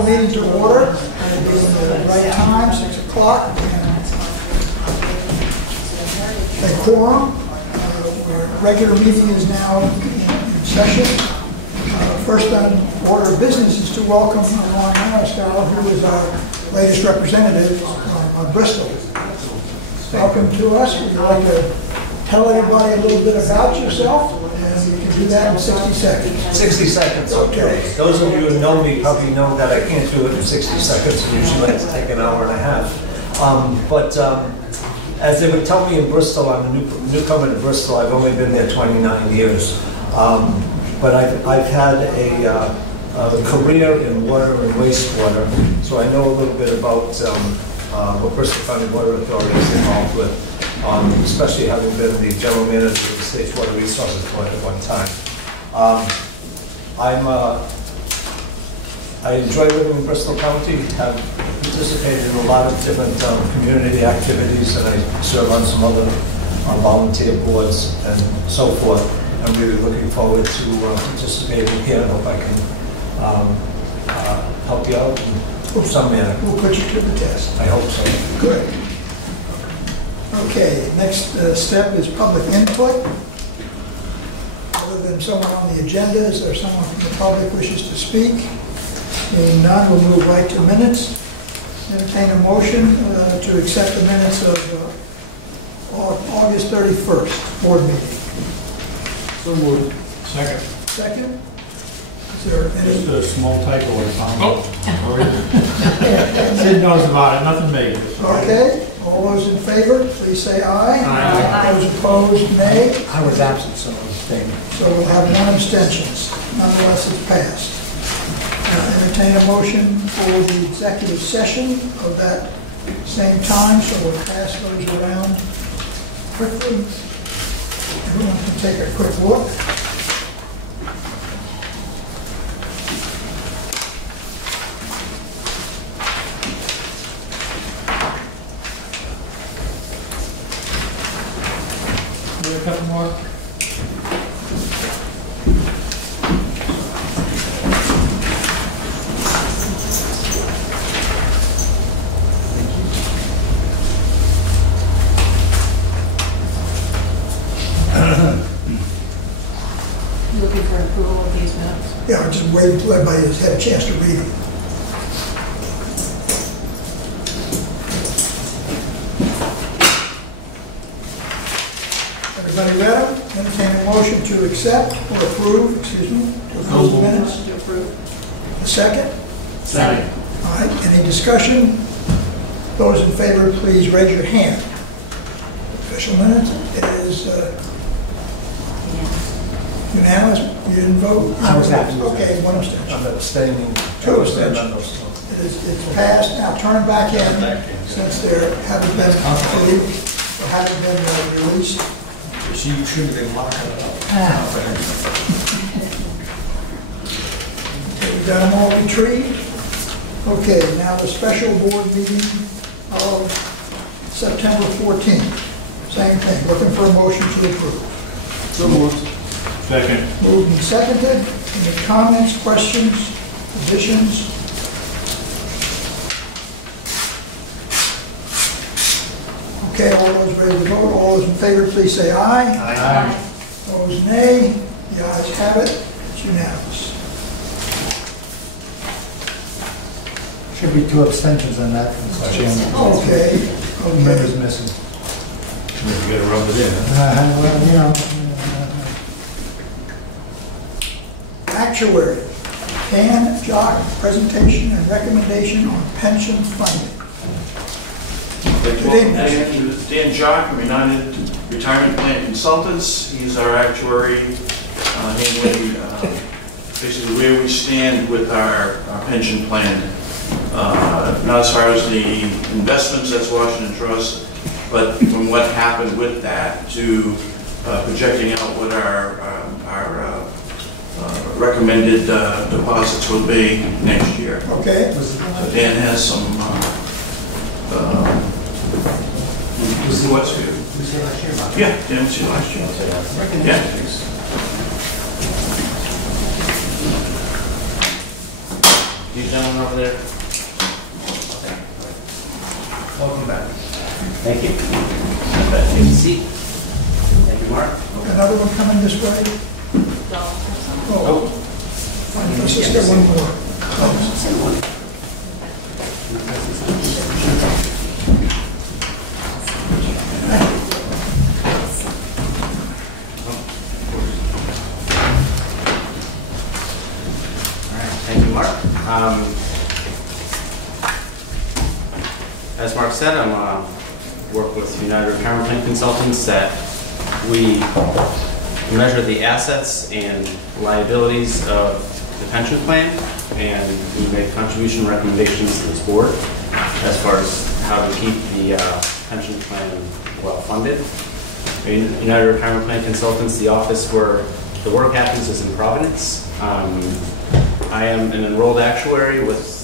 Call the meeting to order. It'll be the right time, 6 o'clock. A quorum. Our regular meeting is now in session. First on order of business is to welcome Ron Aristotle, who is our latest representative on Bristol. Welcome to us. Would you like to tell everybody a little bit about yourself? And you can do that in 60 seconds. 60 seconds, okay. Those of you who know me probably know that I can't do it in 60 seconds. I usually like to take an hour and a half. As they would tell me in Bristol, I'm a newcomer to Bristol. I've only been there 29 years. But I've had a career in water and wastewater, so I know a little bit about what Bristol County Water Authority is involved with. Especially having been the general manager of the state's water resources board at one time. I enjoy living in Bristol County, have participated in a lot of different community activities, and I serve on some other volunteer boards and so forth. I'm really looking forward to participating here. I hope I can help you out in some manner. We'll put you to the test. I hope so. Good. Okay, next step is public input. Other than someone on the agenda, is there someone from the public wishes to speak? Being none, we'll move right to minutes. Entertain a motion to accept the minutes of August 31st board meeting. So moved. Second. Second? Is there any? Just a small typo I found. Sid knows about it, nothing major. Okay. All those in favor, please say aye. Aye. Those opposed, nay. I was absent, so I was staying. So we'll have one abstention. Nonetheless, it's passed. Entertain a motion for the executive session of that same time, so we'll pass those around quickly. Everyone can take a quick look. A couple more. Looking for approval of these minutes? Yeah, I'm just waiting until everybody has had a chance to read them. Everybody read them? Entertain a motion to accept or approve, to approve the minutes. Motion to approve. A second? Second. All right, any discussion? Those in favor, please raise your hand. Official minutes, it is unanimous. You didn't vote? I was absent. Okay, one abstention. I'm abstaining. Two abstentions. It's passed. Now turn back in, since there haven't been approved, or haven't been released. You shouldn't have been locking it up. Okay, we've done them all retrieved. Okay, now the special board meeting of September 14th. Same thing, looking for a motion to approve. So moved. Second. Moved and seconded. Any comments, questions, additions? Okay, all those ready to vote, all those in favor, please say aye. Aye. Those nay. The ayes have it. It's unanimous. Should be two abstentions on that, Mr. Chairman. Okay. Member's missing. You gotta rub it in. Well, you know. Actuary, Dan Jock, presentation and recommendation on pension funding. Good evening. Dan Jock, from United Retirement Plan Consultants. He's our actuary, handling basically where we stand with our pension plan. Not as far as the investments, that's Washington Trust, but from what happened with that to projecting out what our recommended deposits will be next year. Okay. So Dan has some what's here? Yeah, Dan was here last year. Yeah. You gentlemen over there? Welcome back. Thank you. Take a seat. Thank you, Mark. Another one coming this way? Oh. Fine, let's just get one more. Thank you, Mark. As Mark said, I'm work with United Retirement Plan Consultants that we measure the assets and liabilities of the pension plan, and we make contribution recommendations to this board as far as how to keep the pension plan well funded. United Retirement Plan Consultants, the office where the work happens is in Providence. I am an enrolled actuary with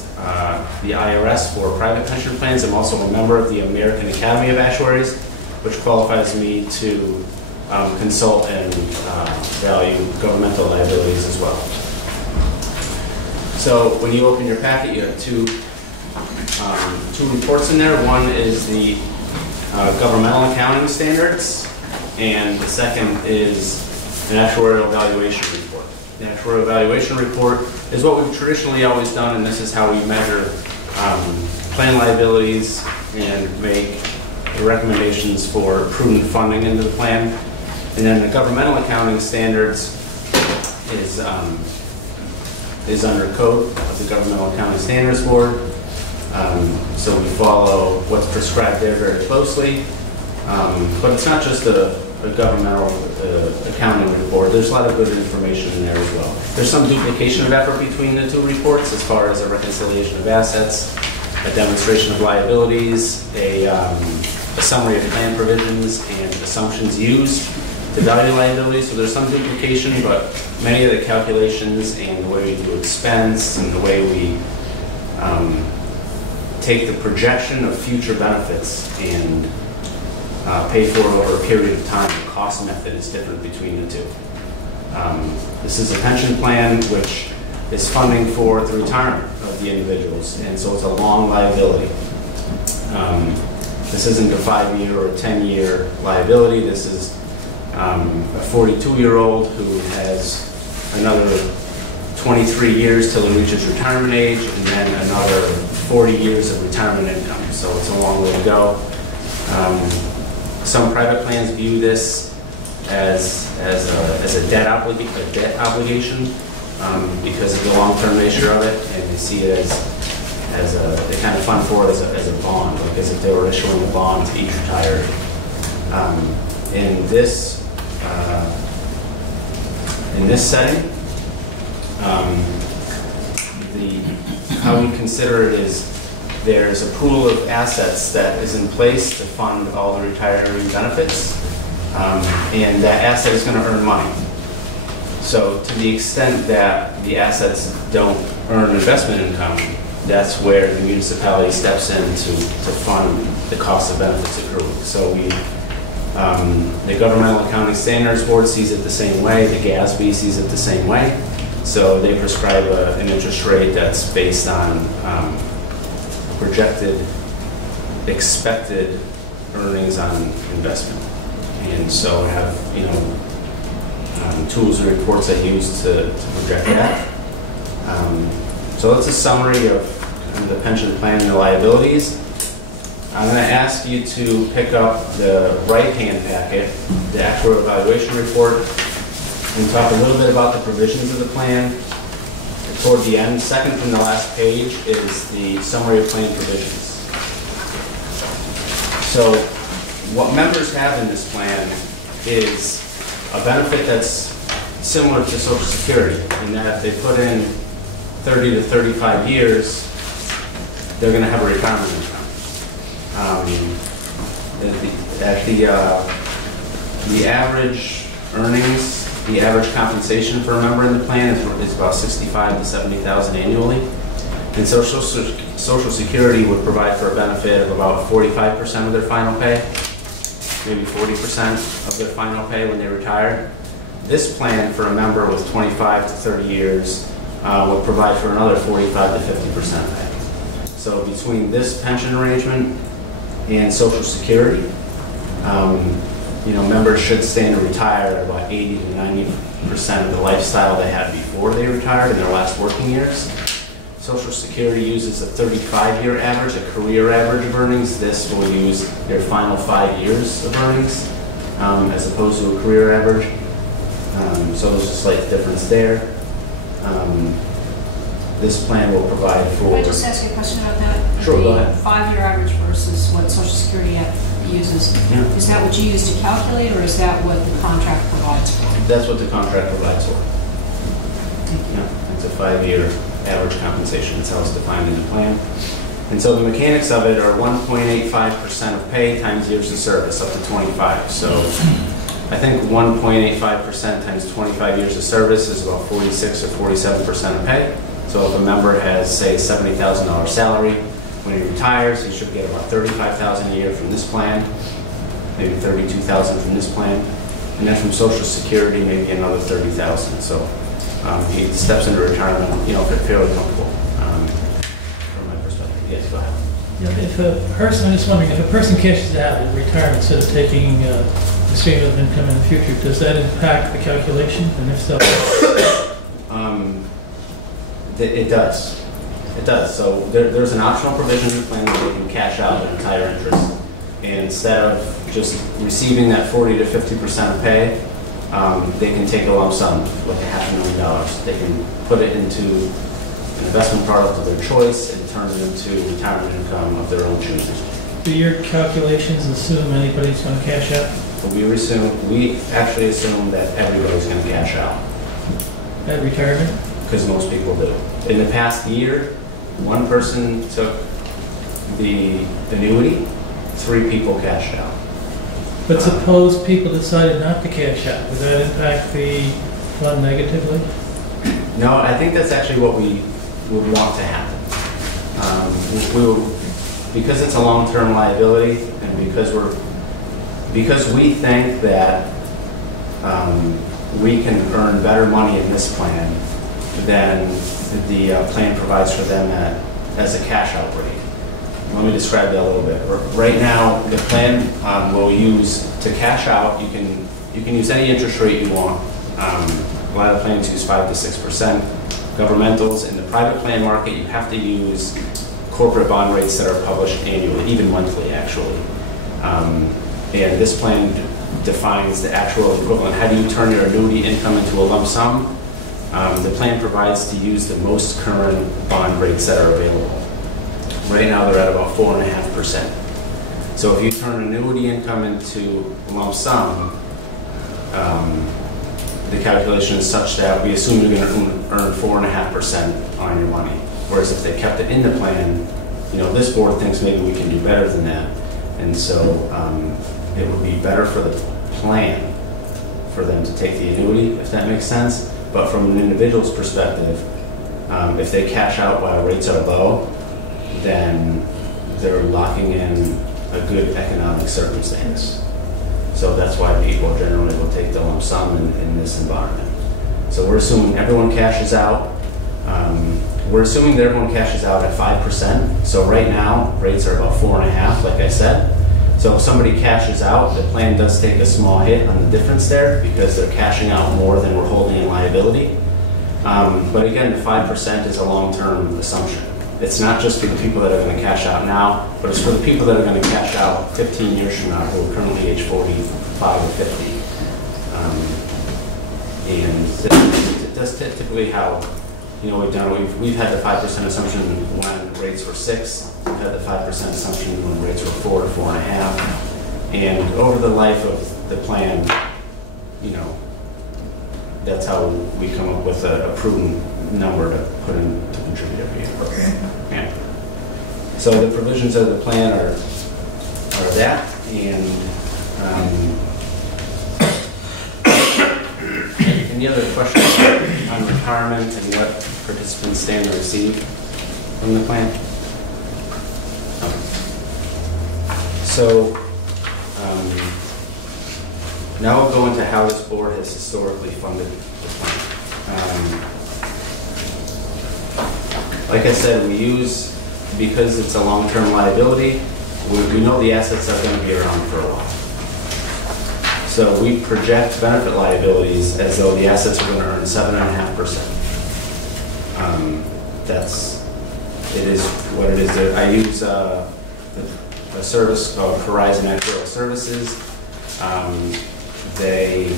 the IRS for private pension plans. I'm also a member of the American Academy of Actuaries, which qualifies me to consult and value governmental liabilities as well. So when you open your packet, you have two reports in there. One is the governmental accounting standards, and the second is an actuarial valuation report. The actuarial valuation report is what we've traditionally always done, and this is how we measure plan liabilities and make recommendations for prudent funding into the plan. And then the governmental accounting standards is under code of the Governmental Accounting Standards Board. So we follow what's prescribed there very closely. But it's not just a governmental accounting report. There's a lot of good information in there as well. There's some duplication of effort between the two reports as far as a reconciliation of assets, a demonstration of liabilities, a summary of plan provisions and assumptions used to value liabilities. So there's some duplication, but many of the calculations and the way we do expense and the way we take the projection of future benefits and pay for it over a period of time. The cost method is different between the two. This is a pension plan which is funding for the retirement of the individuals, and so it's a long liability. This isn't a 5-year or a 10-year liability. This is a 42-year-old who has another 23 years till he reaches retirement age, and then another 40 years of retirement income. So it's a long way to go. Some private plans view this as a debt obligation because of the long-term nature of it, and they see it as they kind of fund for it as a bond, like as if they were issuing a bond to each retired. In this setting, how we consider it is there's a pool of assets that is in place to fund all the retiree benefits, and that asset is going to earn money. So to the extent that the assets don't earn investment income, that's where the municipality steps in to fund the cost of benefits accrued. So the Governmental Accounting Standards Board sees it the same way, the GASB sees it the same way. So they prescribe an interest rate that's based on projected expected earnings on investment. And so I have tools and reports I use to project that. So that's a summary of the pension plan and the liabilities. I'm going to ask you to pick up the right-hand packet, the actuarial evaluation report, and talk a little bit about the provisions of the plan. Toward the end, second from the last page, is the summary of plan provisions. So what members have in this plan is a benefit that's similar to Social Security, in that if they put in 30 to 35 years, they're going to have a retirement income. The average earnings, the average compensation for a member in the plan is about $65,000 to $70,000 annually. And Social Security would provide for a benefit of about 45% of their final pay, maybe 40% of their final pay when they retire. This plan for a member with 25 to 30 years would provide for another 45 to 50% pay. So between this pension arrangement and Social Security, members should stand to retire at about 80 to 90% of the lifestyle they had before they retired in their last working years. Social Security uses a 35-year average, a career average of earnings. This will use their final 5 years of earnings as opposed to a career average. So there's a slight difference there. This plan will provide for... Can I just ask you a question about that? Sure, go ahead. The 5-year average versus what Social Security uses. Yeah. Is that what you use to calculate, or is that what the contract provides for? That's what the contract provides for. Yeah, it's a 5-year average compensation. That's how it's defined in the plan. And so the mechanics of it are 1.85% of pay times years of service, up to 25. So I think 1.85% times 25 years of service is about 46 or 47% of pay. So if a member has, say, a $70,000 salary, when he retires, he should get about $35,000 a year from this plan, maybe $32,000 from this plan, and then from Social Security, maybe another $30,000. So he steps into retirement, fairly comfortable from my perspective. Yes, go ahead. Yeah, if a person, I'm just wondering, if a person cashes out in retirement instead of taking the stream of income in the future, does that impact the calculation? And if so, it does. It does. So there's an optional provision in the plan where they can cash out their entire interest. And instead of just receiving that 40 to 50% of pay, they can take a lump sum, like $500,000. They can put it into an investment product of their choice and turn it into retirement income of their own choosing. do your calculations assume anybody's going to cash out But we actually assume that everybody's going to cash out, at retirement? because most people do. In the past year, one person took the annuity, 3 people cashed out. But suppose people decided not to cash out, would that impact the fund negatively? No, I think that's actually what we would want to happen. Because it's a long-term liability, and because we think that we can earn better money in this plan than the plan provides for them as a cash out rate. Let me describe that a little bit. Right now, the plan will use to cash out. You can use any interest rate you want. A lot of plans use 5 to 6%. Governmentals in the private plan market, you have to use corporate bond rates that are published annually, even monthly, actually. And this plan defines the actual equivalent. How do you turn your annuity income into a lump sum? The plan provides to use the most current bond rates that are available. Right now, they're at about 4.5%. So if you turn annuity income into lump sum, the calculation is such that we assume you're going to earn 4.5% on your money. Whereas if they kept it in the plan, this board thinks maybe we can do better than that. And so it would be better for the plan for them to take the annuity, if that makes sense. But from an individual's perspective, if they cash out while rates are low, then they're locking in a good economic circumstance. So that's why people generally will take the lump sum in this environment. So we're assuming everyone cashes out. We're assuming that everyone cashes out at 5%. So right now, rates are about 4.5%, like I said. So if somebody cashes out, the plan does take a small hit on the difference there because they're cashing out more than we're holding in liability. But again, the 5% is a long-term assumption. It's not just for the people that are going to cash out now, but it's for the people that are going to cash out 15 years from now who are currently age 45 or 50. And that's typically how we've done it. We've had the 5% assumption when rates were 6. We've had the 5% assumption when rates were 4 to 4.5. And over the life of the plan, that's how we come up with a prudent number to put in to contribute every year. Okay. Yeah. So the provisions of the plan are that, and any other questions on retirement and what participants stand to receive from the plan? So now we'll go into how this board has historically funded the plan. Like I said, because it's a long-term liability, we know the assets are going to be around for a while. So we project benefit liabilities as though the assets are going to earn 7.5%. It is what it is. I use a service called Horizon Actuarial Services. They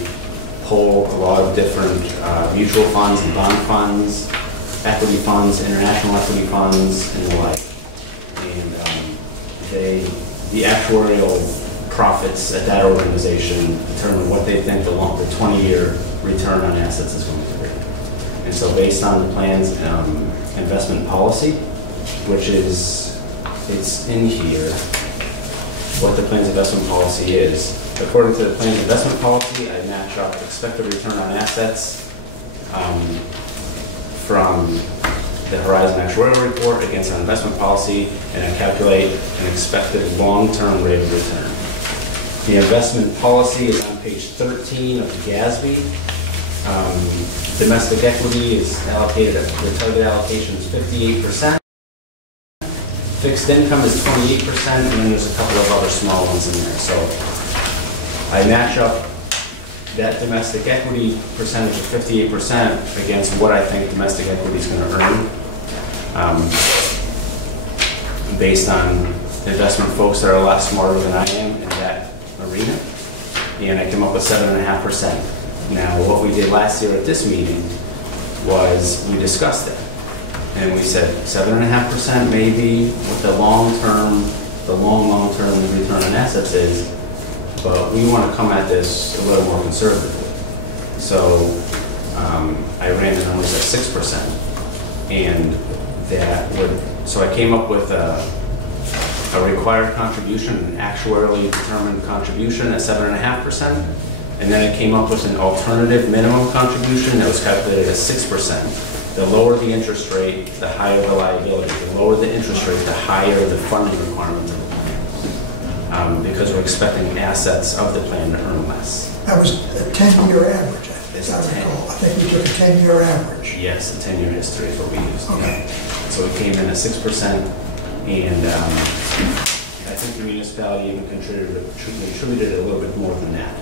pull a lot of different mutual funds and bond funds, equity funds, international equity funds, and the like. And the actuarial profits at that organization determine what they think the 20-year return on assets is going to be. And so based on the plan's investment policy, which is, it's in here, what the plan's investment policy is. According to the plan's investment policy, I match up expected return on assets from the Horizon Actuarial Report against our investment policy, and I calculate an expected long-term rate of return. The investment policy is on page 13 of the GASB. Domestic equity is allocated, the target allocation is 58%. Fixed income is 28%, and then there's a couple of other small ones in there. So I match up that domestic equity percentage of 58% against what I think domestic equity is going to earn, based on investment folks that are a lot smarter than I am in that arena, and I came up with 7.5%. Now, what we did last year at this meeting was we discussed it, and we said 7.5% may be what the long-term return on assets is, but we want to come at this a little more conservatively. So I ran the numbers at 6%, and that would, so I came up with a required contribution, an actuarially determined contribution at 7.5%, and then I came up with an alternative minimum contribution that was calculated at 6%. The lower the interest rate, the higher the liability. The lower the interest rate, the higher the funding requirement of the plan, because we're expecting assets of the plan to earn less. That was a 10-year average, as I recall. I think we took a 10-year average. Yes, the 10-year history is what we used. Okay. Yeah. So we came in at 6%, and I think the municipality even contributed a little bit more than that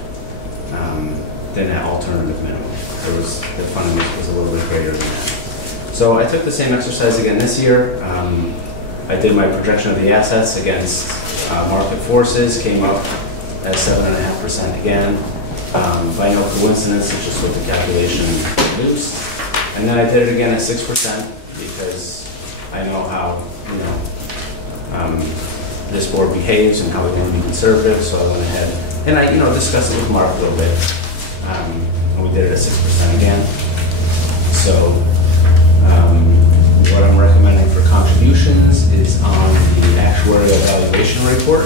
alternative minimum. The funding was a little bit greater than that. So I took the same exercise again this year. I did my projection of the assets against market forces, came up at 7.5% again. By no coincidence, it's just what the calculation produced. And then I did it again at 6% because I know how, this board behaves and how we're going to be conservative. So I went ahead and I, discussed it with Mark a little bit. And we did it at 6% again. So what I'm recommending for contributions is on the actuarial evaluation report.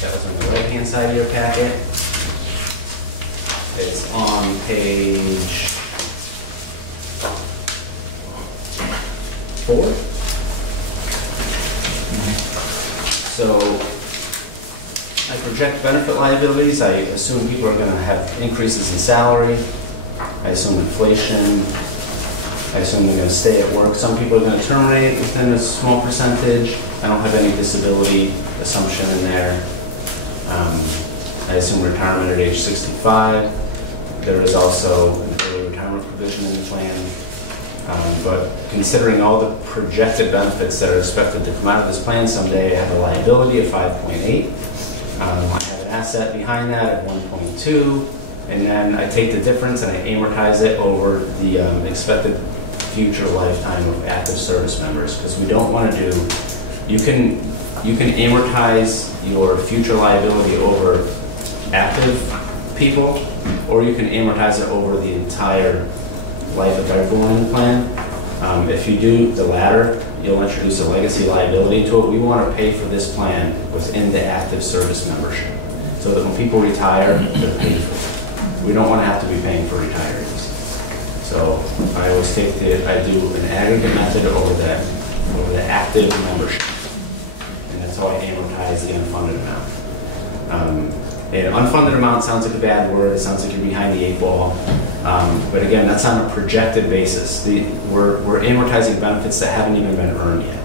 That was on the right-hand side of your packet. It's on page 4. So I project benefit liabilities. I assume people are going to have increases in salary. I assume inflation. I assume they're going to stay at work. Some people are going to terminate within a small percentage. I don't have any disability assumption in there. I assume retirement at age 65. There is also an early retirement provision in the plan. But considering all the projected benefits that are expected to come out of this plan someday, I have a liability of 5.8. I have an asset behind that at 1.2. And then I take the difference and I amortize it over the expected future lifetime of active service members, because we don't want to do, you can amortize your future liability over active people, or you can amortize it over the entire life of everyone in the plan. If you do the latter, you'll introduce a legacy liability to it. We want to pay for this plan within the active service membership, so that when people retire, they're paid for. We don't want to have to be paying for retirees. So I always take I do an aggregate method over the active membership, and that's how I amortize the unfunded amount. And unfunded amount sounds like a bad word. It sounds like you're behind the 8 ball. But again, that's on a projected basis. We're amortizing benefits that haven't even been earned yet.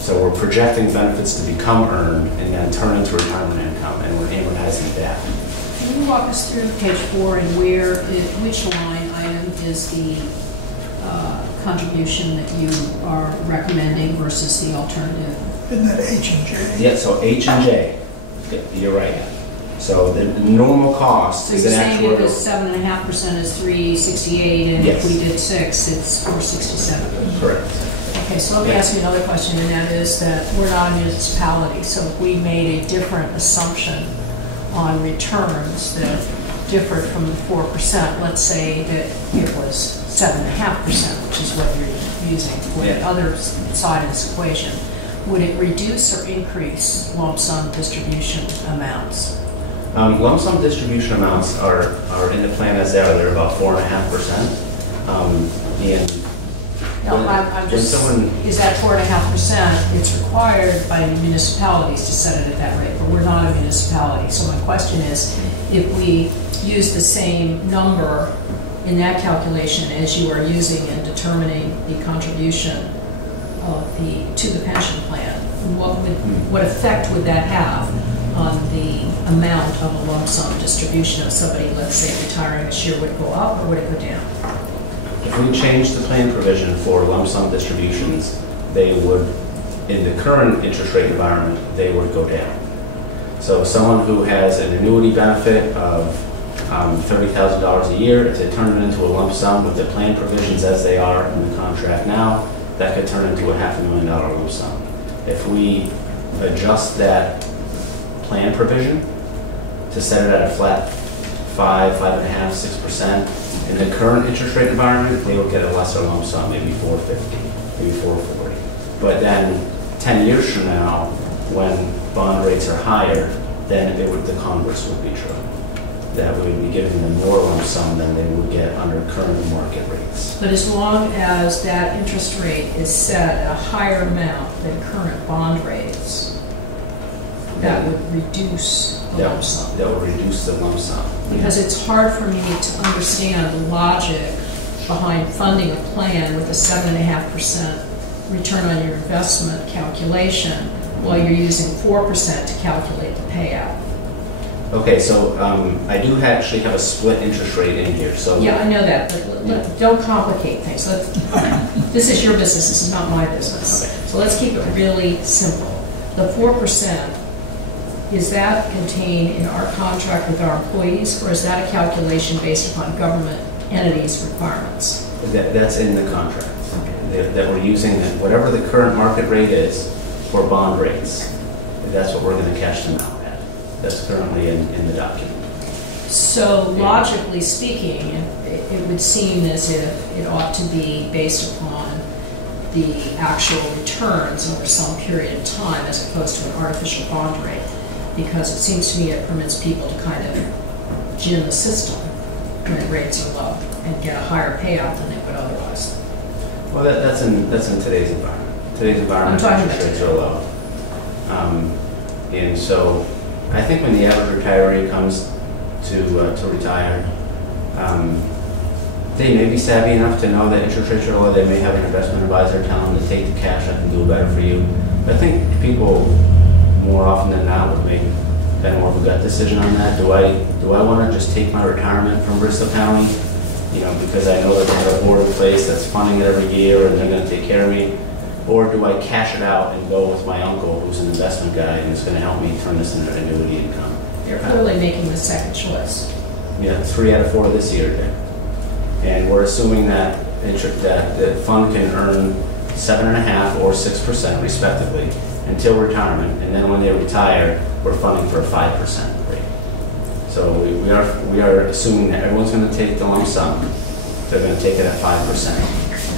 So we're projecting benefits to become earned and then turn into retirement income, and we're amortizing that. Can you walk us through page 4 and which line item is the contribution that you are recommending versus the alternative? Isn't that H and J? Yeah, so H and J, you're right. So the normal cost So is you're an saying actuarial. if 7.5% is 368, and Yes. if we did 6, it's 467. Correct. Okay, so let me ask you another question, and that is that we're not a municipality, so if we made a different assumption on returns that differed from the 4%, let's say that it was 7.5%, which is what you're using for the Yeah. other side of this equation, would it reduce or increase lump sum distribution amounts? Lump sum distribution amounts are in the plan as they are. They're about 4.5%. And No, when- I'm when just, someone- is that 4.5%? It's required by municipalities to set it at that rate, but we're not a municipality. So my question is, if we use the same number in that calculation as you are using in determining the contribution to the pension plan, what effect would that have on the amount of a lump sum distribution of somebody, let's say, retiring this year? Would it go up or would it go down? if we change the plan provision for lump sum distributions, they would, in the current interest rate environment, they would go down. So someone who has an annuity benefit of $30,000 a year, if they turn it into a lump sum with the plan provisions as they are in the contract now, that could turn into a $500,000 lump sum. If we adjust that plan provision to set it at a flat 5.5%, 6%, in the current interest rate environment, they would get a lesser lump sum, maybe $450,000, maybe $440,000. But then 10 years from now, when bond rates are higher, then the converse would be true. That we would be giving them more lump sum than they would get under current market rates. But as long as that interest rate is set at a higher amount than current bond rates, that would reduce the lump sum. That would reduce the lump sum. Because it's hard for me to understand the logic behind funding a plan with a 7.5% return on your investment calculation while you're using 4% to calculate the payout. Okay, so I do actually have a split interest rate in here. So Yeah, I know that, but don't complicate things. This is your business, this is not my business. Okay. So let's keep it really simple. The 4%, is that contained in our contract with our employees, or is that a calculation based upon government entities' requirements? that's in the contract. That we're using, that whatever the current market rate is for bond rates, that's what we're going to cash them out at. That's currently in the document. So logically speaking, it would seem as if it ought to be based upon the actual returns over some period of time as opposed to an artificial bond rate, because it seems to me it permits people to kind of gin the system when rates are low and get a higher payout than they would otherwise. Well, that's in today's environment. Today's environment, I'm talking interest rates about are low. And so I think when the average retiree comes to retire, they may be savvy enough to know that interest rates are low. They may have an investment advisor tell them to take the cash, I can do better for you. But I think people more often than not would make kind of more of a gut decision on that. Do I want to just take my retirement from Bristol County, because I know that they have a board in place that's funding it every year and they're going to take care of me? Or do I cash it out and go with my uncle, who's an investment guy, and is going to help me turn this into annuity income? You're clearly making the second choice. Yeah, 3 out of 4 this year, Dick. And we're assuming that the fund can earn 7.5% or 6% respectively until retirement, and then when they retire, we're funding for a 5% rate. So we are assuming that everyone's going to take the lump sum. They're going to take it at 5%.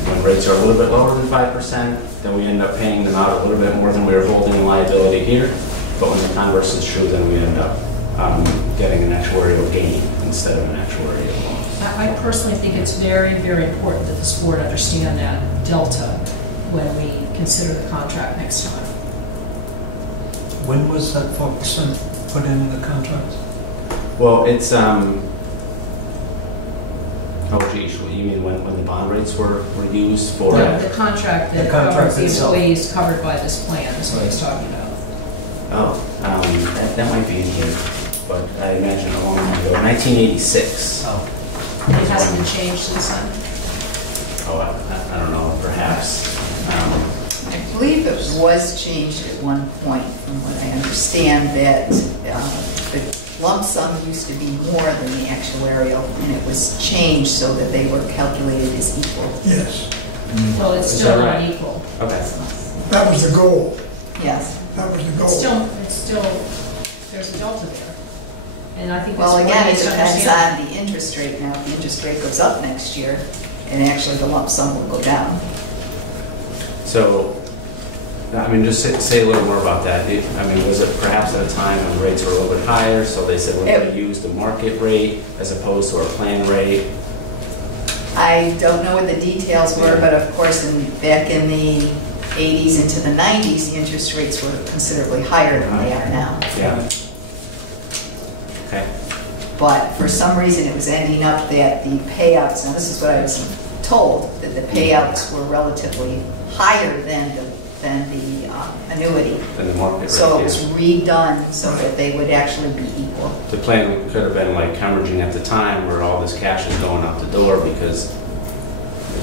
When rates are a little bit lower than 5%, then we end up paying them out a little bit more than we were holding in liability here. But when the converse is true, then we end up getting an actuarial gain instead of an actuarial loss. I personally think it's very, very important that this board understand that delta when we consider the contract next time. When was that 4%? put in the contract? Well, it's, oh geez, what you mean when the bond rates were used for? The contract that The contract covers the itself. employees covered by this plan is what he's talking about. Oh, that might be in here, but I imagine a long time ago, 1986. Oh. It hasn't been changed since then. Oh, I don't know, perhaps. I believe it was changed at one point, from what I understand, that the lump sum used to be more than the actuarial, and it was changed so that they were calculated as equal. Yes, Well, it's Is still that not right? equal. Okay. that was the goal. Yes. That was the goal. It's still, there's a delta there. And I think that's Well, what again, he it needs to depends understand. on the interest rate. Now, if the interest rate goes up next year, and actually the lump sum will go down. So, I mean, just say a little more about that. I mean, was it perhaps at a time when rates were a little bit higher, so they said we're going to use the market rate as opposed to our plan rate? I don't know what the details were, but of course, back in the 80s into the 90s, the interest rates were considerably higher than they are now. Yeah. Okay. But for some reason, it was ending up that the payouts, now this is what I was told, that the payouts were relatively higher than the annuity. And the market rate, So it was yeah. redone so that they would actually be equal. The plan could have been like hemorrhaging at the time where all this cash is going out the door because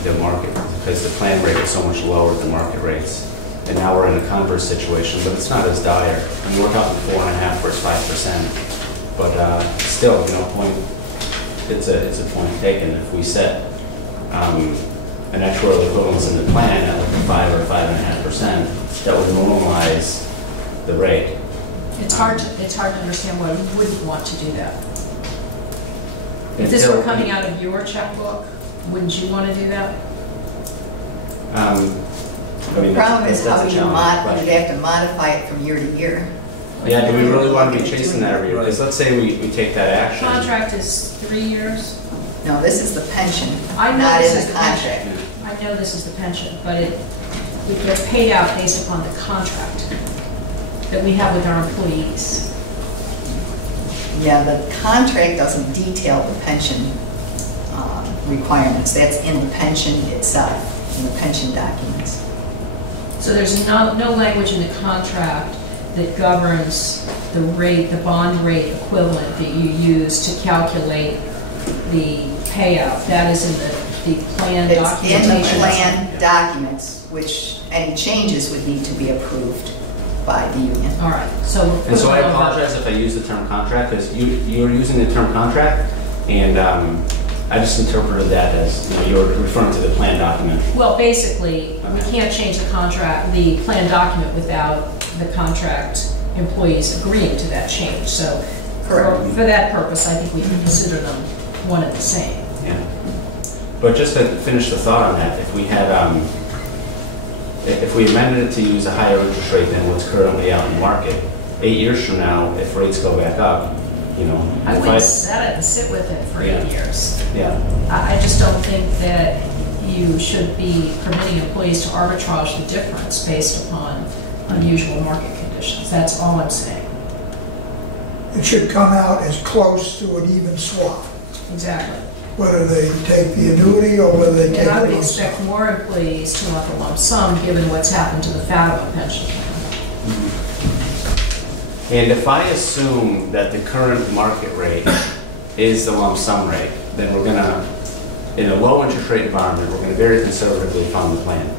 the plan rate was so much lower than market rates. And now we're in a converse situation, but it's not as dire. I mean, we're talking 4.5 versus 5%. But still, it's a point taken. If we set an actuarial equivalence in the plan at like 5 or 5.5%, that would normalize the rate. It's hard to understand why we wouldn't want to do that. If this were coming out of your checkbook, wouldn't you want to do that? I mean, The problem is that's how a you challenge. you'd have to modify it from year to year. Yeah, do we really want to be chasing that every year? Because let's say we take that action. Contract is 3 years. No, this is the pension, I know not this in is the the contract. pension. I know this is the pension, but it gets paid out based upon the contract that we have with our employees. Yeah, the contract doesn't detail the pension requirements. That's in the pension itself, in the pension documents. So there's no language in the contract that governs the rate, the bond rate equivalent that you use to calculate the payout. That is in the plan It's documentation. in the plan documents, which any changes would need to be approved by the union. All right, so we'll put And so a I number. apologize if I use the term contract, because you're using the term contract, and I just interpreted that as, you're referring to the plan document. Well, basically, we can't change the contract, the plan document without the contract employees agreeing to that change. So for that purpose, I think we can consider them one and the same. Yeah. But just to finish the thought on that, if we had, if we amended it to use a higher interest rate than what's currently out in the market, 8 years from now, if rates go back up, I if wouldn't set it and sit with it for 8 years. Yeah. I just don't think that you should be permitting employees to arbitrage the difference based upon unusual market conditions. That's all I'm saying. It should come out as close to an even swap, Exactly. whether they take the annuity or whether they take And I the would lump sum. expect more employees to want the lump sum, given what's happened to the Fatima pension plan. And if I assume that the current market rate is the lump sum rate, then we're gonna, in a low interest rate environment, we're gonna very conservatively fund the plan.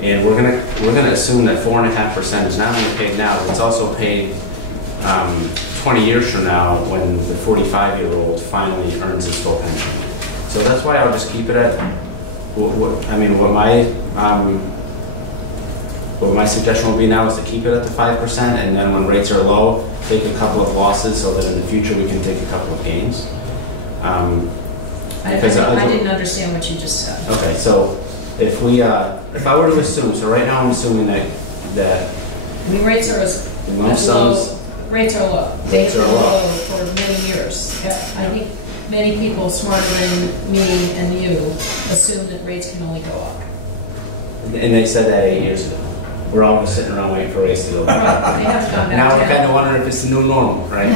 And we're gonna assume that 4.5% is not only paid now, but it's also paid 20 years from now when the 45-year-old finally earns his full pension. So that's why I'll just keep it at, what my suggestion will be now is to keep it at the 5%, and then when rates are low, take a couple of losses so that in the future we can take a couple of gains. I didn't understand what you just said. Okay, so if I were to assume, so right now I'm assuming that I mean, rates are as lump low. sums, Rates are low. Rates They've are been low. low for many years. I think many people smarter than me and you assume that rates can only go up. and they said that 8 years ago. we're all just sitting around waiting for rates to go Right, back. they haven't gone back Now we're down. kind of wondering if it's the new normal, right?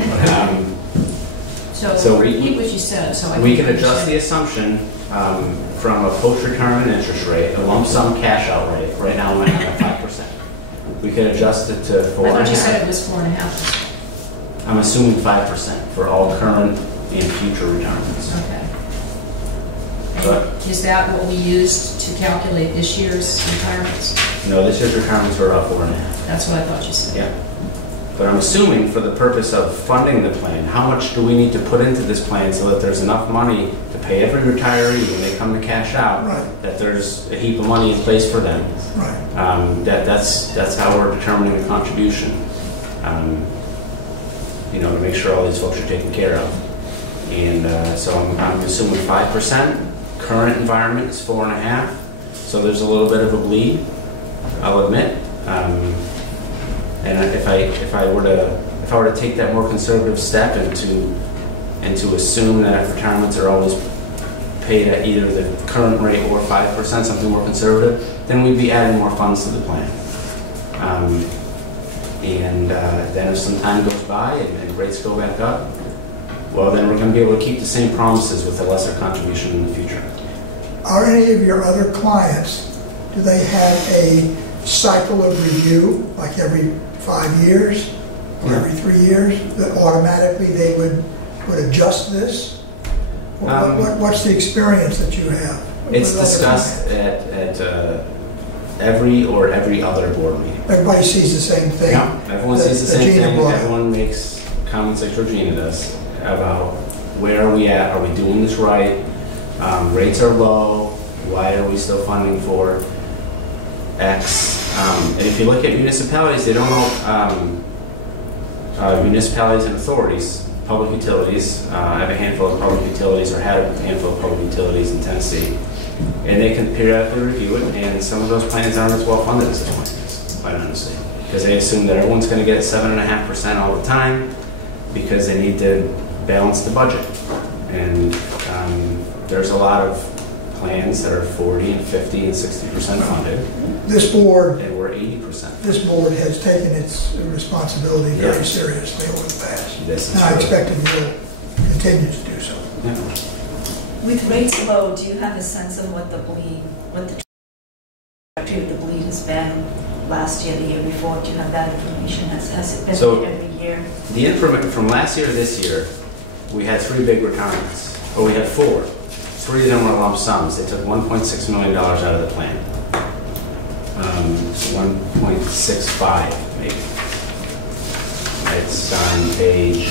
So So we- repeat what you said, so I We can can adjust the understand. assumption from a post-retirement interest rate, a lump sum cash out rate, right now we're at 5%. We could adjust it to I thought you said 4.5%. it was 4.5%. I'm assuming 5% for all current and future retirements. Okay. But- And is that what we used to calculate this year's retirements? No, this year's retirements were about 4.5%. That's what I thought you said. Yeah. But I'm assuming for the purpose of funding the plan, how much do we need to put into this plan so that there's enough money to pay every retiree when they come to cash out, Right. that there's a heap of money in place for them. Right. That's how we're determining the contribution. To make sure all these folks are taken care of. And so I'm assuming 5%. Current environment is 4.5%. So there's a little bit of a bleed, I'll admit. And if I were to take that more conservative step and to assume that retirements are always paid at either the current rate or 5%, something more conservative, then we'd be adding more funds to the plan. Then if some time goes by and rates go back up, well, then we're going to be able to keep the same promises with a lesser contribution in the future. Are any of your other clients, do they have a cycle of review, like every 5 years or every 3 years, that automatically they would adjust this? What's the experience that you have? It's with other discussed clients? at every or every other board meeting. Everybody sees the same thing? Yeah, everyone sees the that same Gina thing. brought up. Everyone makes comments like Georgina does about where are we at? Are we doing this right? Rates are low. Why are we still funding for X? And if you look at municipalities, they don't know municipalities and authorities, public utilities. I have a handful of public utilities, or had a handful of public utilities in Tennessee, and they can periodically review it. And some of those plans aren't as well funded as this one is, quite honestly, because they assume that everyone's going to get 7.5% all the time because they need to balance the budget. And there's a lot of plans that are 40 and 50 and 60% funded, This board, and we're 80%. this board has taken its responsibility very Yeah. seriously over the past. This is And I true. expect it will continue to do so. Yeah. With rates low, do you have a sense of what the trajectory of the bleed has been last year, the year before? Do you have that information? Has it been So- every year? The information from last year to this year, we had 3 big retirements. Or we had 4. 3 of them were lump sums. They took $1.6 million out of the plan. 1.65 maybe. It's on page.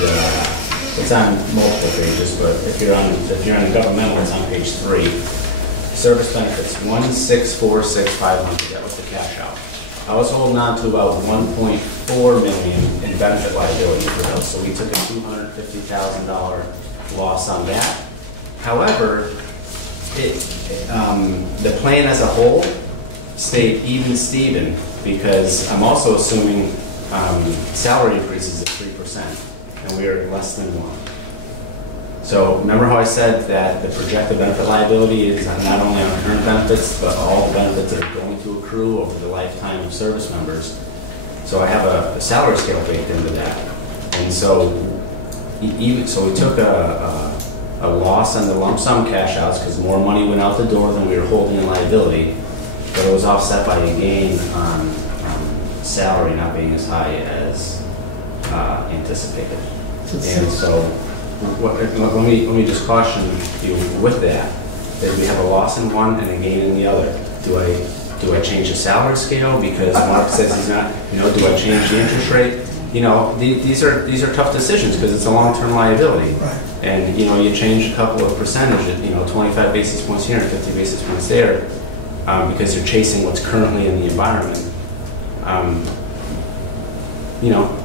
It's on multiple pages, but if you're on the governmental, it's on page 3. Service benefits 1,646,500. That was the cash out. I was holding on to about 1.4 million in benefit liability for those, so we took a $250,000 loss on that. However, the plan as a whole stayed even Steven, because I'm also assuming salary increases at 3%, and we are less than 1. So remember how I said that the projected benefit liability is not only on current benefits, but all the benefits that are going to accrue over the lifetime of service members. So I have a salary scale baked into that. And so we took a loss on the lump sum cash outs because more money went out the door than we were holding in liability, but it was offset by a gain on salary not being as high as anticipated. And so let me just caution you with that we have a loss in one and a gain in the other. Do I change the salary scale because Mark says he's not, do I change the interest rate? These are tough decisions because it's a long-term liability. Right. And, you change a couple of percentages, 25 basis points here and 50 basis points there, because you're chasing what's currently in the environment.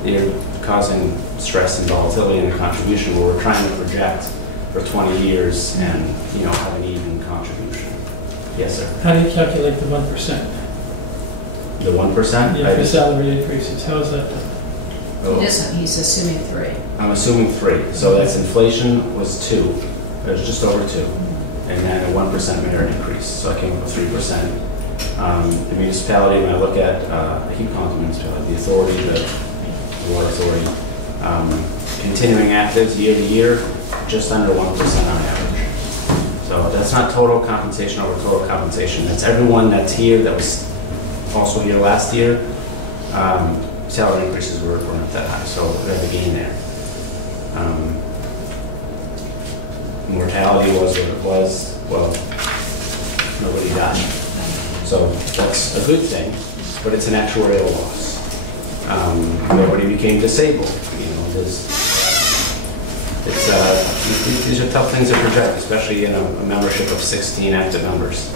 You're causing stress and volatility in the contribution where we're trying to project for 20 years and, have an even contribution. Yes, sir. How do you calculate the 1%? The 1%? Yeah, for salary increases, how is that done? He isn't, he's assuming 3. I'm assuming 3. So that's inflation was 2. It was just over 2. And then a 1% merit increase. So I came up with 3%. The municipality, when I look at, I keep calling it the municipality, the authority, the water authority, continuing actives year to year, just under 1% on average. So that's not total compensation over total compensation. That's everyone that's here that was also here last year. Salary increases were not that high, so we have a gain there. Mortality was what it was. Well, nobody died. So that's a good thing, but it's an actuarial loss. Nobody became disabled. You know, these are tough things to project, especially in a membership of 16 active members.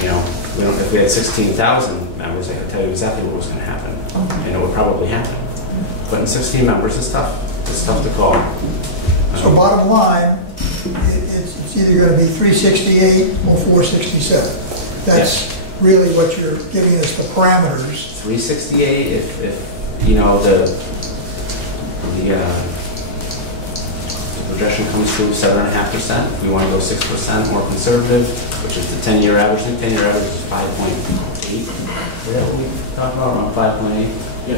You know, if we had 16,000 members, I could tell you exactly what was going to happen, and it would probably happen. But in 16 members, it's tough. It's tough to call. So bottom line, it's either going to be 368 or 467. That's really what you're giving us the parameters. 368, if you know the projection comes to 7.5%. If we want to go 6% more conservative, which is the 10-year average. I think 10-year average is 5.8. Is that what we talked about, around 5.8? Yeah.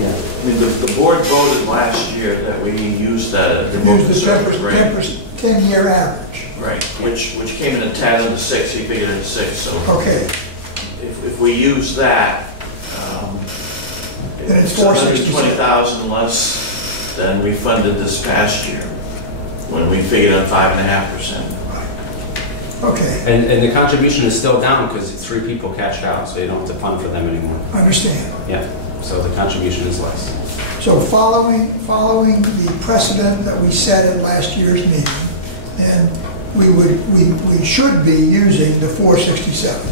Yeah. I mean, the board voted last year that we use that the most conservative rate. 10-year average. Right, which came in a tad under 6. He figured it at 6. So okay. If we use that, then it's 120,000 less than we funded this past year when we figured on 5.5%. Okay. And the contribution is still down because 3 people cashed out, so you don't have to fund for them anymore. I understand. Yeah. So the contribution is less. So following the precedent that we set at last year's meeting, then we should be using the 467.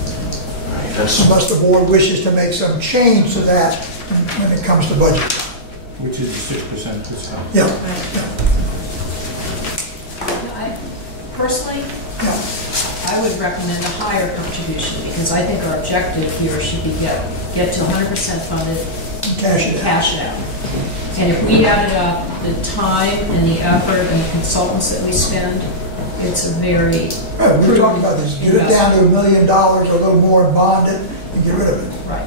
Right. Unless the board wishes to make some change to that when it comes to budget. Which is the 6% discount. Yeah. Personally, Yeah. I would recommend a higher contribution because I think our objective here should be get to 100% funded, cash it out. And if we added up the time and the effort and the consultants that we spend, it's a very Right, we were talking about this. Get it down to $1 million, a little more, and bond it, and get rid of it. Right.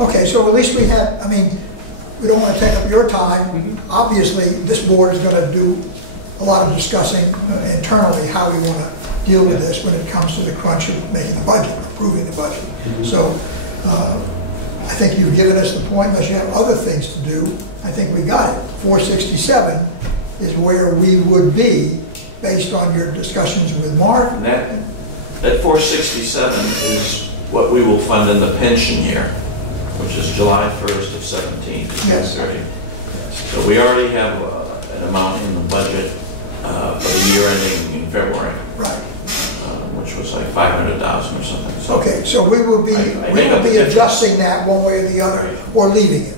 Okay, so at least we had, I mean, we don't want to take up your time. Obviously, this board is going to do a lot of discussing internally how we want to deal with this when it comes to the crunch of making the budget, approving the budget. So I think you've given us the point, unless you have other things to do. I think we got it. 467 is where we would be based on your discussions with Mark. And that 467 is what we will fund in the pension year, which is July 1st of 17 to Yes. 30. So we already have an amount in the budget for the year ending in February, Right. which was like 500,000 or something. So Okay, so we will be adjusting that one way or the other, or leaving it,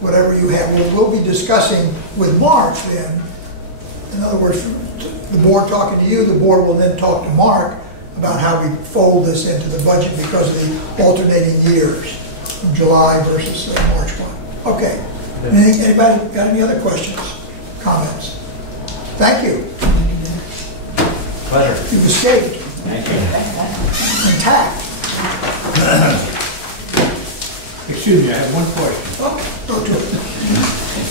whatever you have. We'll be discussing with Mark then. In other words, the board talking to you, the board will then talk to Mark about how we fold this into the budget because of the alternating years from July versus March 1. Okay. Anybody got any other questions, comments? Thank you. Pleasure. You've escaped. Thank you. Intact. Excuse me, I have one question. Oh, go to it.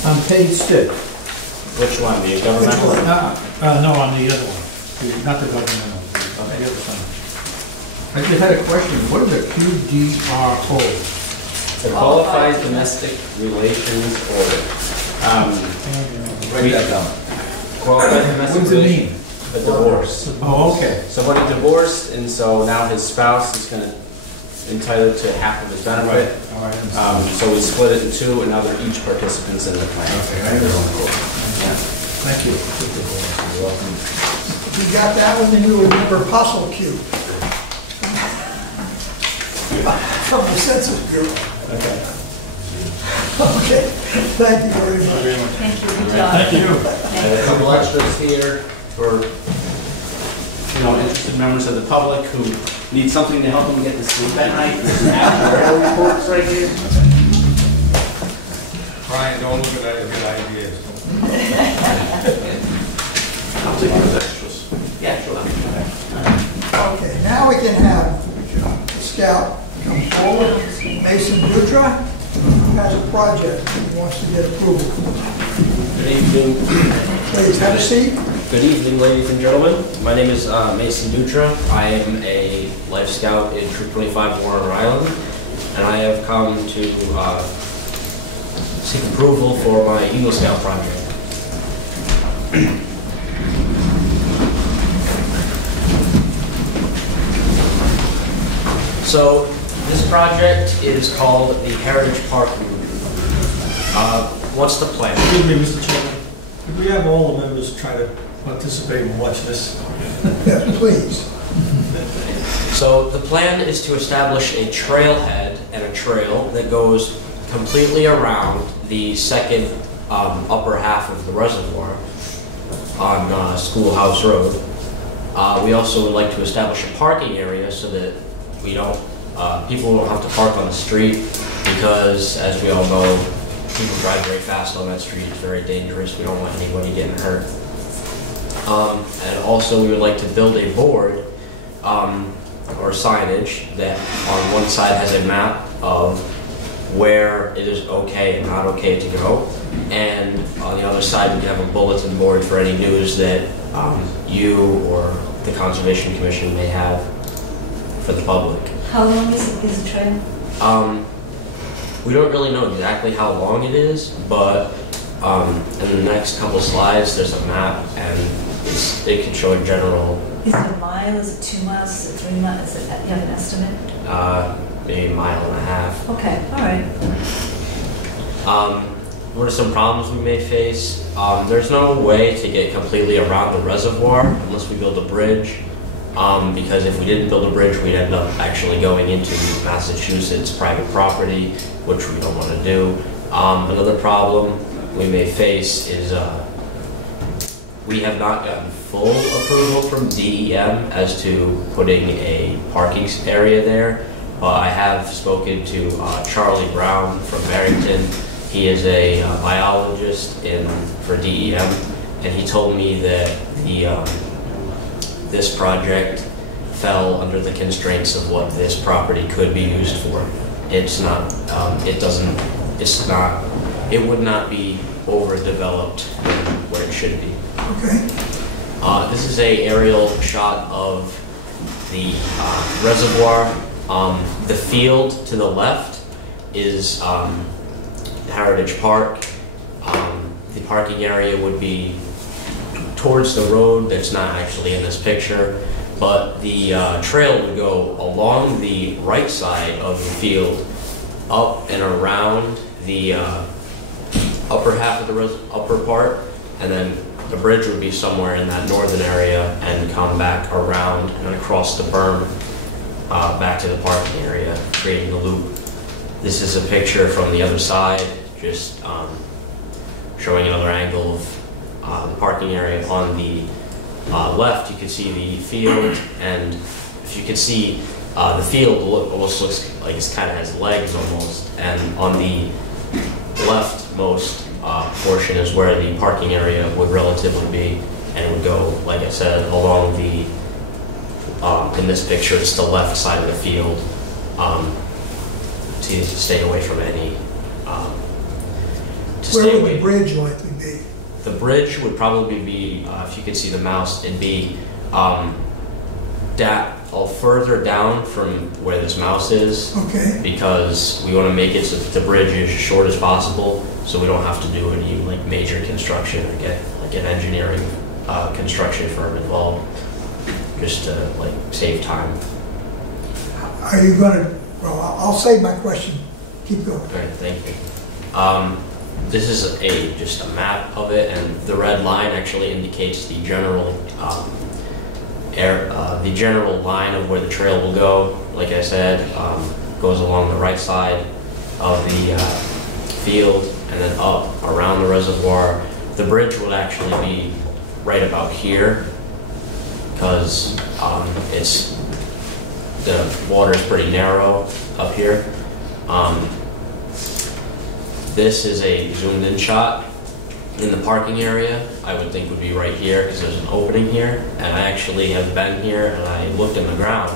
On page 6. Which one? The governmental? Which one? No, on the other one. Not the governmental, on the other side. I just had a question. What is a QDRO? The Qualified Domestic Relations Order. Write that down. Qualified Domestic What does it Relations. mean? A divorce. Oh, okay. Somebody divorced, and so now his spouse is going to entitled to half of his benefit. All right. So we split it in 2, and now they're each participants in the plan. Okay, I Yeah. Thank you. You're welcome. If you got that one, then you remember Puzzle Cube. From the census bureau. Okay. Okay, thank you very much. Thank you, good job. Thank you. I have a couple extras here for interested members of the public who need something to help them get to sleep at night. Actuarial reports right here. Brian, don't look at that as good ideas. I'll take those extras. Yeah, sure. Okay, now now we can have the scout come forward. Mason Dutra has a project he wants to get approval. Good evening. Please have a seat. Good evening, ladies and gentlemen. My name is Mason Dutra. I am a Life Scout in Troop 25 Warren, Rhode Island, and I have come to seek approval for my Eagle Scout project. So, this project is called the Heritage Park Route. What's the plan? Excuse me, Mr. Chairman. Could we have all the members try to participate and watch this? Yes, please. So the plan is to establish a trailhead and a trail that goes completely around the second upper half of the reservoir on Schoolhouse Road. We also would like to establish a parking area so that we don't, people don't have to park on the street because, as we all know, people drive very fast on that street. It's very dangerous. We don't want anybody getting hurt. And also we would like to build a board or signage that on one side has a map of where it is okay and not okay to go, and on the other side we can have a bulletin board for any news that you or the Conservation Commission may have for the public. How long is the trail? We don't really know exactly how long it is, but in the next couple slides there's a map and it can show a general. Is it a mile? Is it 2 miles? Is it 3 miles? Is it, you have an estimate? Maybe a mile and a half. Okay, all right. What are some problems we may face? There's no way to get completely around the reservoir unless we build a bridge. Because if we didn't build a bridge, we'd end up actually going into Massachusetts private property, which we don't want to do. Another problem we may face is we have not gotten full approval from DEM as to putting a parking area there, but I have spoken to Charlie Brown from Barrington. He is a biologist for DEM, and he told me that this project fell under the constraints of what this property could be used for. It's not, it would not be overdeveloped where it should be. Okay. This is a aerial shot of the reservoir. The field to the left is Heritage Park. The parking area would be towards the road that's not actually in this picture, but the trail would go along the right side of the field, up and around the upper half of the upper part, and then the bridge would be somewhere in that northern area and come back around and across the berm back to the parking area, creating the loop. This is a picture from the other side, just showing another angle of the parking area. On the left, you can see the field, and if you can see, the field almost looks like it kind of has legs almost, and on the leftmost portion is where the parking area would relatively be, and it would go, like I said, along the, in this picture, it's the left side of the field, to stay away from any, Where would the bridge likely be? The bridge would probably be, if you could see the mouse, it'd be further down from where this mouse is. Okay. Because we want to make it so that the bridge is as short as possible, so we don't have to do any like major construction or get like an engineering construction firm involved, just to like save time. Are you going to? Well, I'll save my question. Keep going. All right, thank you. This is just a map of it, and the red line actually indicates the general line of where the trail will go. Like I said, goes along the right side of the field and then up around the reservoir. The bridge would actually be right about here because the water is pretty narrow up here. This is a zoomed in shot in the parking area. I would think would be right here because there's an opening here, and I actually have been here and I looked in the ground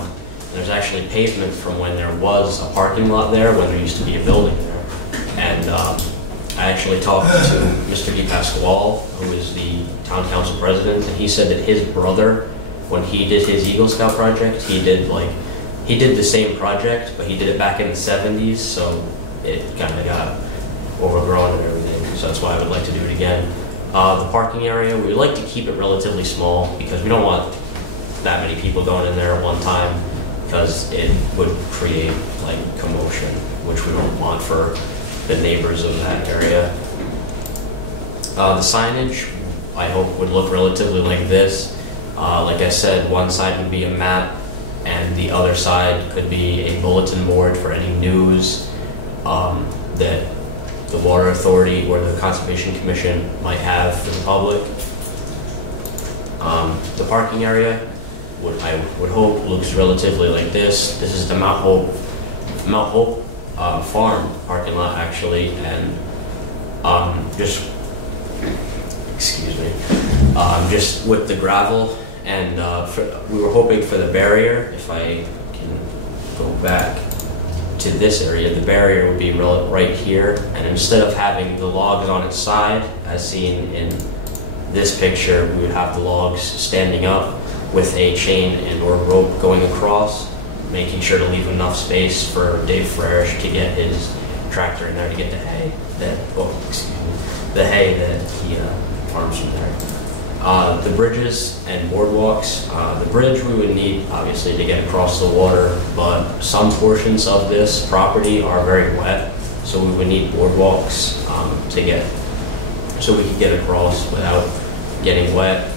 There's actually pavement from when there was a parking lot there, when there used to be a building there. And I actually talked to Mr. DePasquale, who is the town council president, and he said that his brother, when he did his Eagle Scout project, he did the same project, but he did it back in the 70s, so it kind of got overgrown and everything. So that's why I would like to do it again. The parking area, we would like to keep it relatively small because we don't want that many people going in there at one time, because it would create like commotion, which we don't want for the neighbors of that area. The signage, I hope, would look relatively like this. Like I said, one side would be a map, and the other side could be a bulletin board for any news that the Water Authority or the Conservation Commission might have for the public. The parking area, I would hope, looks relatively like this. This is the Mount Hope Farm parking lot, actually, and just with the gravel, and we were hoping for the barrier. If I can go back to this area, the barrier would be right here, and instead of having the logs on its side, as seen in this picture, we would have the logs standing up with a chain and or rope going across, making sure to leave enough space for Dave Frerish to get his tractor in there to get the hay that he farms from there. The bridges and boardwalks. The bridge we would need, obviously, to get across the water, but some portions of this property are very wet, so we would need boardwalks so we could get across without getting wet.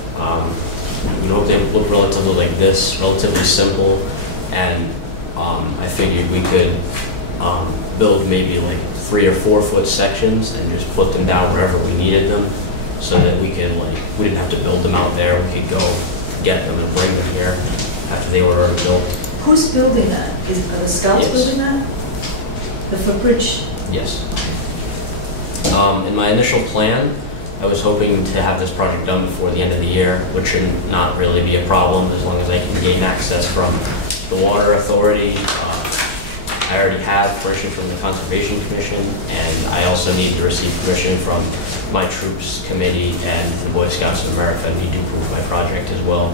We hope they look relatively like this, relatively simple, and I figured we could build maybe like 3 or 4 foot sections and just put them down wherever we needed them, so that we didn't have to build them out there. We could go get them and bring them here after they were already built. Who's building that? Are the Scouts building that? The footbridge? Yes. In my initial plan, I was hoping to have this project done before the end of the year, which should not really be a problem as long as I can gain access from the Water Authority. I already have permission from the Conservation Commission, and I also need to receive permission from my troops committee and the Boy Scouts of America need to approve my project as well.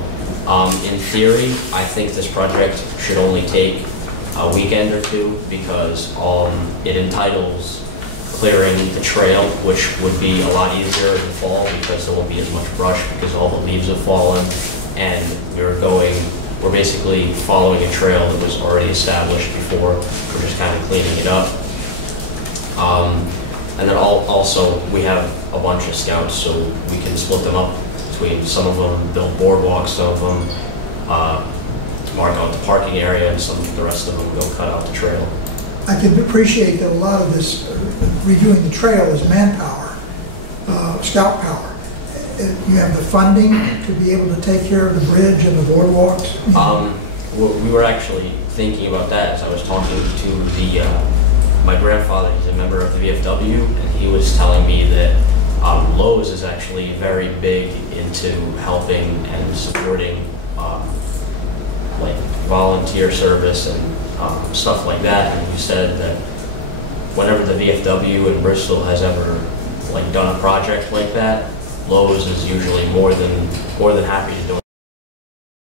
In theory, I think this project should only take a weekend or two, because it entitles clearing the trail, which would be a lot easier in the fall because there won't be as much brush because all the leaves have fallen, and we're basically following a trail that was already established before. We're just kind of cleaning it up. And then also we have a bunch of scouts, so we can split them up between some of them build boardwalks, some of them mark out the parking area, and the rest of them go cut out the trail. I can appreciate that a lot of this redoing the trail is manpower, scout power. You have the funding to be able to take care of the bridge and the boardwalks? We were actually thinking about that as I was talking to my grandfather. He's a member of the VFW, and he was telling me that Lowe's is actually very big into helping and supporting like volunteer service and stuff like that. And he said that whenever the VFW in Bristol has ever done a project like that, Lowe's is usually more than happy to do it.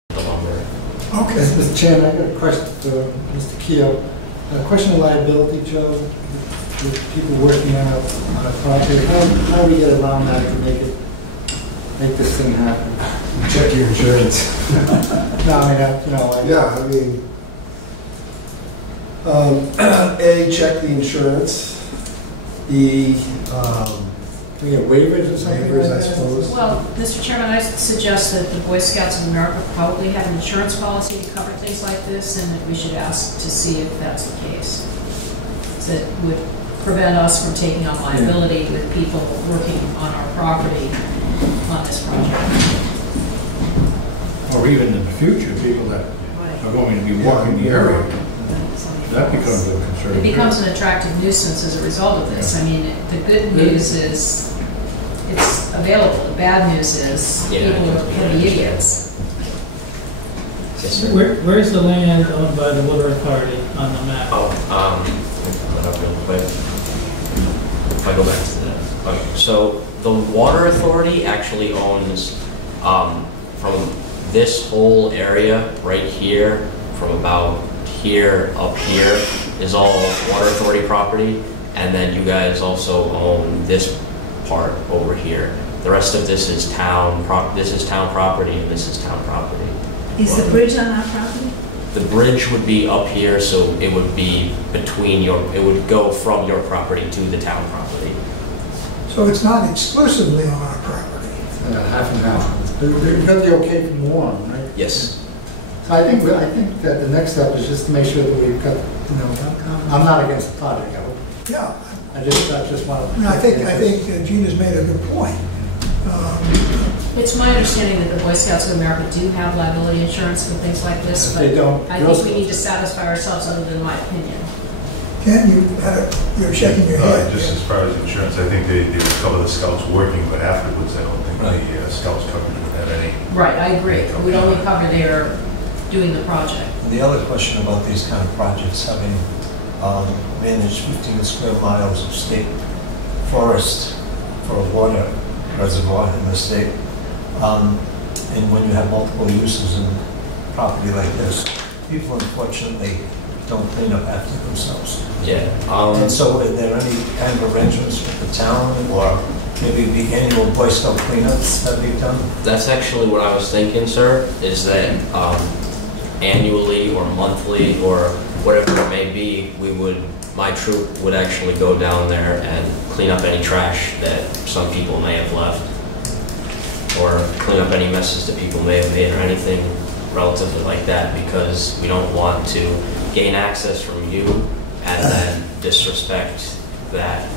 The lumber. Okay, Mr. Chairman, I got a question for Mr. Keogh. A question of liability, Joe, with people working on a project. How do we get around that to make this thing happen? Check your insurance. No, Yeah, I mean, A, check the insurance. B, we get waivers or something waivers, like I suppose. Well, Mr. Chairman, I suggest that the Boy Scouts of America probably have an insurance policy to cover things like this, and that we should ask to see if that's the case. That would prevent us from taking on liability with people working on our property on this project. Or even in the future, people that are going to be walking the area. That becomes a concern. It becomes an attractive nuisance as a result of this. I mean, the good news is it's available. The bad news is people are the idiots. So Yes, sir. Where's the land owned by the Woodward Party on the map? Oh, let me pull that up real quick. If I go back to that. Okay, so the Water Authority actually owns from this whole area right here, from about here up here, is all Water Authority property, and then you guys also own this part over here. The rest of this is town this is town property, and this is town property. Is the bridge on our property? The bridge would be up here, so it would be between it would go from your property to the town property. So it's not exclusively on our property. Half and half. We've got the okay from Warren, right? Yes. So I think that the next step is just to make sure that we've got, I'm not against the project. Yeah. I just want to. I think Gina's made a good point. It's my understanding that the Boy Scouts of America do have liability insurance for things like this, but They don't. I think we need to satisfy ourselves other than my opinion. Ken, you're shaking your head. Just as far as insurance, I think they would cover the scouts working, but afterwards, I don't think the scouts coverage would have any. Right, I agree. We'd only cover their doing the project. The other question about these kind of projects, having managed 15 square miles of state forest for a water reservoir in the state, and when you have multiple uses in property like this, people unfortunately don't clean up after themselves. Yeah. And so are there any kind of arrangements with the town, or maybe the annual Boy Scout cleanups that we've done? That's actually what I was thinking, sir, is that annually or monthly or whatever it may be, my troop would actually go down there and clean up any trash that some people may have left, or clean up any messes that people may have made or anything relatively like that, because we don't want to gain access from you and then disrespect that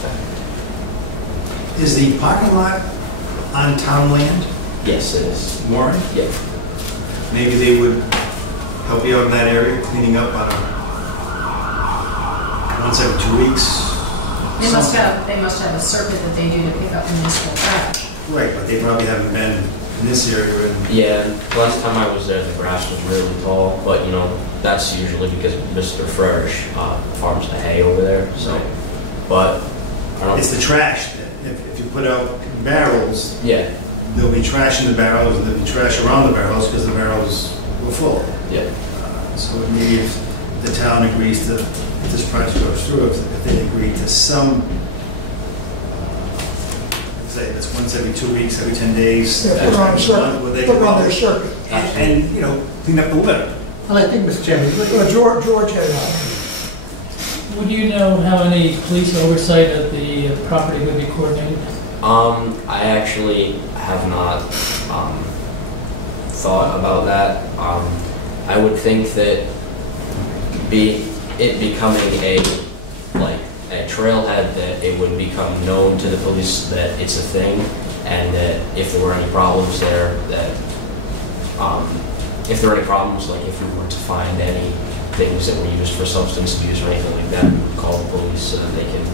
fact. Is the parking lot on town land? Yes, it is. Warren? Yeah. Maybe they would help you out in that area, cleaning up on once every 2 weeks. They must have a circuit that they do to pick up municipal trash. Right, but they probably haven't been in this area. Yeah, last time I was there, the grass was really tall, but that's usually because Mr. Fresh farms the hay over there. So, but I don't. It's the trash. If you put out barrels, yeah, there'll be trash in the barrels, and there'll be trash around the barrels because the barrels were full. Yeah. So maybe if the town agrees to, if this project goes through, if they agree to some, say it's once every 2 weeks, every 10 days. Yeah, put on a circuit. Put on their circuit. And clean up the litter. Well, I think, Mr. Chairman, George has. Would you know how any police oversight of the property would be coordinated? I actually have not thought about that. I would think that it becoming a trailhead, that it would become known to the police that it's a thing, and that if there were any problems there, that if there were any problems, like if we were to find any things that were used for substance abuse or anything like that, we would call the police so that they can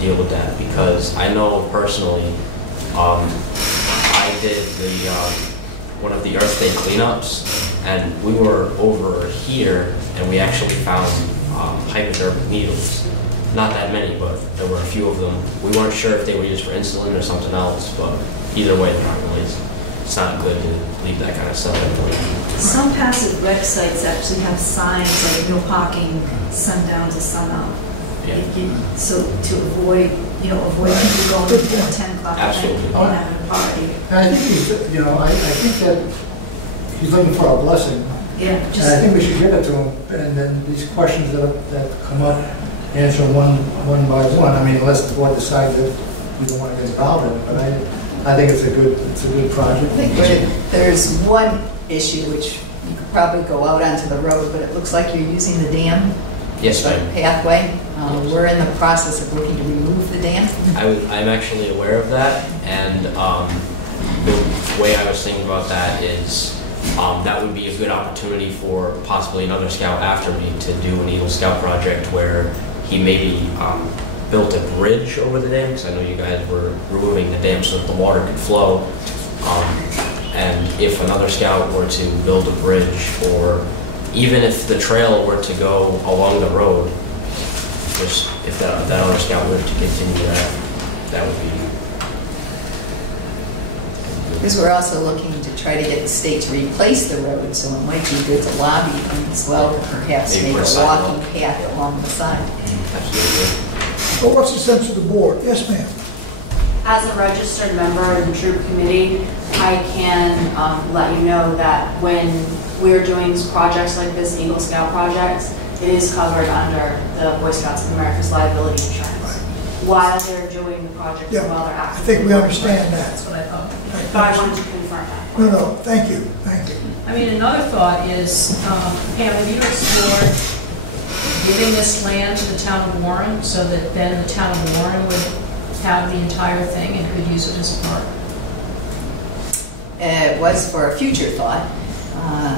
deal with that. Because I know personally, I did one of the Earth Day cleanups, and we were over here, and we actually found hypodermic needles. Not that many, but there were a few of them. We weren't sure if they were used for insulin or something else, but either way, they're not really. It's not good to leave that kind of stuff in. Some passive websites actually have signs like no parking sundown to sunup. Yeah. So to avoid people going before 10 o'clock at night and having a party. I think I think that he's looking for a blessing. Yeah. And I think we should give it to him, and then these questions that come up, answer one by one. I mean, unless the board decides that we don't want to get involved in it, but I think it's a good project. I think there's one issue which you could probably go out onto the road, but it looks like you're using the dam. Yes, ma'am. Pathway. We're in the process of looking to remove the dam. I'm actually aware of that, and the way I was thinking about that is that would be a good opportunity for possibly another scout after me to do an Eagle Scout project where he maybe built a bridge over the dam, because I know you guys were removing the dam so that the water could flow, And if another scout were to build a bridge, or even if the trail were to go along the road, just if that other scout were to continue that would be. Because we're also looking to try to get the state to replace the road, so it might be good to lobby them as well to perhaps Maybe make for a a walking sidewalk. path along the side. Absolutely. Well, what's the sense of the board? Yes, ma'am. As a registered member of the troop committee, I can let you know that when we're doing projects like this, Eagle Scout projects, it is covered under the Boy Scouts of America's liability insurance while they're doing the project and while they're I active. think we understand that. That's what I thought. But I wanted to confirm that. No, thank you, thank you. I mean, another thought is, Pam, have you explored giving this land to the town of Warren so that then the town of Warren would have the entire thing and could use it as a park? It was for a future thought.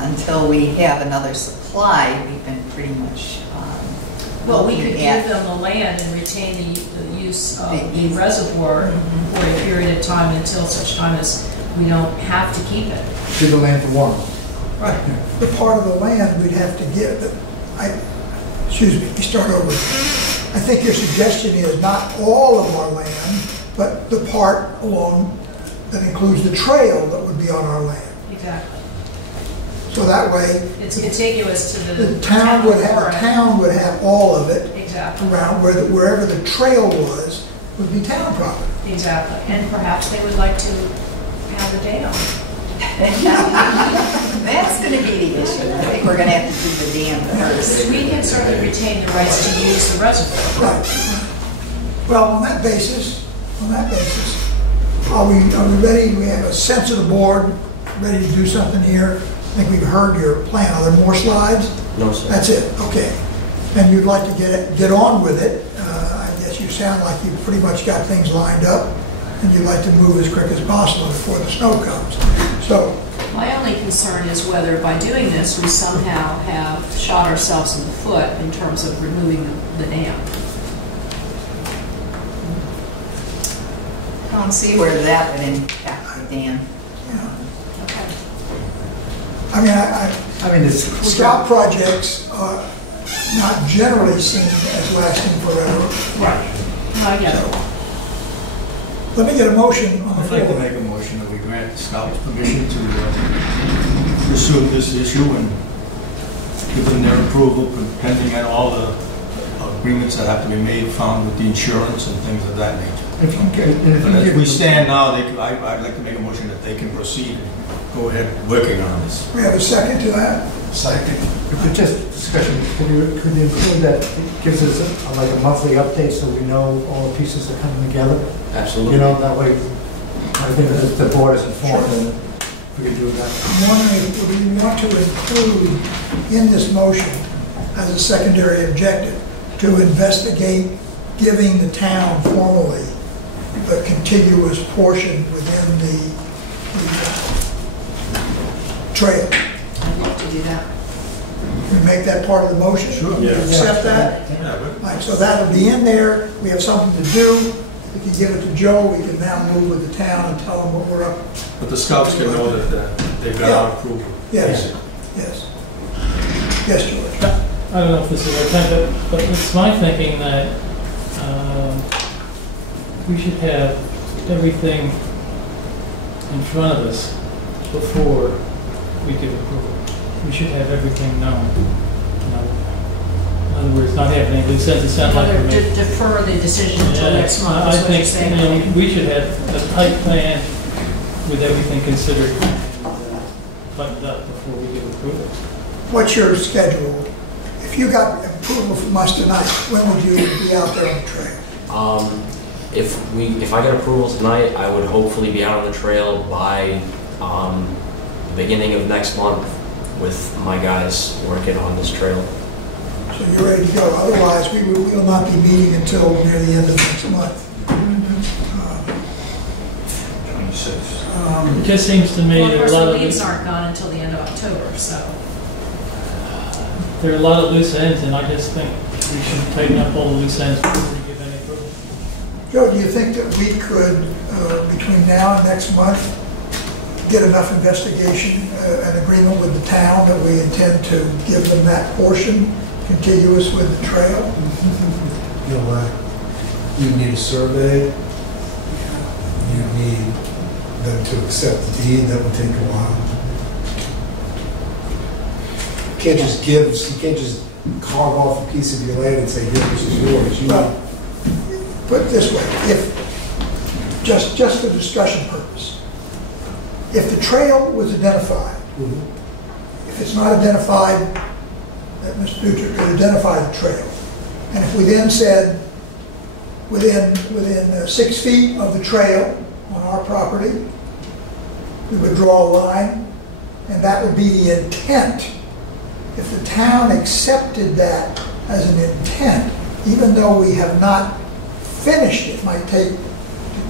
Until we have another supply, we've been pretty much Well, we could looking give at them the land and retain the use of the reservoir for a period of time until such time as we don't have to keep it. To the land for one. Right. The part of the land we'd have to give, excuse me, we start over. I think your suggestion is not all of our land, but the part along that includes the trail that would be on our land. Exactly. So that way, It's contiguous to the town would have all of it Exactly. around wherever the trail was would be town property. Exactly. And perhaps they would like to have a dam. That's going to be the issue. I think we're going to have to do the dam first. We can certainly retain the rights to use the reservoir. Right. Well, on that basis, are we ready? We have a sense of the board, ready to do something here. I think we've heard your plan. Are there more slides? No, sir. That's it, okay. And you'd like to get on with it. I guess you sound like you've pretty much got things lined up, and you'd like to move as quick as possible before the snow comes. So, My only concern is whether by doing this, we somehow have shot ourselves in the foot in terms of removing the dam. I don't see where that would impact the dam. I mean, it's scout projects are not generally seen as lasting forever. Right. No, I get it. Let me get a motion on the I'd like to floor. make a motion that we grant the scouts permission to pursue this issue and give them their approval pending on all the agreements that have to be made, found with the insurance and things of that nature. But as we stand now, I'd like to make a motion that they can proceed and go ahead working on this. We have a second to that? Second. But just discussion, could you include that, it gives us like a monthly update so we know all the pieces are coming together? Absolutely. You know, that way, I think that the board is informed and we could do that. I'm wondering, would we want to include in this motion as a secondary objective to investigate giving the town formally the contiguous portion within the trail? I'd love to do that. We make that part of the motion? Sure. You Yeah. accept that? Yeah, Right, so that'll be in there, we have something to do, we can give it to Joe, we can now move with the town and tell them what we're up. But the scouts can know that they've got our approval. Yes, yes. Yes, George. I don't know if this is the right time, but it's my thinking that we should have everything in front of us before we give approval. We should have everything known. In other words, not having any loose ends. It sounds like we're making... Defer the decision until next month, I is what you're think, saying. you know, we should have a tight plan with everything considered buttoned up before we give approval. What's your schedule? If you got approval from us tonight, when would you be out there on the trail? If I get approval tonight, I would hopefully be out on the trail by the beginning of next month with my guys working on this trail. So you're ready to go. Otherwise, we will not be meeting until near the end of next month. 26. It just seems to me Well, of there are course, a lot the of leaves loose, aren't gone until the end of October, so. there are a lot of loose ends, and I just think we should tighten up all the loose ends before we give any approval. Joe, do you think that we could, between now and next month, get enough investigation, an agreement with the town that we intend to give them that portion contiguous with the trail. You know what? You need a survey. You need them to accept the deed. That would take a while. You can't just carve off a piece of your land and say, "Here, this is yours." Well, put it this way, if, just for discussion purpose, if the trail was identified, if it's not identified, that Mr. Dutra could identify the trail, and if we then said, within 6 feet of the trail on our property, we would draw a line, and that would be the intent. If the town accepted that as an intent, even though we have not finished it, might take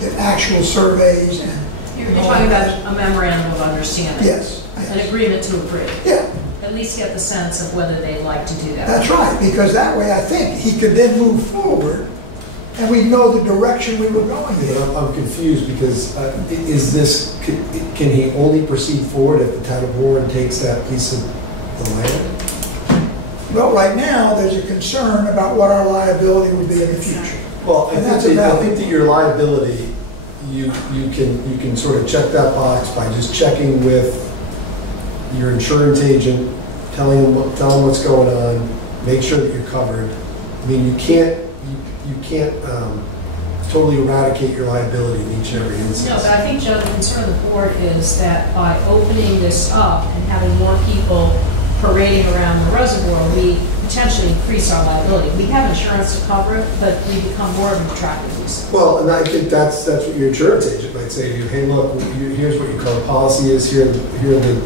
the actual surveys and... You're talking about a memorandum of understanding? Yes. An agreement to agree? Yeah. At least get the sense of whether they'd like to do that. That's right, because that way I think he could then move forward and we know the direction we were going in. I'm confused because can he only proceed forward if the town of Warren takes that piece of the land? Well, right now, there's a concern about what our liability would be in the future. Well, I think that your liability, you can sort of check that box by just checking with your insurance agent, tell him what's going on, make sure that you're covered. I mean, you can't totally eradicate your liability in each and every instance. No, but I think, Joe, the concern of the board is that by opening this up and having more people parading around the reservoir, we potentially increase our liability. We have insurance to cover it, but we become more of an attractive nuisance. Well, and I think that's what your insurance agent might say to you. Hey, look, here's what your current policy is. Here are the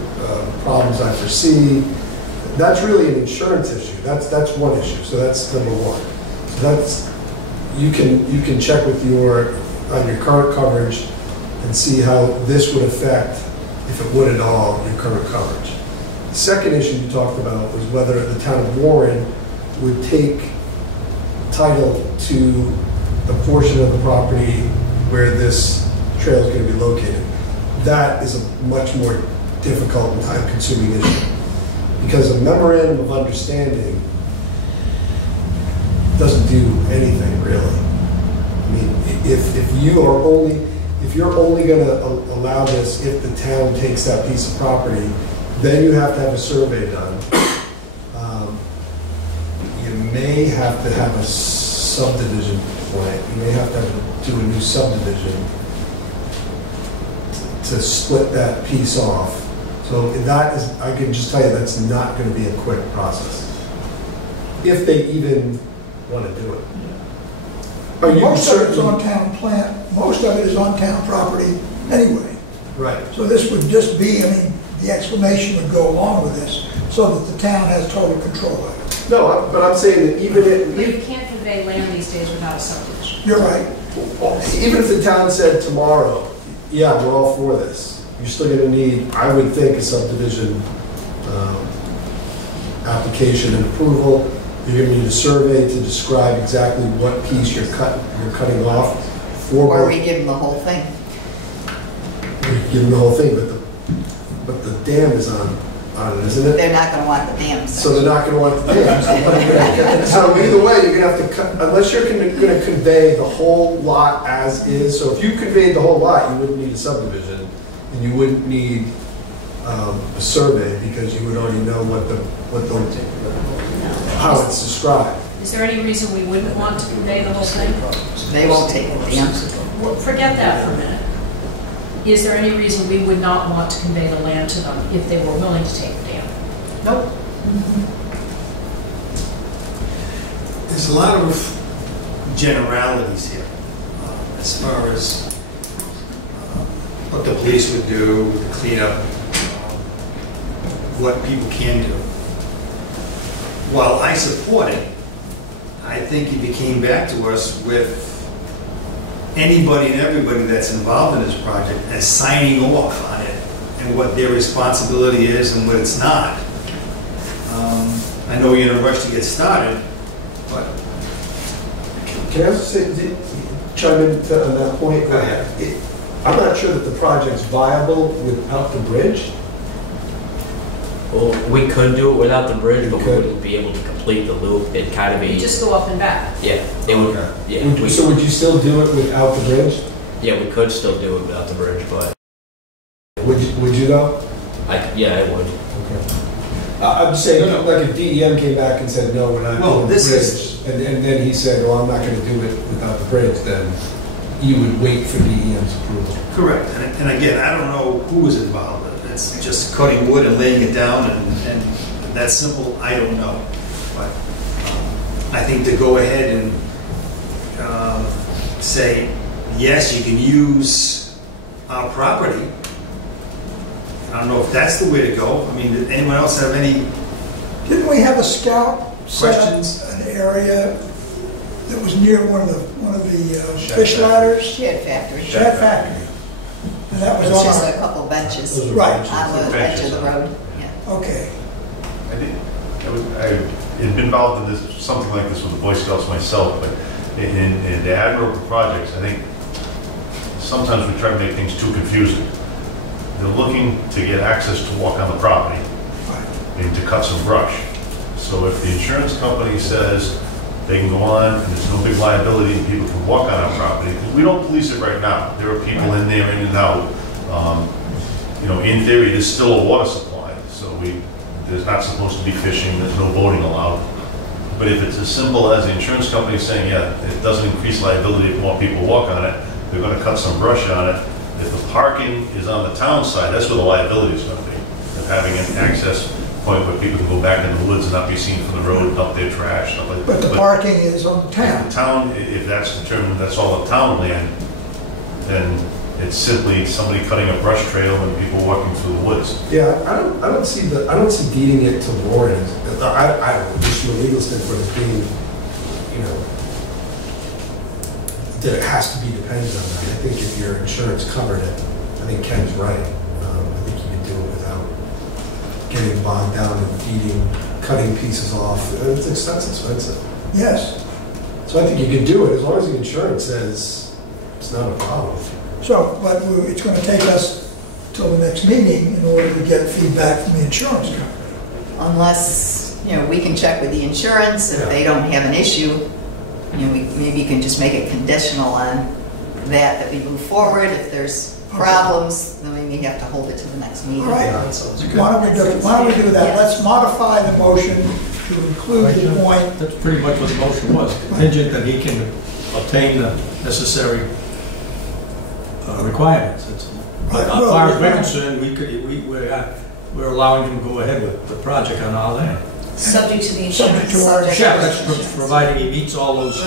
problems I foresee. That's really an insurance issue. That's one issue. So that's number one. So that's you can check with on your current coverage and see how this would affect, if it would at all, your current coverage. The second issue you talked about was whether the town of Warren would take title to the portion of the property where this trail is going to be located. That is a much more difficult and time-consuming issue because a memorandum of understanding doesn't do anything really. I mean, if you're only going to allow this if the town takes that piece of property, then you have to have a survey done. You may have to have a subdivision plan. You may have to do a new subdivision to split that piece off. So that is, I can just tell you, that's not going to be a quick process. If they even want to do it. Most of it is on town plant. Most of it is on town property anyway. Right. So this would just be, I mean, the explanation would go along with this so that the town has total control of it. No, but I'm saying that even if... But you can't convey land these days without a subdivision. You're right. Even if the town said tomorrow, yeah, we're all for this, you're still going to need, I would think, a subdivision application and approval. You're going to need a survey to describe exactly what piece you're cutting off. Or we give them the whole thing. We give them the whole thing, but the dam is on it, isn't it? They're not going to want the dam. So they're not going to want the dam. So either way, you're going to have to cut, unless you're going to convey the whole lot as is. So if you conveyed the whole lot, you wouldn't need a subdivision, and you wouldn't need a survey because you would already know how it's described. Is there any reason we wouldn't want to convey the whole thing? They won't take the dam. Well, forget that for a minute. Is there any reason we would not want to convey the land to them if they were willing to take the dam? Nope. There's a lot of generalities here as far as what the police would do to clean up what people can do. While I support it, I think if you came back to us with anybody and everybody that's involved in this project as signing off on it and what their responsibility is and what it's not. I know you're in a rush to get started, but... Can I also say, chime in on that point? Go ahead. I'm not sure that the project's viable without the bridge. Well, we could do it without the bridge, but we could. wouldn't be able to complete the loop. It'd kind of be, You just go up and back. yeah, it would, yeah. So would you still do it without the bridge? Yeah, we could still do it without the bridge, but Would you though? yeah, it would. I'm just saying, like if DEM came back and said, no, we're not doing the bridge, and then he said, well, I'm not going to do it without the bridge, then you would wait for DEM's approval. Correct, and again, I don't know who was involved. It's just cutting wood and laying it down, and that's simple, I don't know. But I think to go ahead and say, yes, you can use our property, I don't know if that's the way to go. I mean, did anyone else have any Didn't we have a scout set questions? up an area that was near one of the fish ladders? Shed factory. Shed factory. And that was It's on just our, a couple benches right, on the edge of the road. Yeah. okay. I had been involved in this, something like this with the Boy Scouts myself, but in the admirable projects, I think sometimes we try to make things too confusing. They're looking to get access to walk on the property and to cut some brush. So if the insurance company says they can go on and there's no big liability and people can walk on our property, because we don't police it right now. There are people in there in and out. You know, in theory, there's still a water supply, so there's not supposed to be fishing, there's no boating allowed. But if it's as simple as the insurance company saying, yeah, it doesn't increase liability if more people walk on it, they're going to cut some brush on it. If the parking is on the town side, that's where the liability is going to be. Of having an access point where people can go back in the woods and not be seen from the road and dump their trash, stuff like that. But the parking is on the town. The town, if that's determined, that's all the town land, then it's simply somebody cutting a brush trail and people walking through the woods. Yeah, I don't see deeding it to Warren. I don't know, just from a legal standpoint as being, you know, that it has to be dependent on that. I think if your insurance covered it, I think Ken's right. I think you can do it without getting bogged down in deeding, cutting pieces off. It's expensive. Yes. So I think you can do it as long as the insurance says it's not a problem. So, but it's going to take us till the next meeting in order to get feedback from the insurance company. Unless, you know, we can check with the insurance, if they don't have an issue, you know, maybe you can just make it conditional on that we move forward. If there's problems, then we may have to hold it to the next meeting. All right. Why don't we do that? Let's modify the motion to include the point. That's pretty much what the motion was, contingent that he can obtain the necessary requirements. As far as we're concerned, we're allowing him to go ahead with the project on our land. Subject to the insurance. Yeah, that's providing he meets all those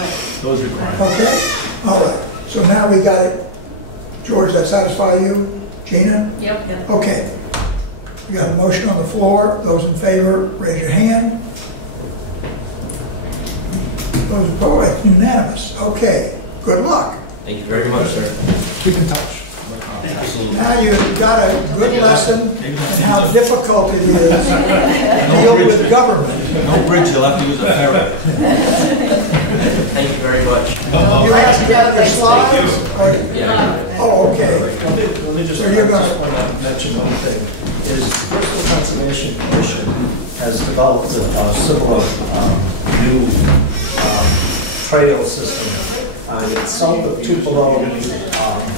requirements. Okay, all right. So now we got it. George, that satisfy you? Gina? Yep. Okay. We got a motion on the floor. Those in favor, raise your hand. Those opposed, unanimous. Okay, good luck. Thank you very much, sir. Keep in touch. Absolutely. Now you've got a good lesson in how difficult it is to deal with government. No bridge, you'll have to use a ferry. Thank you very much. You have your slides? Yeah. Oh, okay. Let me just So you're gonna- mention one thing, is Bristol Conservation Commission has developed a similar New trail system. It's south of Tupelo,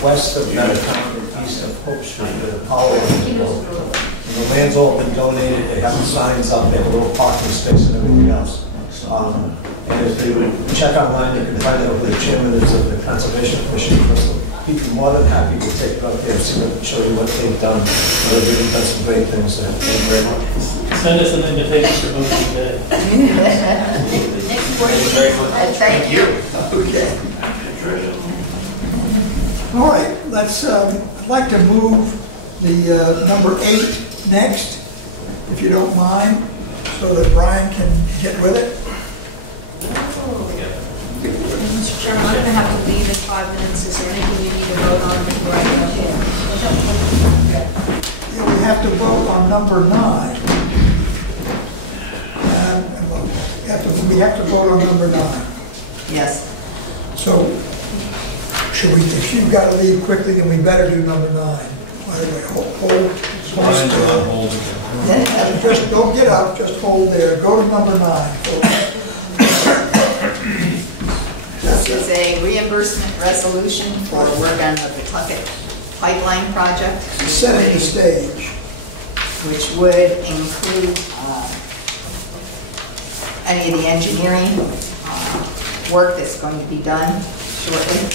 west of Medicom, and east of Hope Street, the Apollo. The land's all been donated, they have the signs up, they have a little parking space and everything else. And if they would check online, they can find out who the chairman is of the Conservation Commission in Bristol. He'd be more than happy to take it up there and show you what they've done. They've really done some great things there. Thank you very much. Send us an invitation for opening day. Thank you. Okay. All right, let's, I'd like to move the number 8 next, if you don't mind, so that Brian can get with it. Mr. Chairman, I'm going to have to leave in 5 minutes. Is there anything you need to vote on before I go? Yeah, we have to vote on number 9. We have to vote on number 9. Yes. So if you've got to leave quickly, then we better do number 9. By the way, hold. Just don't get up, just hold there. Go to number 9. This is a reimbursement resolution for work on the Pawtucket pipeline project. Setting the stage. Which would include any of the engineering work that's going to be done shortly.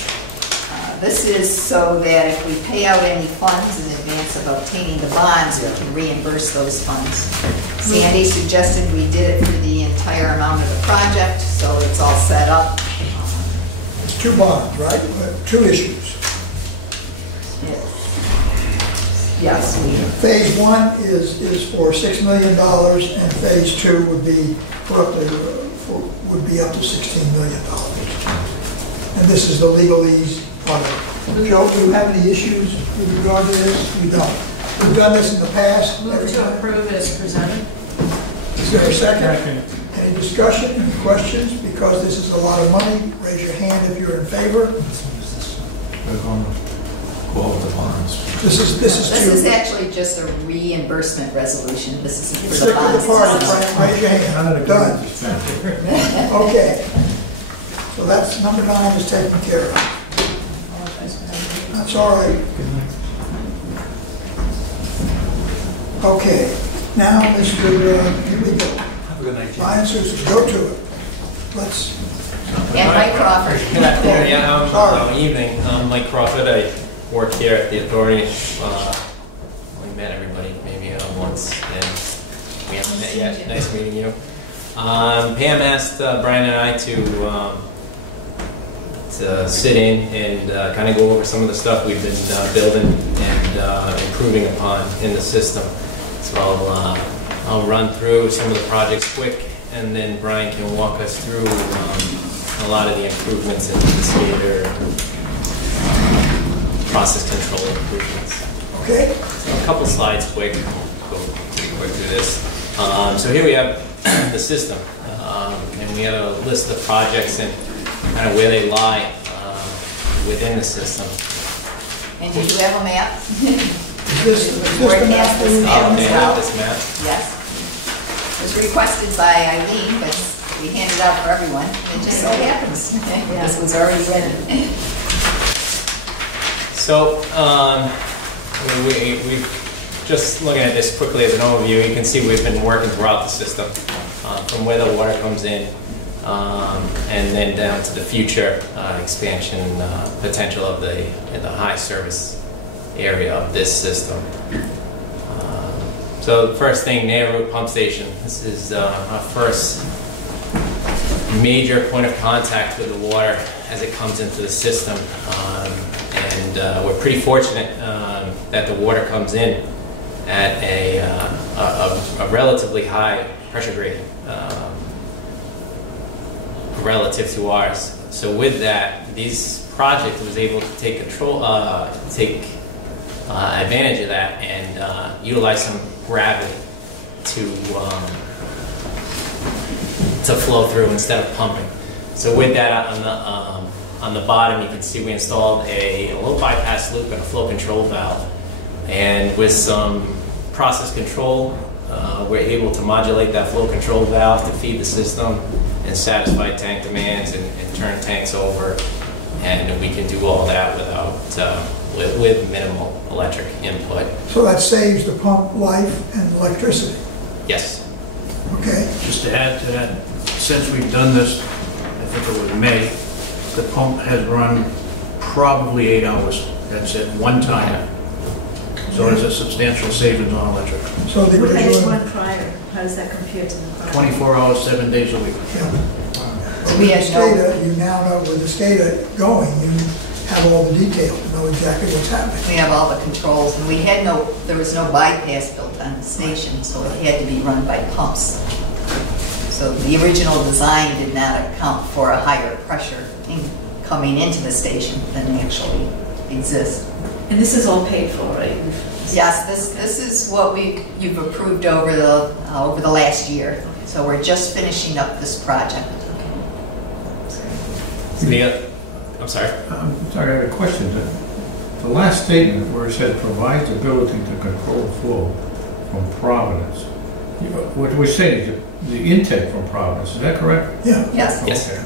This is so that if we pay out any funds in advance of obtaining the bonds, we can reimburse those funds. Sandy suggested we did it for the entire amount of the project, so it's all set up. It's 2 bonds, right? 2 issues. Yes. Phase 1 is for $6 million, and phase 2 would be would be up to $16 million. And this is the legalese part of it. Joe, do you have any issues with regard to this? We don't. We've done this in the past. Move to approve as presented. Is there a second? Any discussion, any questions? Because this is a lot of money, raise your hand if you're in favor. We're going to go over the bonds. This is actually just a reimbursement resolution. This isn't for the stick with bonds. the party, Frank. Raise your hand. Done. Okay. So that's number 9 is taken care of. That's all right. Okay. Now, Mr. Here we go. Have a good night, Ryan Susan, go to it. Let's. And Mike Crawford. Good afternoon. Good evening. I'm Mike Crawford. I work here at the authority. We met everybody maybe once, and we haven't met yet. Nice meeting you. Pam asked Brian and I to sit in and kind of go over some of the stuff we've been building and improving upon in the system. So I'll run through some of the projects quick, and then Brian can walk us through a lot of the improvements in the SCADA process control improvements. Okay. So a couple slides quick. Go pretty quick through this. So here we have the system, and we have a list of projects and kind of where they lie within the system. And you do have a map? This map as well. This map? Yes. It was requested by Eileen, but we handed out for everyone. It just so happens. This was already ready. So, we just looking at this quickly as an overview, you can see we've been working throughout the system, from where the water comes in, and then down to the future expansion potential of the high service area of this system. So the first thing, Medicom Pub Station. This is our first major point of contact with the water as it comes into the system. And we're pretty fortunate that the water comes in at a relatively high pressure gradient relative to ours. So with that, this project was able to take advantage of that and utilize some gravity to flow through instead of pumping. So with that, on the bottom, you can see we installed a low bypass loop and a flow control valve. And with some process control, we're able to modulate that flow control valve to feed the system and satisfy tank demands and turn tanks over. And we can do all that with minimal electric input. So that saves the pump life and electricity. Yes. Okay. Just to add to that, since we've done this, I think it was May, the pump has run probably 8 hours. That's it, one time. So there's a substantial savings on electric. So the What had original one prior? How does that compare to the prior? 24 hours, 7 days a week. So with the SCADA, you now know with the SCADA going, you have all the details, you know exactly what's happening. We have all the controls, and there was no bypass built on the station, so it had to be run by pumps. So the original design did not account for a higher pressure coming into the station than actually exists. And this is all paid for, right? Yes, this is what you've approved over the last year. So we're just finishing up this project. So I'm sorry? I'm sorry, I have a question. The last statement where it said provides ability to control flow from Providence. What we're saying is the intake from Providence, is that correct? Yeah. Yes. Yes. Okay.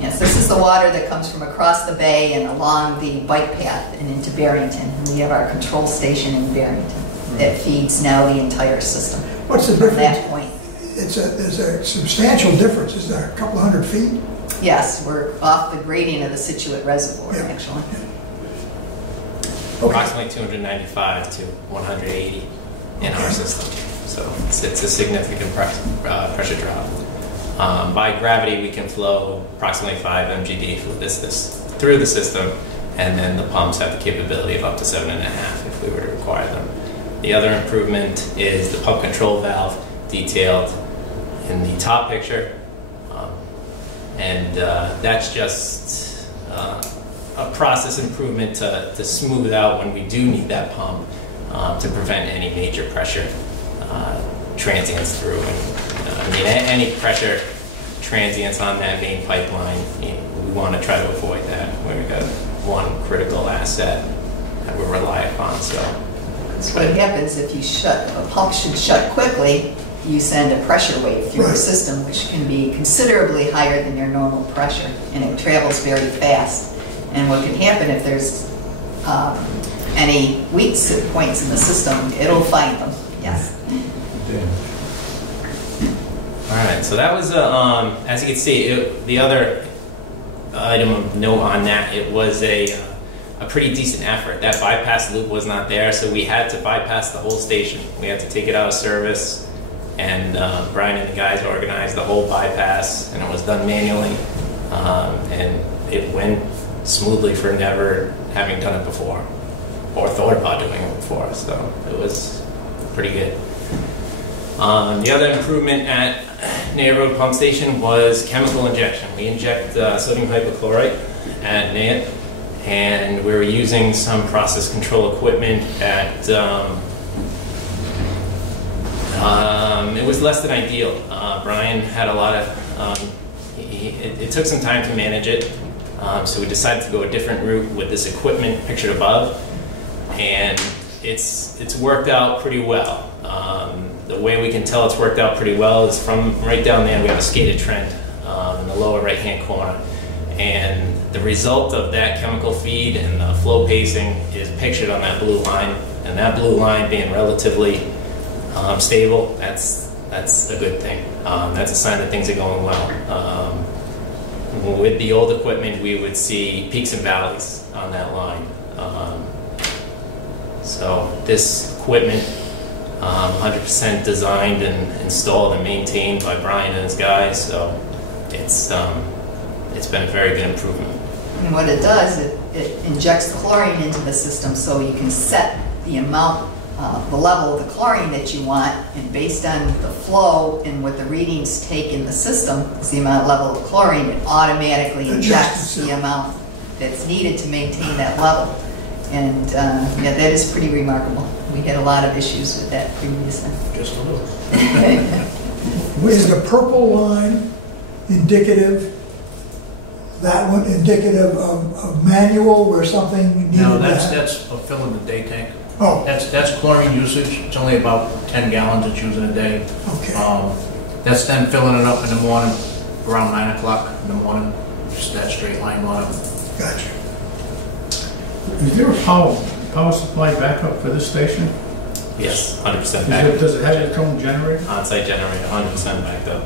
Yes, this is the water that comes from across the bay and along the bike path and into Barrington. And we have our control station in Barrington that feeds now the entire system. What's the From difference? that point. There's a substantial difference. Is there a couple hundred feet? Yes, we're off the gradient of the Situate Reservoir, actually. Approximately 295 to 180 in our system. So it's a significant pressure drop. By gravity, we can flow approximately 5 mgd through the system, and then the pumps have the capability of up to 7.5 if we were to require them. The other improvement is the pump control valve detailed in the top picture, and that's just a process improvement to smooth out when we do need that pump to prevent any major pressure transients through. And any pressure transients on that main pipeline, we want to try to avoid that. We've got one critical asset that we rely upon. So what happens if you a pump should shut quickly, you send a pressure wave through the system, which can be considerably higher than your normal pressure, and it travels very fast. And what can happen if there's any weak points in the system, it'll find them. Yes. all right, so that was as you can see, the other item of note on that, it was a pretty decent effort. That bypass loop was not there, so we had to bypass the whole station. We had to take it out of service, and Brian and the guys organized the whole bypass, and it was done manually, and it went smoothly for never having done it before or thought about doing it before, so it was pretty good. The other improvement at Naya Road Pump Station was chemical injection. We inject sodium hypochlorite at Naya, and we were using some process control equipment at it was less than ideal. Brian had a lot of it took some time to manage it, so we decided to go a different route with this equipment pictured above, and it's worked out pretty well. The way we can tell it's worked out pretty well is from right down there we have a skated trend in the lower right hand corner, and the result of that chemical feed and the flow pacing is pictured on that blue line, and that blue line being relatively stable, that's a good thing. That's a sign that things are going well. With the old equipment, we would see peaks and valleys on that line. So this equipment, 100% designed and installed and maintained by Brian and his guys, so it's been a very good improvement. And what it does, it injects chlorine into the system so you can set the amount, the level of the chlorine that you want, and based on the flow and what the readings take in the system, is the amount level of chlorine, it automatically injects the amount that's needed to maintain that level. And yeah, that is pretty remarkable. We had a lot of issues with that previously. Just a little. Is the purple line indicative, that one indicative of manual where something needed? No, that's a fill in the day tank. Oh. That's chlorine usage. It's only about 10 gallons it's using a day. Okay. That's then filling it up in the morning, around 9 o'clock in the morning. Just that straight line going up. Gotcha. Is there a power supply backup for this station? Yes, 100% backed up. Does it have its own generator? On-site generator, 100% backed up.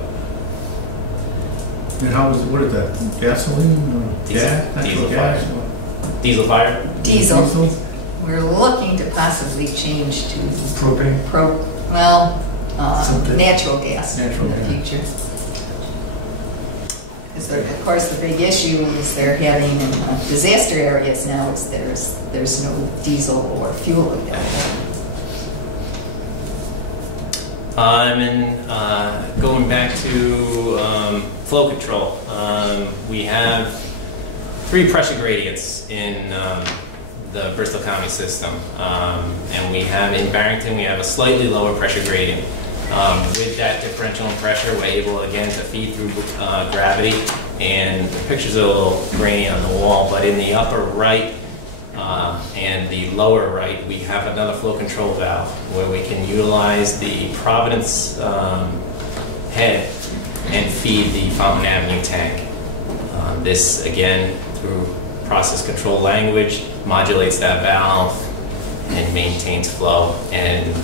And what is that? Gasoline or gas? Diesel gas? fire. Diesel fire? Diesel. We're looking to possibly change to propane. Natural gas in the future. Because of course the big issue is they're having in disaster areas now is there's no diesel or fuel available. And going back to flow control, we have 3 pressure gradients in the Bristol County system, and we have in Barrington we have a slightly lower pressure gradient. With that differential in pressure, we're able again to feed through gravity And the picture's a little grainy on the wall, but in the upper right and the lower right, we have another flow control valve where we can utilize the Providence head and feed the Fountain Avenue tank. This, again, through process control language, modulates that valve and maintains flow. And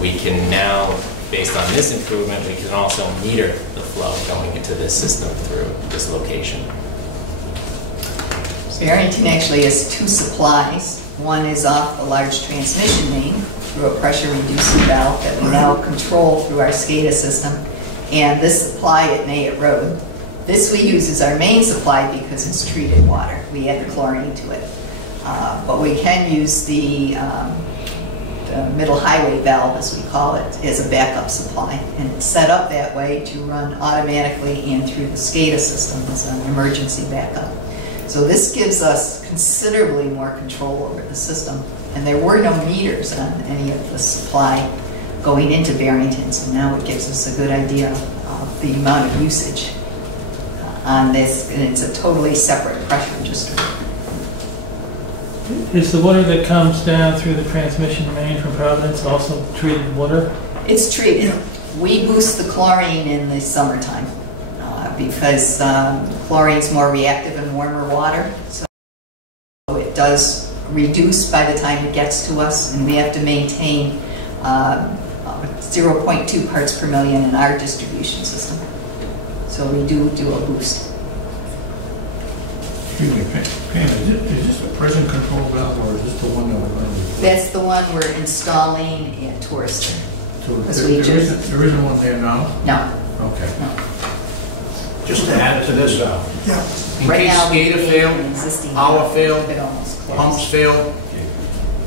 we can now, based on this improvement, we can also meter the flow going into this system through this location. Barrington actually has two supplies. One is off the large transmission main through a pressure reducing valve that we now control through our SCADA system. And this supply at Nayett Road, this we use as our main supply because it's treated water. We add the chlorine to it. But we can use the middle highway valve, as we call it, as a backup supply. And it's set up that way to run automatically and through the SCADA system as an emergency backup. So this gives us considerably more control over the system. And there were no meters on any of the supply going into Barrington, so now it gives us a good idea of the amount of usage on this. And it's a totally separate pressure register. Is the water that comes down through the transmission main from Providence also treated water? It's treated. We boost the chlorine in the summertime because chlorine's more reactive in warmer water. So it does reduce by the time it gets to us, and we have to maintain 0.2 parts per million in our distribution system. So we do a boost. Excuse me, Pam, is this a pressure control valve or is this the one that we're going to replace? That's the one we're installing at Tourister. So there isn't one there now? No. Okay. No. Just to add to this, in Right case now, SCADA failed, our failed, pumps failed,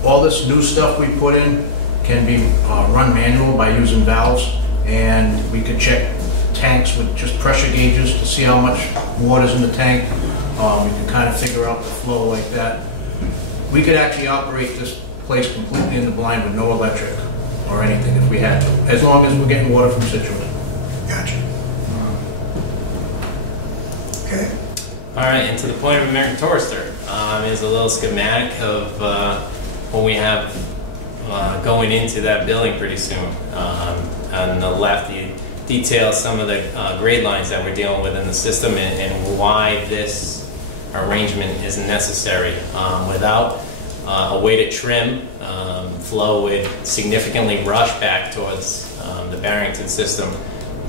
all this new stuff we put in can be run manual by using valves, and we could check tanks with just pressure gauges to see how much water's in the tank. We can kind of figure out the flow like that. We could actually operate this place completely in the blind with no electric or anything if we had to, as long as we're getting water from Situate. Gotcha. Okay. All right, and to the point of American Tourister is a little schematic of what we have going into that building pretty soon. On the left, you detail some of the grade lines that we're dealing with in the system and why this arrangement is necessary. Without a way to trim, flow would significantly rush back towards the Barrington system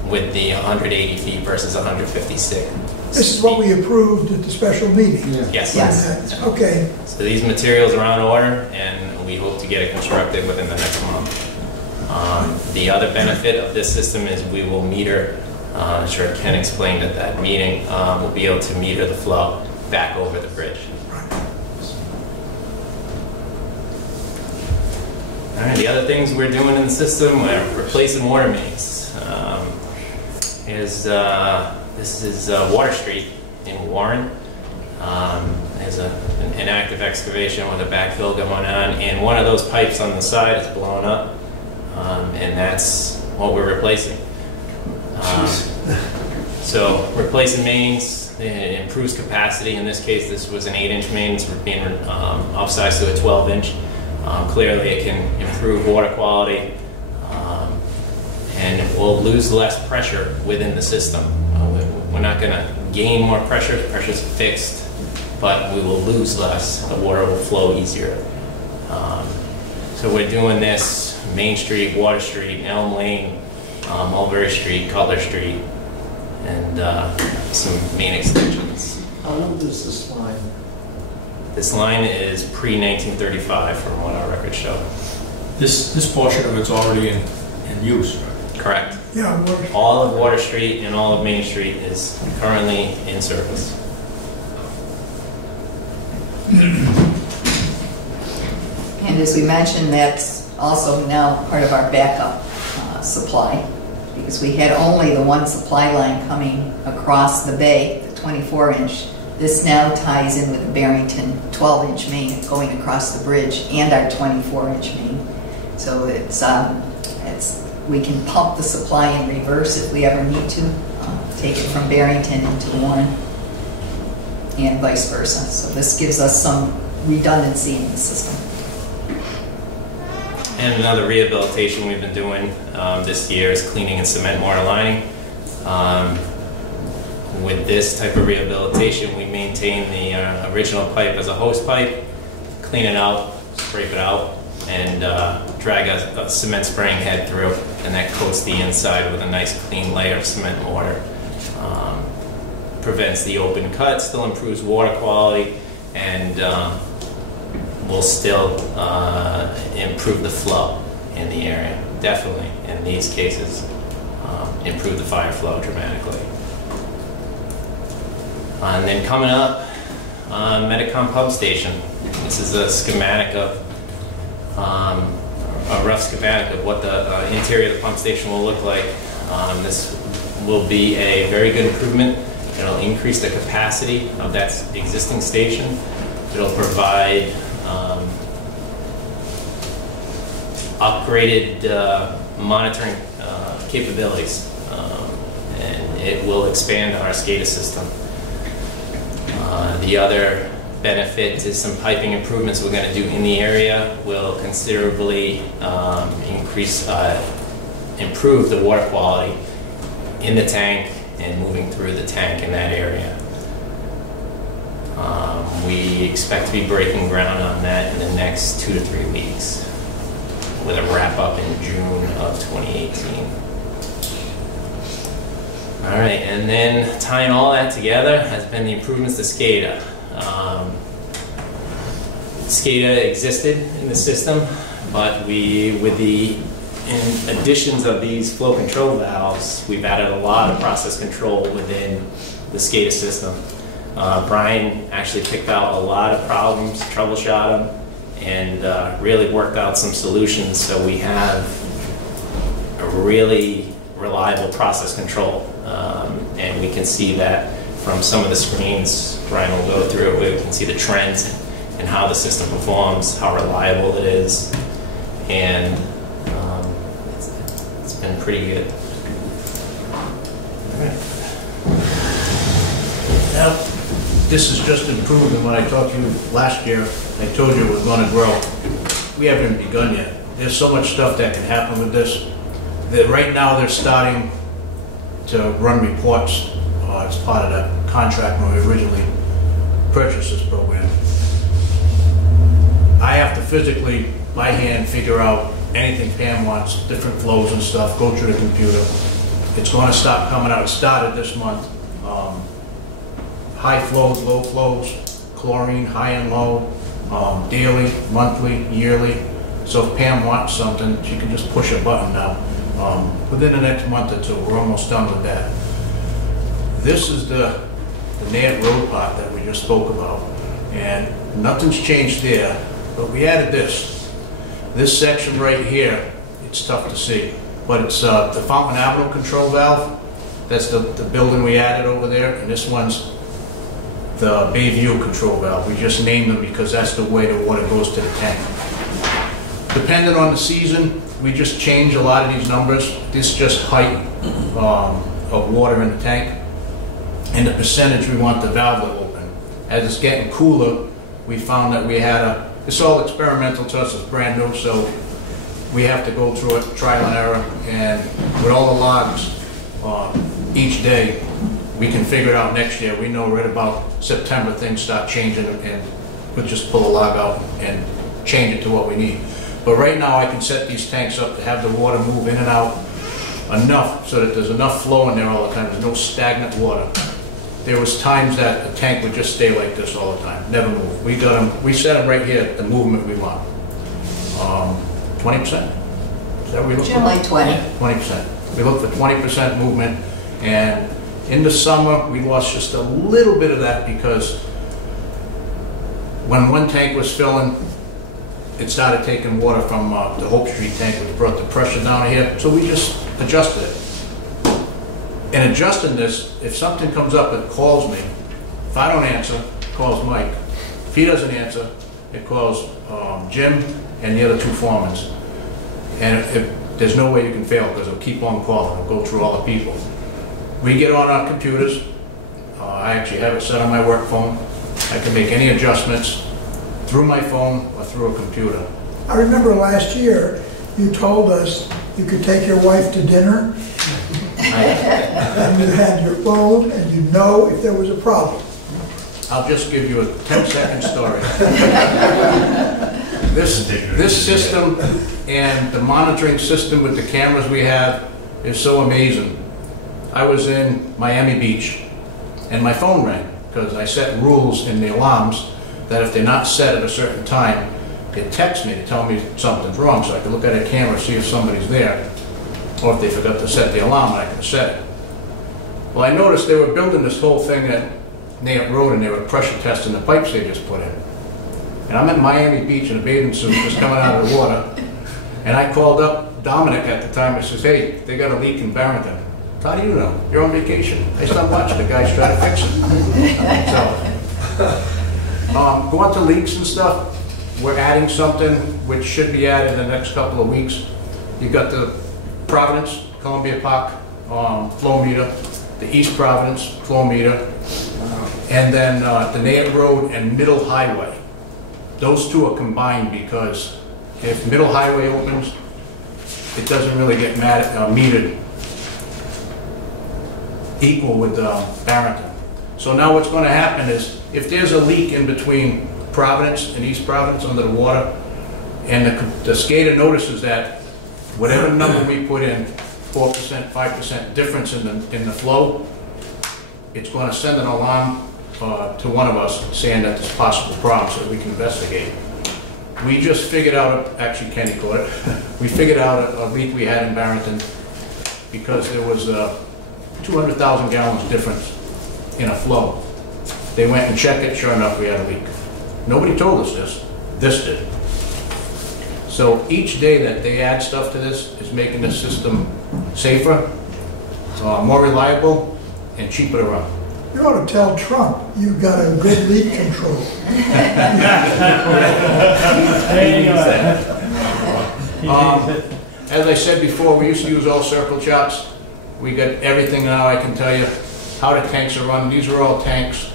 with the 180 feet versus 156. This is what we approved at the special meeting. Yeah. Yes. Yes. Okay. So these materials are on order, and we hope to get it constructed within the next month. The other benefit of this system is we will meter, I'm sure Ken explained at that meeting, we'll be able to meter the flow back over the bridge. All right, the other things we're doing in the system, we're replacing water mains. This is Water Street in Warren. There's an active excavation with a backfill going on, and one of those pipes on the side is blown up, and that's what we're replacing. So replacing mains, it improves capacity. In this case, this was an 8-inch main. It's being upsized to a 12-inch. Clearly, it can improve water quality, and we'll lose less pressure within the system. We're not going to gain more pressure. The pressure's fixed, but we will lose less. The water will flow easier. So we're doing this Main Street, Water Street, Elm Lane, Mulberry Street, Cutler Street, and some main extensions. How old is this line? This line is pre-1935 from what our records show. This portion of it's already in use, right? Correct. Yeah. All of Water Street and all of Main Street is currently in service. And as we mentioned, that's also now part of our backup supply, because we had only the one supply line coming across the bay, the 24-inch. This now ties in with the Barrington 12-inch main going across the bridge and our 24-inch main. So it's we can pump the supply in reverse if we ever need to take it from Barrington into Warren and vice versa. So this gives us some redundancy in the system. And another rehabilitation we've been doing this year is cleaning and cement mortar lining. With this type of rehabilitation, we maintain the original pipe as a hose pipe, clean it out, scrape it out, and drag a cement spraying head through, and that coats the inside with a nice clean layer of cement mortar. Prevents the open cut, still improves water quality, and will still improve the flow in the area. Definitely, in these cases, improve the fire flow dramatically. And then coming up, Medicom Pub Station. This is a schematic of, a rough schematic of what the interior of the pump station will look like. This will be a very good improvement. It'll increase the capacity of that existing station. It'll provide upgraded monitoring capabilities, and it will expand our SCADA system. The other benefit is some piping improvements we're going to do in the area will considerably improve the water quality in the tank and moving through the tank in that area. We expect to be breaking ground on that in the next 2 to 3 weeks, with a wrap up in June of 2018. All right, and then tying all that together has been the improvements to SCADA. SCADA existed in the system, but with the additions of these flow control valves, we've added a lot of process control within the SCADA system. Brian actually picked out a lot of problems, troubleshot them, and really worked out some solutions, so we have a really reliable process control. And we can see that from some of the screens Brian will go through it, where we can see the trends and how the system performs, how reliable it is, and it's been pretty good. All right. Now, this is just improving. When I talked to you last year, I told you it was going to grow. We haven't begun yet. There's so much stuff that can happen with this. That right now they're starting to run reports as part of the contract when we originally purchased this program. I have to physically, by hand, figure out anything Pam wants, different flows and stuff, go through the computer. It's going to stop coming out. It started this month. High flows, low flows, chlorine, high and low, daily, monthly, yearly. So if Pam wants something, she can just push a button now. Within the next month or two, we're almost done with that. This is the Nant Road part that we just spoke about, and nothing's changed there, but we added this. This section right here, it's tough to see, but it's the Fountain Avenue control valve. That's the building we added over there, and this one's the Bayview control valve. We just named them because that's the way the water goes to the tank. Depending on the season, we just change a lot of these numbers. This is just height of water in the tank and the percentage we want the valve to open. As it's getting cooler, we found that we had it's all experimental to us, it's brand new, so we have to go through it, trial and error, and with all the logs each day, we can figure it out next year. We know right about September things start changing, and we'll just pull a log out and change it to what we need. But right now I can set these tanks up to have the water move in and out enough so that there's enough flow in there all the time. There's no stagnant water. There was times that the tank would just stay like this all the time, never move. We got them, we set them right here, the movement we want. 20%? Is that what we look for? Generally 20. 20%. We look for 20% movement, and in the summer we lost just a little bit of that because when one tank was filling, it started taking water from the Hope Street tank, which brought the pressure down here, so we just adjusted it. In adjusting this, if something comes up, it calls me. If I don't answer, it calls Mike. If he doesn't answer, it calls Jim and the other two foremen. And there's no way you can fail because it'll keep on calling. It'll go through all the people. We get on our computers. I actually have it set on my work phone. I can make any adjustments through my phone or through a computer. I remember last year, you told us you could take your wife to dinner, and you had your phone, and you'd know if there was a problem. I'll just give you a 10-second story. This system and the monitoring system with the cameras we have is so amazing. I was in Miami Beach, and my phone rang, because I set rules in the alarms that if they're not set at a certain time, it texts me to tell me something's wrong, so I can look at a camera, see if somebody's there, or if they forgot to set the alarm, I can set it. Well, I noticed they were building this whole thing at Nayant Road, and they were pressure testing the pipes they just put in. And I'm in Miami Beach in a bathing suit, just coming out of the water, and I called up Dominic at the time and says, hey, they got a leak in Barrington. How do you know? You're on vacation. I stopped watching the guys try to fix it. So, going to leaks and stuff, we're adding something which should be added in the next couple of weeks. You've got the Providence, Columbia Park flow meter, the East Providence flow meter, and then the Nayant Road and Middle Highway. Those two are combined because if Middle Highway opens, it doesn't really get metered equal with Barrington. So now what's going to happen is if there's a leak in between Providence and East Providence under the water, and the SCADA notices that whatever number we put in, 4%, 5% difference in the flow, it's going to send an alarm to one of us saying that there's possible problems so that we can investigate. We just figured out, actually Kenny caught it, we figured out a leak we had in Barrington because there was 200,000 gallons difference in a flow. They went and checked it, sure enough we had a leak. Nobody told us this did. So each day that they add stuff to this is making the system safer, more reliable, and cheaper to run. You ought to tell Trump you've got a good leak control. As I said before, we used to use all circle charts. We got everything now. I can tell you how the tanks are run. These are all tanks.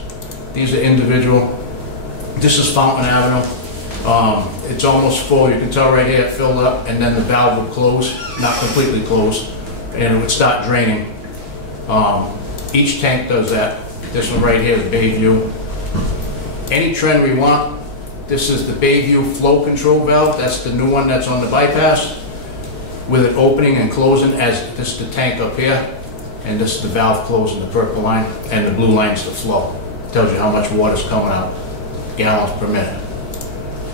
These are individual. This is Fountain Avenue. It's almost full. You can tell right here it filled up, and then the valve would close, not completely close, and it would start draining. Each tank does that. This one right here is Bayview. Any trend we want. This is the Bayview flow control valve. That's the new one that's on the bypass, with it opening and closing as this is the tank up here, and this is the valve closing, the purple line, and the blue line's the flow. It tells you how much water's coming out, gallons per minute.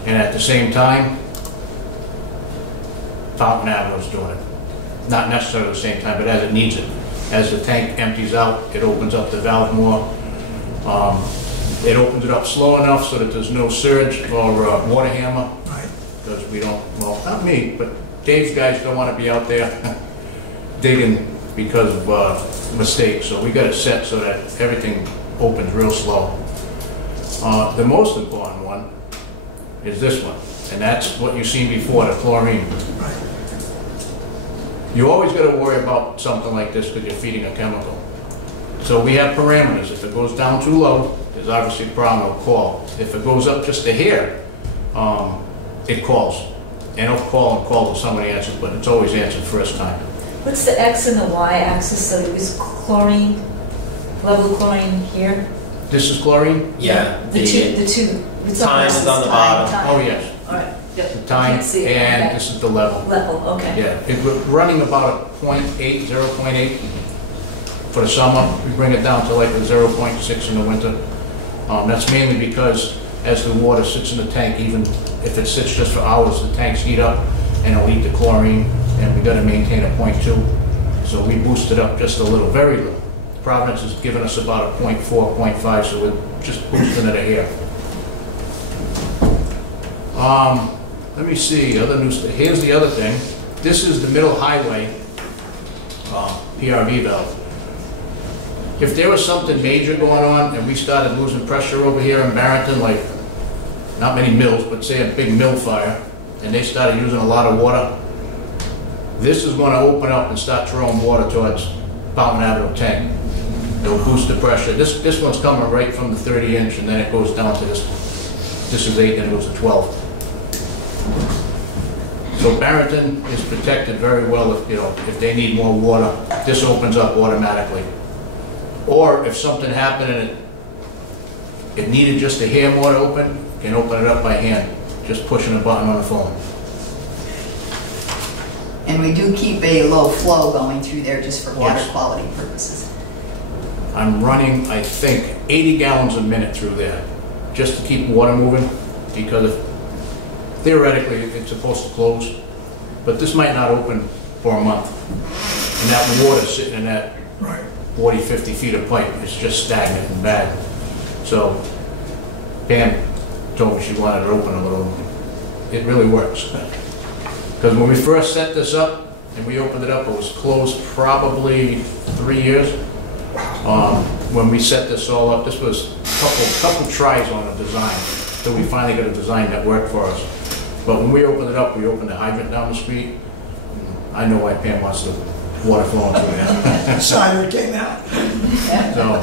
And at the same time, Fountain Avenue's doing it. Not necessarily at the same time, but as it needs it. As the tank empties out, it opens up the valve more. It opens it up slow enough so that there's no surge or water hammer. Because we don't, well, not me, but Dave's guys don't want to be out there digging because of mistakes. So we got it set so that everything opens real slow. The most important one is this one, and that's what you've seen before, the chlorine. You always got to worry about something like this because you're feeding a chemical. So we have parameters. If it goes down too low, there's obviously a problem, it'll call. If it goes up just a hair, it calls. And it'll call and call till somebody answers, but it's always answered first time. What's the X and the Y axis? So it was chlorine, level of chlorine here? This is chlorine? Yeah. The two. Time is on the bottom. Oh, yes. All right. Yep. The time, See it. and Okay. this is the level. Level, okay. Yeah, it's running about a 0.8, 0.8 for the summer. We bring it down to like a 0.6 in the winter. That's mainly because as the water sits in the tank, even if it sits just for hours, the tanks heat up and it'll eat the chlorine, and we got to maintain a 0.2. So we boost it up just a little, very little. Providence has given us about a 0.4, 0.5, so we're just boosting it a hair. Let me see, other news. Here's the other thing. This is the Middle Highway PRV valve. If there was something major going on and we started losing pressure over here in Barrington, like not many mills, but say a big mill fire, and they started using a lot of water, this is going to open up and start throwing water towards Fountain Avenue tank. It'll boost the pressure. This one's coming right from the 30-inch, and then it goes down to this. This is 8, and it goes to 12. So Barrington is protected very well if they need more water. This opens up automatically. Or if something happened and it needed just a hair more to open, you can open it up by hand, just pushing a button on the phone. And we do keep a low flow going through there just for water Yes. quality purposes. I'm running, I think, 80 gallons a minute through there, just to keep water moving, because theoretically it's supposed to close, but this might not open for a month. And that water sitting in that 40, 50 feet of pipe is just stagnant and bad. So Pam told me she wanted it open a little. It really works. Because when we first set this up and we opened it up, it was closed probably 3 years. When we set this all up, this was a couple tries on a design till we finally got a design that worked for us. But when we opened it up, we opened the hydrant down the street. I know why Pam wants the water flowing through there. Cider came out. So,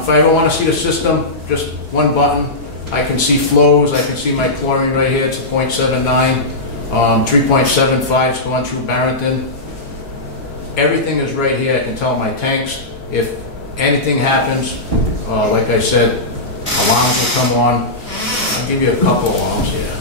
if I ever want to see the system, just one button. I can see flows. I can see my chlorine right here. It's a 0.79. 3.75 is going through Barrington. Everything is right here. I can tell my tanks. If anything happens, like I said, alarms will come on. I'll give you a couple alarms here.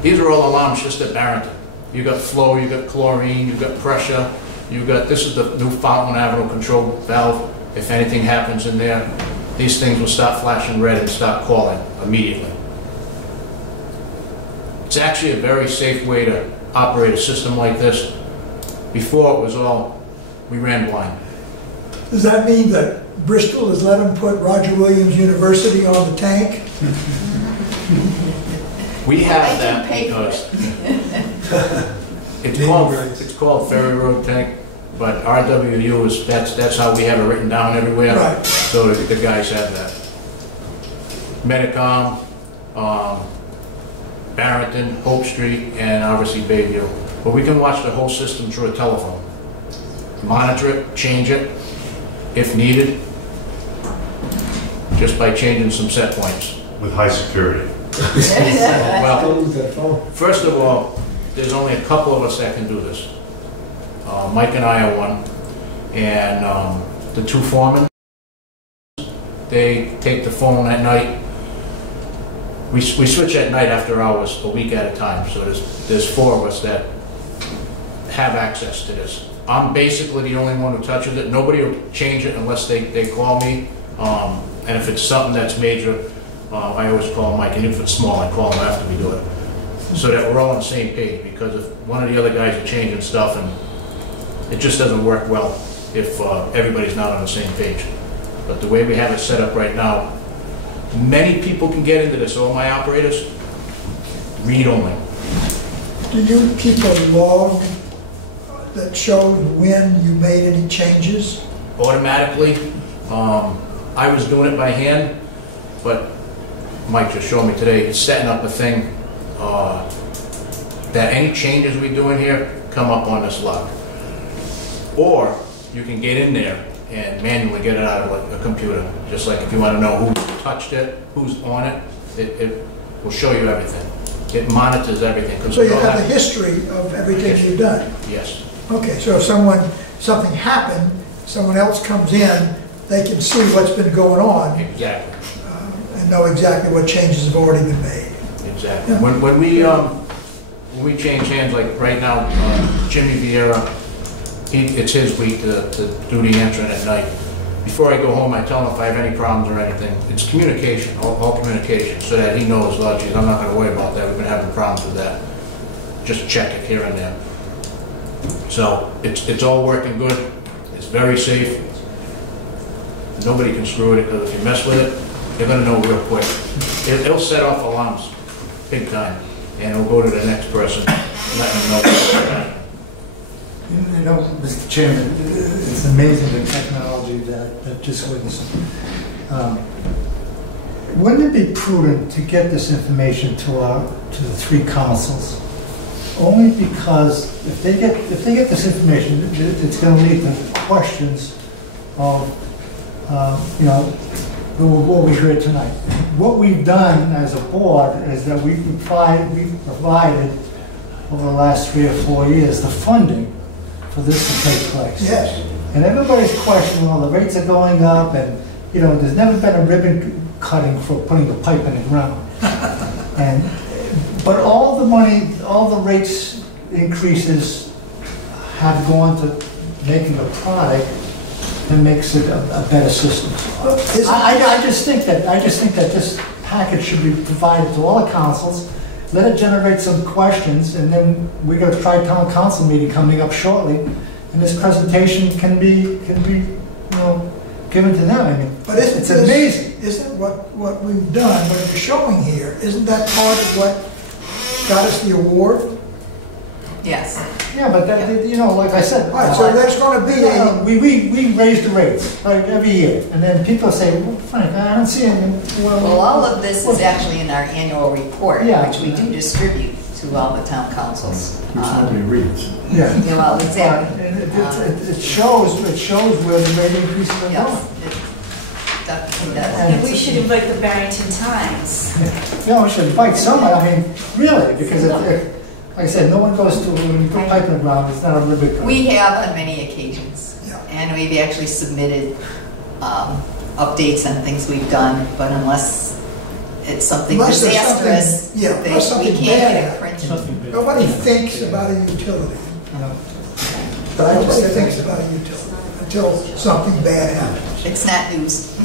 These are all alarms just at Barrington. You got flow, you got chlorine, you got pressure, you got, this is the new Fountain Avenue control valve. If anything happens in there, these things will start flashing red and start calling immediately. It's actually a very safe way to operate a system like this. Before it was all, we ran blind. Does that mean that Bristol has let them put Roger Williams University on the tank? We have that because it's called Ferry Road Tank, but RWU is, that's how we have it written down everywhere. Right. So the guys have that. Medicom, Barrington, Hope Street, and obviously Bayview. But we can watch the whole system through a telephone. Monitor it, change it, if needed, just by changing some set points. With high security. Well, first of all, there's only a couple of us that can do this. Mike and I are one, and the two foremen, they take the phone at night. We switch at night after hours, a week at a time, so there's 4 of us that have access to this. I'm basically the only one who touches it. Nobody will change it unless they call me, and if it's something that's major, I always call Mike, and if it's small, I call him after we do it, so that we're all on the same page, because if one of the other guys are changing stuff, and it just doesn't work well if everybody's not on the same page. But the way we have it set up right now, many people can get into this, all my operators, read only. Do you keep a log that showed when you made any changes? Automatically, I was doing it by hand, but Mike just showed me today, he's setting up a thing that any changes we do in here come up on this log. Or you can get in there and manually get it out of a computer. Just like if you want to know who touched it, who's on it, it will show you everything. It monitors everything. So you have a history of everything you've done? Yes. Okay, so if something happened, someone else comes in, they can see what's been going on. Exactly. And know exactly what changes have already been made. Exactly. Yeah. When we change hands, like right now, Jimmy Vieira, it's his week to do the answering at night. Before I go home, I tell him if I have any problems or anything. It's communication, all communication, so that he knows, oh geez, I'm not going to worry about that. We've been having problems with that. Just check it here and there. So it's all working good. It's very safe. Nobody can screw it, because if you mess with it, they're going to know real quick. It'll set off alarms, big time, and it'll go to the next person, let them know. You know, Mr. Chairman, it's amazing the technology that just witnessed. Wouldn't it be prudent to get this information to the 3 councils? Only because if they get this information, it's going to lead to questions of, you know, what we heard tonight. What we've done as a board is that we've provided over the last 3 or 4 years the funding for this to take place. Yes. And everybody's questioning, well, the rates are going up, and, you know, there's never been a ribbon cutting for putting the pipe in the ground. But all the money, all the rates increases have gone to making a product that makes it a better system. I just think that this package should be provided to all the councils. Let it generate some questions, and then we're going to try town council meeting coming up shortly, and this presentation can be you know, given to them. I mean, but it's amazing. Isn't what we've done, what you're showing here, isn't that part of what got us the award? Yes. Yeah, but that, you know, like I said, all right, so there's going to be we raise the rates like every year, and then people say, well, Frank, I don't see anything. Well, all of this is actually in our annual report, Yeah. which we do distribute to all the town councils. Nobody reads. Yeah. Yeah, well, exactly. And it shows where the rate increases are Yes, going. it definitely does. And we should invite the Barrington Times. Yeah, we should invite somebody. I mean, really, because like I said, no one goes to when you put pipe in the ground. It's not a ribbon cut. We have on many occasions, and we've actually submitted updates on things we've done, but unless it's something Unless there's disastrous, something- yeah, unless we something can't bad get it printed. Nobody thinks about a utility. But I just Nobody thinks about a utility until something bad happens. It's not news.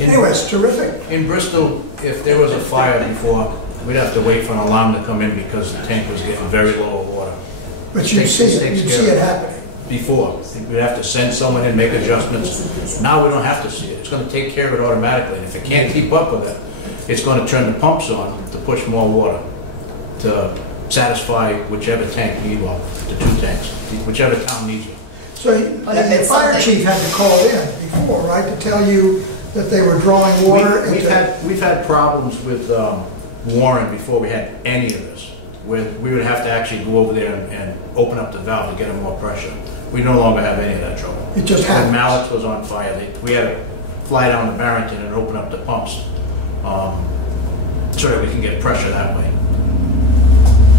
Anyway, it's terrific. In Bristol, if there was a fire before, we'd have to wait for an alarm to come in because the tank was getting very low of water. But you see it happening. Before, we'd have to send someone in, make adjustments. Now we don't have to see it. It's going to take care of it automatically. And if it can't keep up with it, it's going to turn the pumps on to push more water to satisfy whichever tank you need, well, the 2 tanks, whichever town needs it. So the fire chief had to call in before, right, to tell you that they were drawing water? We've had problems with Warren before we had any of this, where we would have to actually go over there and open up the valve to get more pressure. We no longer have any of that trouble. It just happens. When Mallett's was on fire, we had to fly down to Barrington and open up the pumps so that we can get pressure that way.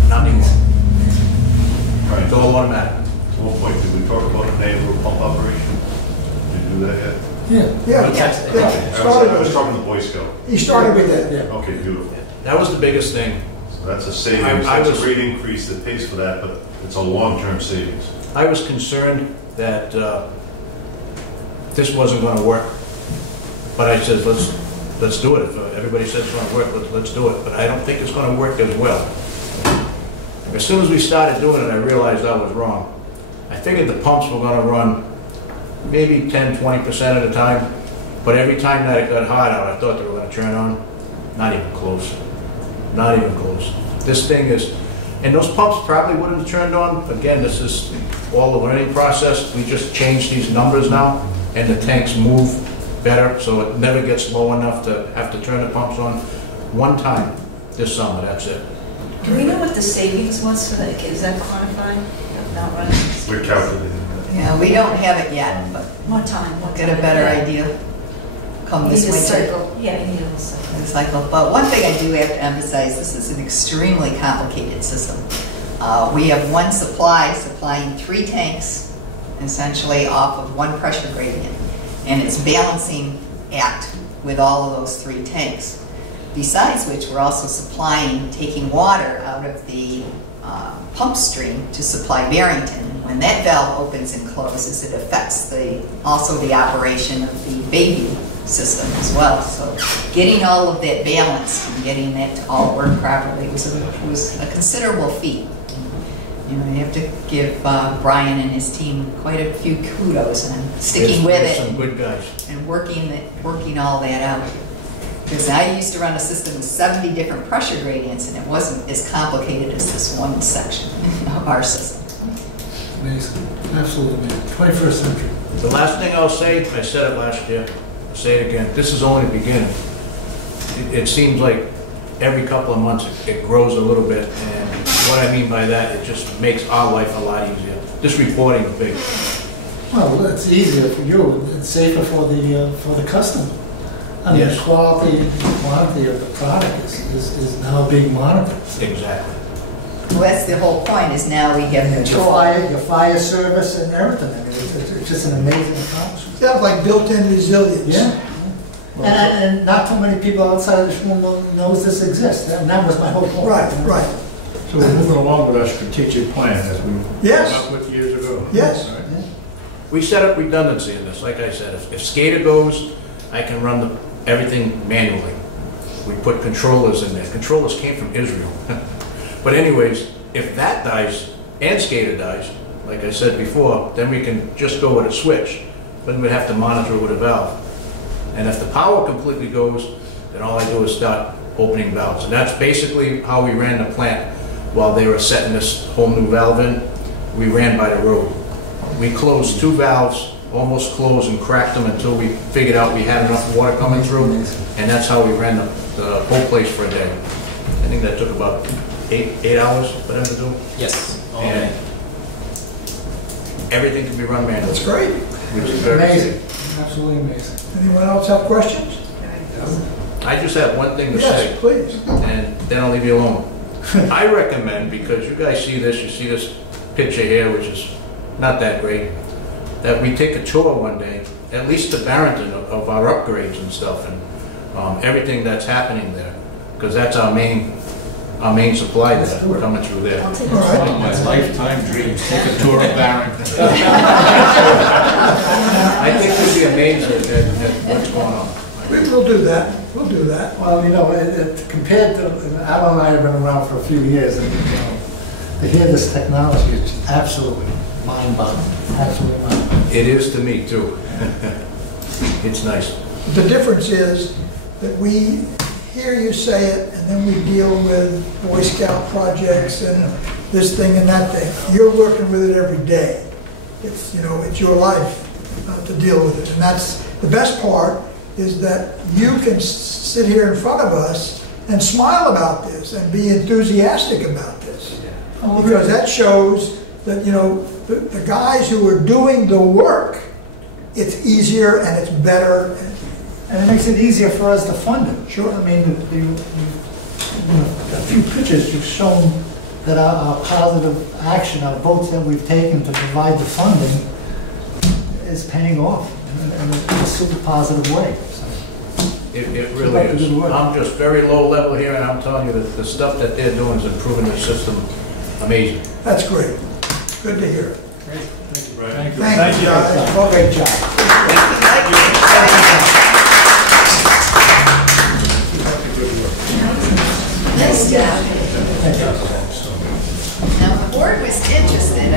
Not anymore. Right. It's all automatic. At one point, did we talk about a neighborhood pump operation? Did you do that yet? Yeah. I was talking to the Boy Scout. He started with that. Yeah. Okay, beautiful. That was the biggest thing. So that's a savings, that's a rate increase that pays for that, but it's a long-term savings. I was concerned that this wasn't going to work, but I said, let's do it. If everybody says it's going to work, let's do it. But I don't think it's going to work as well. As soon as we started doing it, I realized I was wrong. I figured the pumps were going to run maybe 10–20% of the time, but every time that it got hot out, I thought they were going to turn on. Not even close. Not even close. This thing is, and those pumps probably wouldn't have turned on. Again, this is all the learning process. We just changed these numbers now, and the tanks move better, so it never gets low enough to have to turn the pumps on. One time this summer, that's it. Do we know what the savings was for that? Is that quantified? Not running. We're calculating. Yeah, we don't have it yet, but One time. we'll get a better idea come this You need a winter. cycle. Yeah, you need a cycle. Cycle. But one thing I do have to emphasize, this is an extremely complicated system. We have one supply supplying 3 tanks, essentially off of one pressure gradient, and it's balancing act with all of those 3 tanks. Besides which, we're also taking water out of the pump stream to supply Barrington. When that valve opens and closes, it affects also the operation of the baby system as well. So getting all of that balanced and getting that to all work properly was a considerable feat. You know, you have to give Brian and his team quite a few kudos on sticking with it. Some good guys. And working all that out. Because I used to run a system with 70 different pressure gradients, and it wasn't as complicated as this one section of our system. Amazing. Absolutely amazing. 21st century. The last thing I'll say, I said it last year, I'll say it again, this is only the beginning. It seems like every couple of months it grows a little bit, and what I mean by that, it just makes our life a lot easier. This reporting is big. Well, it's easier for you, it's safer for the customer. I mean, Yes. the quality and quantity of the product is now being monitored. Exactly. Well, that's the whole point, is now we have control. Your fire service and everything, I mean, it's just an amazing accomplishment. Yeah, like built-in resilience. Yeah. And not too many people outside of this room knows this exists, and that was my whole point. Right, right. So we're moving along with our strategic plan as we Yes. came up with years ago. Yes. All right. We set up redundancy in this. Like I said, if SCADA goes, I can run everything manually. We put controllers in there. Controllers came from Israel. But anyways, if that dies and SCADA dies, like I said before, then we can just go with a switch. Then we'd have to monitor with a valve. And if the power completely goes, then all I do is start opening valves. And that's basically how we ran the plant while they were setting this whole new valve in. We ran by the road. We closed 2 valves, almost closed, and cracked them until we figured out we had enough water coming through. And that's how we ran the whole place for a day. I think that took about 8 hours for them to do. Yes. And everything can be run manually. That's great. Which is very Amazing, absolutely amazing. Anyone else have questions? I just have one thing to Yes, say, please. and then I'll leave you alone. I recommend, because you guys see this, you see this picture here, which is not that great, that we take a tour one day, at least to Barrington, of our upgrades and stuff, and everything that's happening there, because that's our main supply there, coming through there. One of my lifetime dreams, take a tour of Barrington. I think you'll be amazed at what's going on. We'll do that. We'll do that. Well, you know, compared to, Alan and I have been around for a few years, and to hear this technology, it's absolutely mind-boggling, absolutely mind-boggling. It is to me, too. It's nice. The difference is that we hear you say it, and then we deal with Boy Scout projects and this thing and that thing. You're working with it every day. It's, you know, it's your life to deal with it. And that's the best part, is that you can sit here in front of us and smile about this and be enthusiastic about this. Because that shows that, you know, the guys who are doing the work, it's easier and it's better. And it makes it easier for us to fund it. Sure. I mean, a few pictures you've shown that our positive action, our votes that we've taken to provide the funding is paying off in a super positive way. It really is. I'm just very low level here, and I'm telling you that the stuff that they're doing is improving the system amazing. That's great. Good to hear. Thank you, Brian. Thank you, guys. Well, great job. Nice job. Now, the board was interested,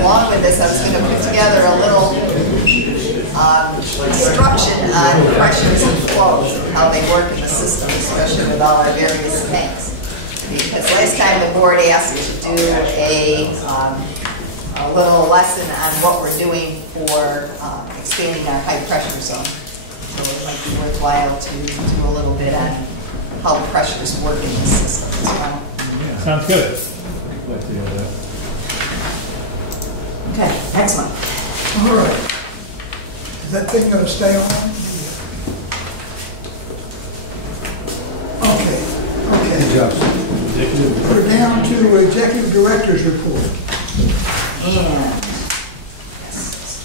along with this, I was going to put together a little instruction on pressures and flows and how they work in the system, especially with all our various tanks. Because last time the board asked to do a little lesson on what we're doing for expanding our high pressure zone. So it might be worthwhile to do a little bit on how pressures work in the system as well. Yeah, sounds good. I'd like to hear that. Okay, excellent. All right. Is that thing going to stay on? Okay. Good job. We're down to Executive Director's Report. And, yes,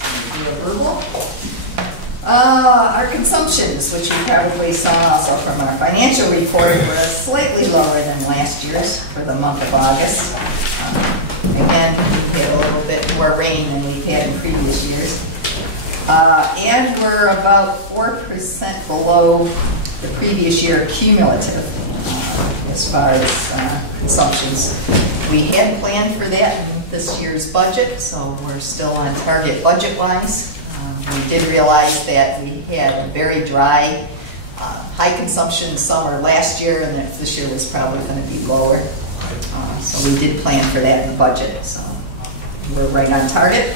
verbal. Our consumptions, which you probably saw also from our financial report, were slightly lower than last year's for the month of August. Again, we had a little bit more rain than we've had in previous years. And we're about 4% below the previous year cumulative as far as consumptions. We had planned for that in this year's budget, so we're still on target budget-wise. We did realize that we had a very dry, high consumption summer last year, and that this year was probably going to be lower. So we did plan for that in the budget, so we're right on target.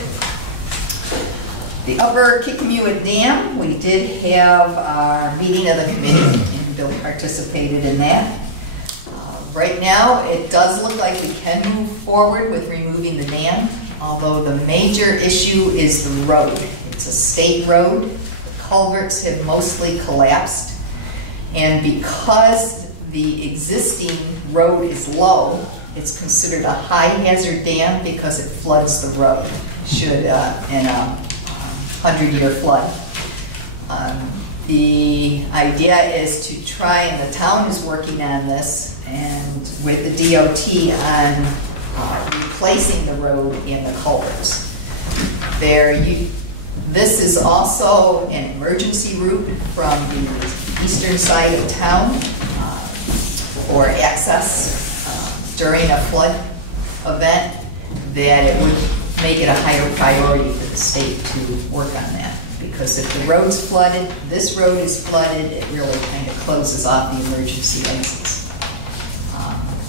The Upper Kickamuit Dam, we did have our meeting of the committee, and Bill participated in that. Right now, it does look like we can move forward with removing the dam, although the major issue is the road. It's a state road. The culverts have mostly collapsed. And because the existing road is low, it's considered a high hazard dam because it floods the road should in a 100-year flood. The idea is to try, and the town is working on this, and with the DOT on replacing the road and the culverts. This is also an emergency route from the eastern side of town for access during a flood event, that it would make it a higher priority for the state to work on that. Because if the road's flooded, this road is flooded, it really kind of closes off the emergency exits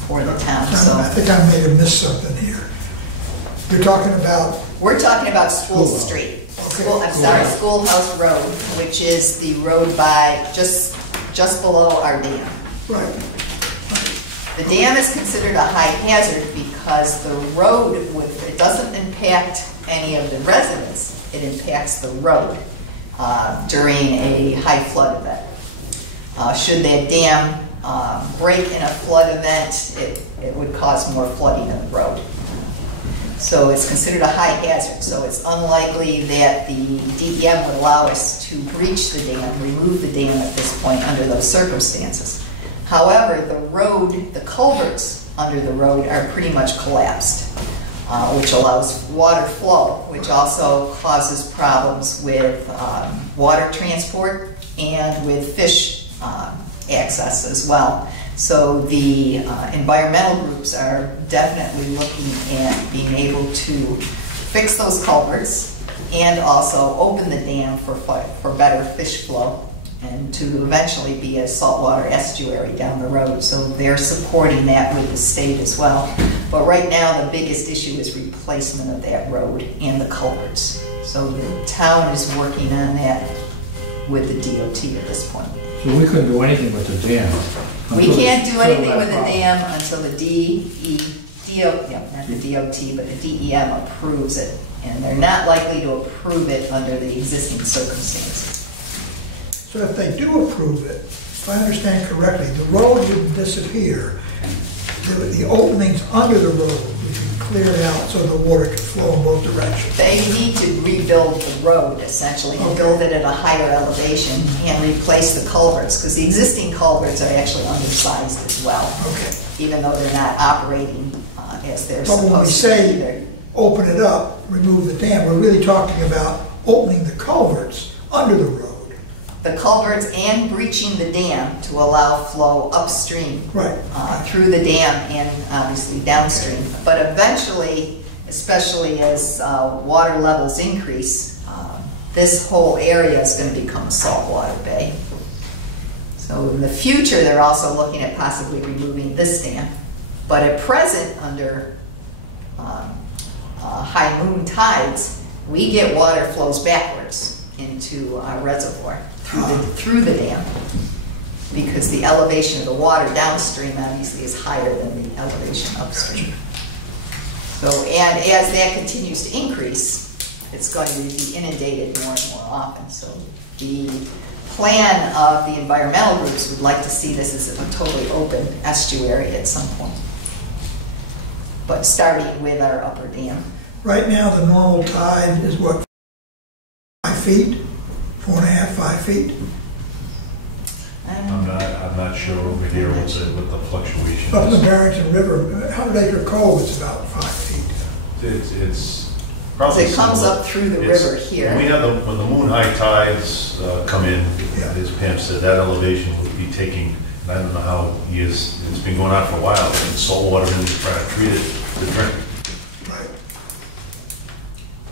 for the town. So I think I may have missed something here. You're talking about? We're talking about School Street. Okay. Schoolhouse Road, which is the road by just below our dam. Right. The dam is considered a high hazard because the road, it doesn't impact any of the residents. It impacts the road during a high flood event. Should that dam break in a flood event, it would cause more flooding of the road. So it's considered a high hazard. So it's unlikely that the DEM would allow us to breach the dam, remove the dam at this point under those circumstances. However, the road, the culverts under the road are pretty much collapsed, which allows water flow, which also causes problems with water transport and with fish access as well. So the environmental groups are definitely looking at being able to fix those culverts and also open the dam for better fish flow and to eventually be a saltwater estuary down the road. So they're supporting that with the state as well. But right now the biggest issue is replacement of that road and the culverts. So the town is working on that with the DOT at this point. So we couldn't do anything with the dam? We can't do anything with the dam until the not the DOT, but the DEM approves it. And they're not likely to approve it under the existing circumstances. So if they do approve it, if I understand correctly, the road wouldn't disappear. The openings under the road would be cleared out so the water could flow in both directions. They need to rebuild the road, essentially, and build it at a higher elevation and replace the culverts, because the existing culverts are actually undersized as well. Okay. Even though they're not operating as they're supposed to. But when we say open it up, remove the dam, we're really talking about opening the culverts under the road. The culverts and breaching the dam to allow flow upstream through the dam and obviously downstream. But eventually, especially as water levels increase, this whole area is going to become a saltwater bay. So in the future, they're also looking at possibly removing this dam. But at present, under high moon tides, we get water flows backwards into our reservoir through the dam, because the elevation of the water downstream obviously is higher than the elevation upstream. So, and as that continues to increase, it's going to be inundated more and more often. So the plan of the environmental groups would like to see this as a totally open estuary at some point, but starting with our upper dam. Right now, the normal tide is what, 5 feet? 4.5, 5 feet? I'm not sure over here what the fluctuation is. Up in the Barrington River, 100-acre cove is about 5 feet. It's probably it comes up through the river here. When the moon high tides come in, as Pam said, that elevation would be taking, I don't know how years, it's been going on for a while, and salt water in to try to treat it to drink. Right.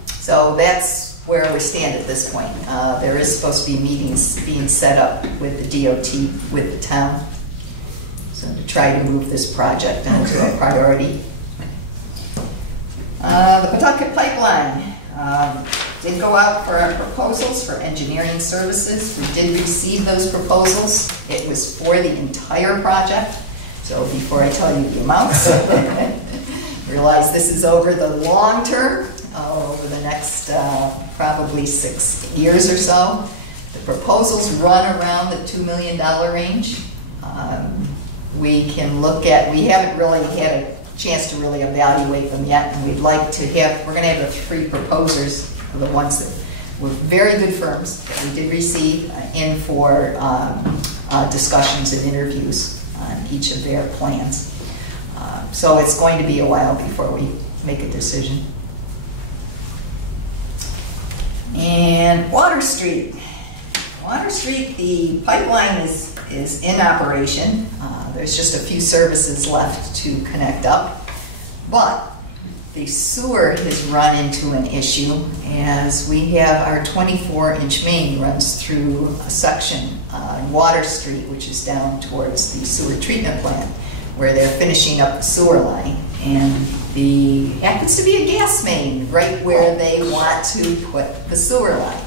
So that's where we stand at this point. There is supposed to be meetings being set up with the DOT, with the town, so to try to move this project onto a priority. The Pawtucket Pipeline did go out for our proposals for engineering services. We did receive those proposals. It was for the entire project. So before I tell you the amounts, realize this is over the long term. over the next probably 6 years or so. The proposals run around the $2 million range. We can look at, we haven't really had a chance to really evaluate them yet, and we'd like to have, we're going to have the 3 proposers, the ones that were very good firms that we did receive in for discussions and interviews on each of their plans. So it's going to be a while before we make a decision. And Water Street. Water Street, the pipeline is in operation. There's just a few services left to connect up. But the sewer has run into an issue as we have our 24-inch main runs through a section on Water Street, which is down towards the sewer treatment plant, where they're finishing up the sewer line. And happens to be a gas main right where they want to put the sewer line.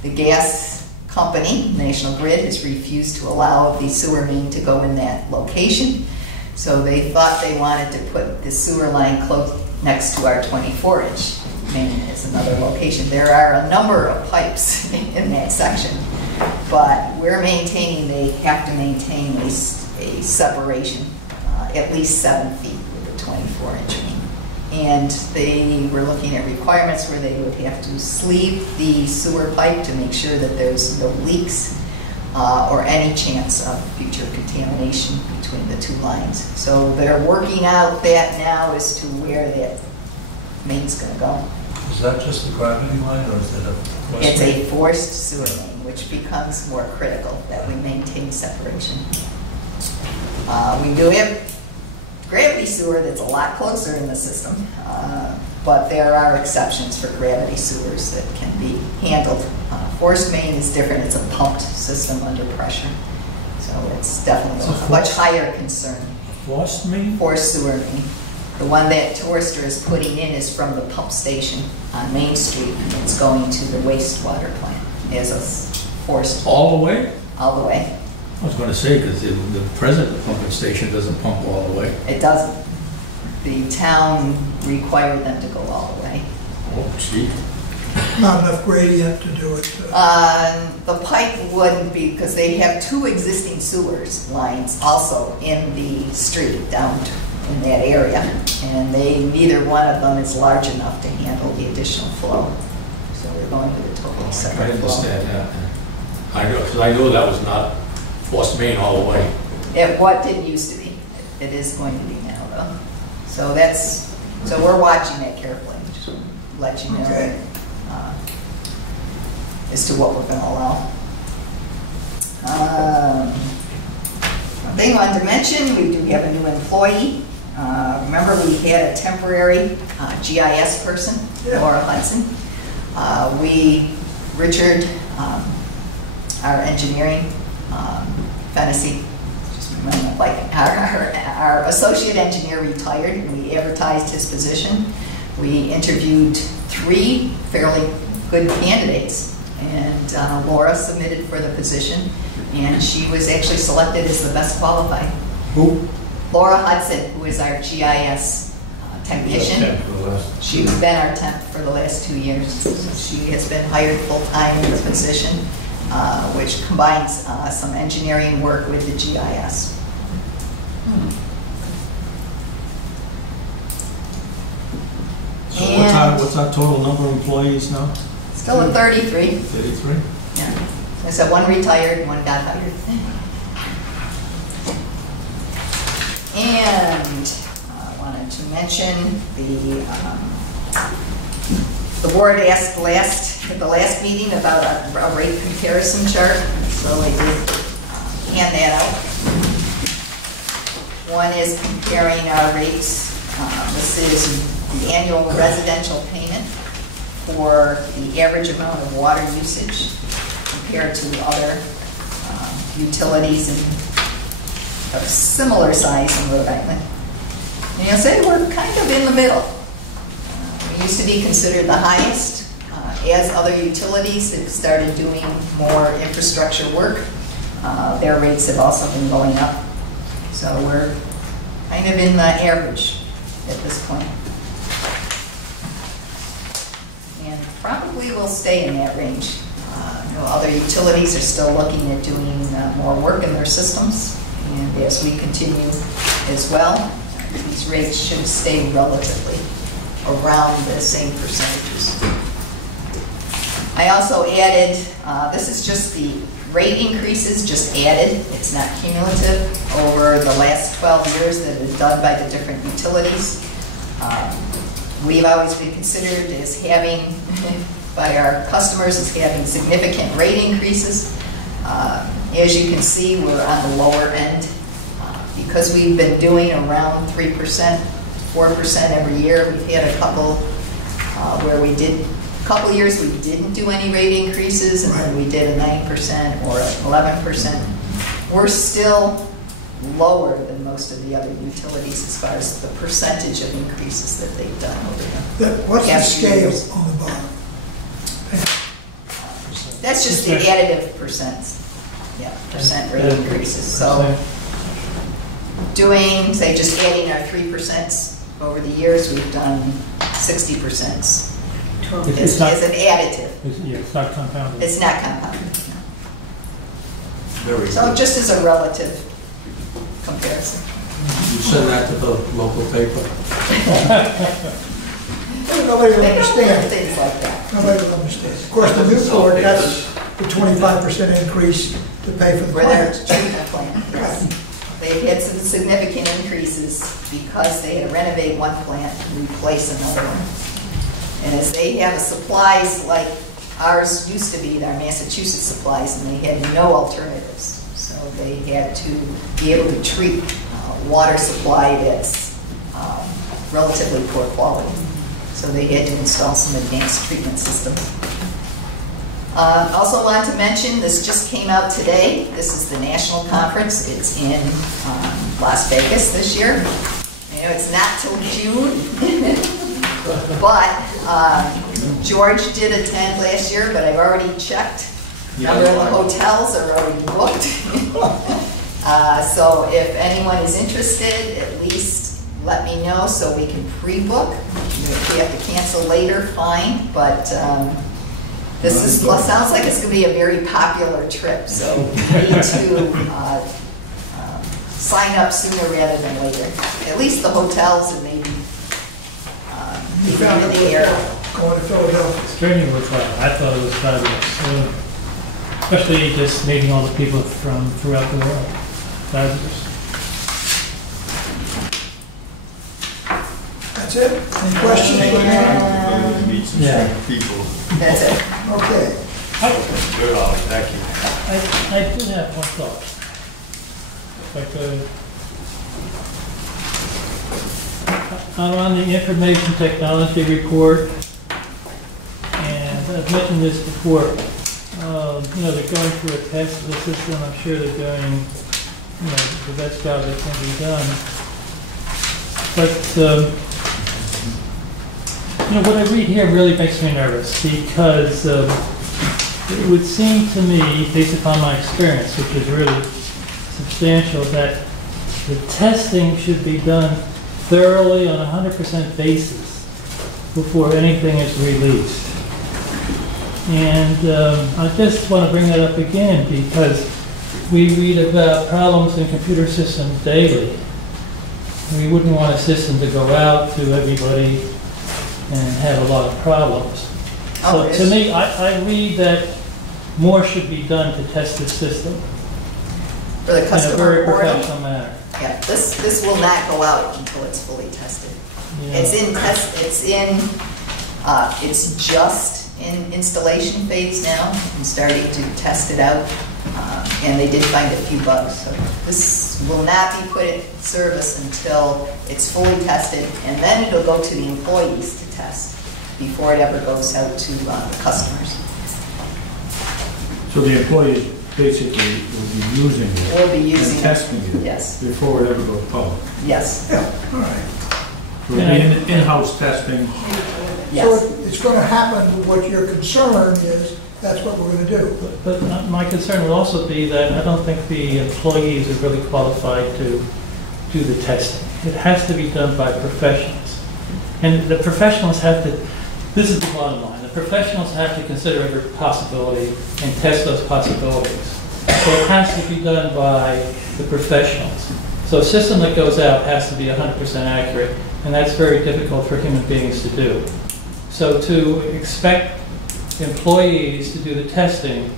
The gas company, National Grid, has refused to allow the sewer main to go in that location. So they thought they wanted to put the sewer line close next to our 24-inch main as another location. There are a number of pipes in that section, but we're maintaining, they have to maintain a separation, at least 7 feet with a 24-inch main. And they were looking at requirements where they would have to sleeve the sewer pipe to make sure that there's no leaks or any chance of future contamination between the 2 lines. So they're working out that now as to where that main's going to go. Is that just a gravity line, or is it a forced It's main? a forced sewer main, which becomes more critical that we maintain separation. We do have gravity sewer that's a lot closer in the system, but there are exceptions for gravity sewers that can be handled. Forced main is different. It's a pumped system under pressure, so it's definitely a much higher concern. Forced main? Forced sewer main. The one that Torster is putting in is from the pump station on Main Street, and it's going to the wastewater plant as a forced. All the way? All the way. I was going to say, because the present pumping station doesn't pump all the way. It doesn't. The town required them to go all the way. Oh, gee. Not enough gradient to do it. The pipe wouldn't be, because they have 2 existing sewers lines also in the street down in that area, and neither one of them is large enough to handle the additional flow. So they're going with a totally separate flow. I understand that. I know, because I know that was not forced main all the way. What did used to be. It is going to be now, though. So so we're watching that carefully. Just to let you know as to what we're going to allow. One thing I wanted to mention, we do have a new employee. Remember we had a temporary GIS person, Laura Hudson. Richard, our engineering, Fennessy, our associate engineer retired, and we advertised his position. We interviewed 3 fairly good candidates, and Laura submitted for the position, and she was actually selected as the best qualified. Who? Laura Hudson, who is our GIS technician. She's been our temp for the last 2 years. She has been hired full-time in the position, which combines some engineering work with the GIS. So what's our total number of employees now? Still at 33. 33? Yeah. I said 1 retired and 1 got hired. And I wanted to mention the board asked at the last meeting about a rate comparison chart, so I did hand that out. One is comparing our rates. This is the annual residential payment for the average amount of water usage compared to other utilities of similar size in Rhode Island. And you'll say we're kind of in the middle. We used to be considered the highest. As other utilities have started doing more infrastructure work, their rates have also been going up. So we're kind of in the average at this point. probably will stay in that range. You know, other utilities are still looking at doing more work in their systems, and as we continue as well, these rates should stay relatively around the same percentages. I also added, this is just the rate increases, just added. It's not cumulative over the last 12 years that have been done by the different utilities. We've always been considered as having, by our customers, as having significant rate increases. As you can see, we're on the lower end. Because we've been doing around 3%, 4% every year, we've had a couple where we did, a couple years we didn't do any rate increases, and then we did a 9% or 11%. We're still lower than most of the other utilities as far as the percentage of increases that they've done over them. What's the scale on the bottom? That's just the additive percents. Yeah, percent rate increases. So doing, say, just adding our 3% over the years, we've done 60% as an additive. It's not compounded. It's not compounded. Very So good. just as a relative comparison. You send that to the local paper. Nobody will They don't look at understand. things like that. Nobody will understand. Of course, the Newport, that's the 25% increase to pay for the For their plants. treatment plant, yes. They've had some significant increases because they had to renovate one plant and replace another one. And as they have supplies like ours used to be, our Massachusetts supplies, and they had no alternatives. So they had to be able to treat water supply that's relatively poor quality. So they had to install some advanced treatment systems. Also wanted to mention, this just came out today. This is the national conference. It's in Las Vegas this year. You know, it's not till June, but George did attend last year, but I've already checked. A number of the hotels are already booked. So if anyone is interested, at least let me know so we can pre-book. If we have to cancel later, fine, but sounds like it's going to be a very popular trip, so you need to sign up sooner rather than later. At least the hotels and maybe even in the air. Going to Philadelphia. It's training worthwhile. I thought it was fabulous. Especially just meeting all the people from throughout the world. Fabulous. That's it? Any questions? Meet some Yeah. people. That's it. Okay. Good, thank you. I did have one thought. If I could. I'm on the information technology report, and I've mentioned this before. You know, they're going through a test of the system. I'm sure they're doing, you know, the best job that can be done. But you know, what I read here really makes me nervous because it would seem to me, based upon my experience, which is really substantial, that the testing should be done thoroughly on a 100% basis before anything is released. And I just want to bring that up again because we read about problems in computer systems daily. We wouldn't want a system to go out to everybody and have a lot of problems. So to me, I read that more should be done to test the system For the in a customer very portal. professional manner. Yeah, this will not go out until it's fully tested. Yeah. It's just in installation phase now, and starting to test it out, and they did find a few bugs. So this will not be put in service until it's fully tested, and then it'll go to the employees to test before it ever goes out to the customers. So the employees basically will be using it. We'll be using and testing it. Yes. Before it ever goes public. Yes. Yeah, all right. So it'll be in-house testing. Yes. So it's going to happen, what your concern is, that's what we're going to do. But my concern would also be that I don't think the employees are really qualified to do the testing. It has to be done by professionals. And the professionals have to this is the bottom line. The professionals have to consider every possibility and test those possibilities. So it has to be done by the professionals. So a system that goes out has to be 100% accurate, and that's very difficult for human beings to do. So to expect employees to do the testing,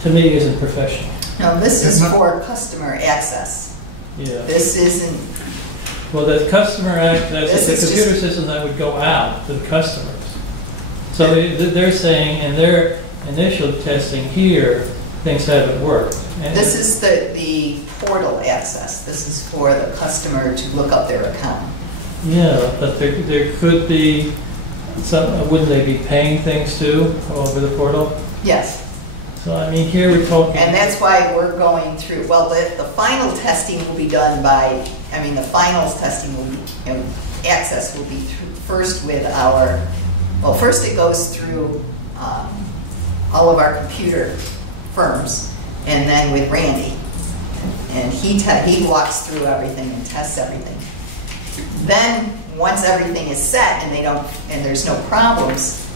to me, isn't professional. No, this is for customer access. Yeah. This isn't, Well, the customer access, This the is computer just- system that would go out to the customers. So they're saying in their initial testing here, things haven't worked. And this is the portal access. This is for the customer to look up their account. Yeah, but there could be some, wouldn't they be paying things too over the portal? Yes. So I mean, here we're talking. And that's why we're going through, well, the final testing will be done by, I mean, the finals testing will be, access will be through, first with our, well, first it goes through all of our computer firms, and then with Randy. And he walks through everything and tests everything. Then, once everything is set and there's no problems,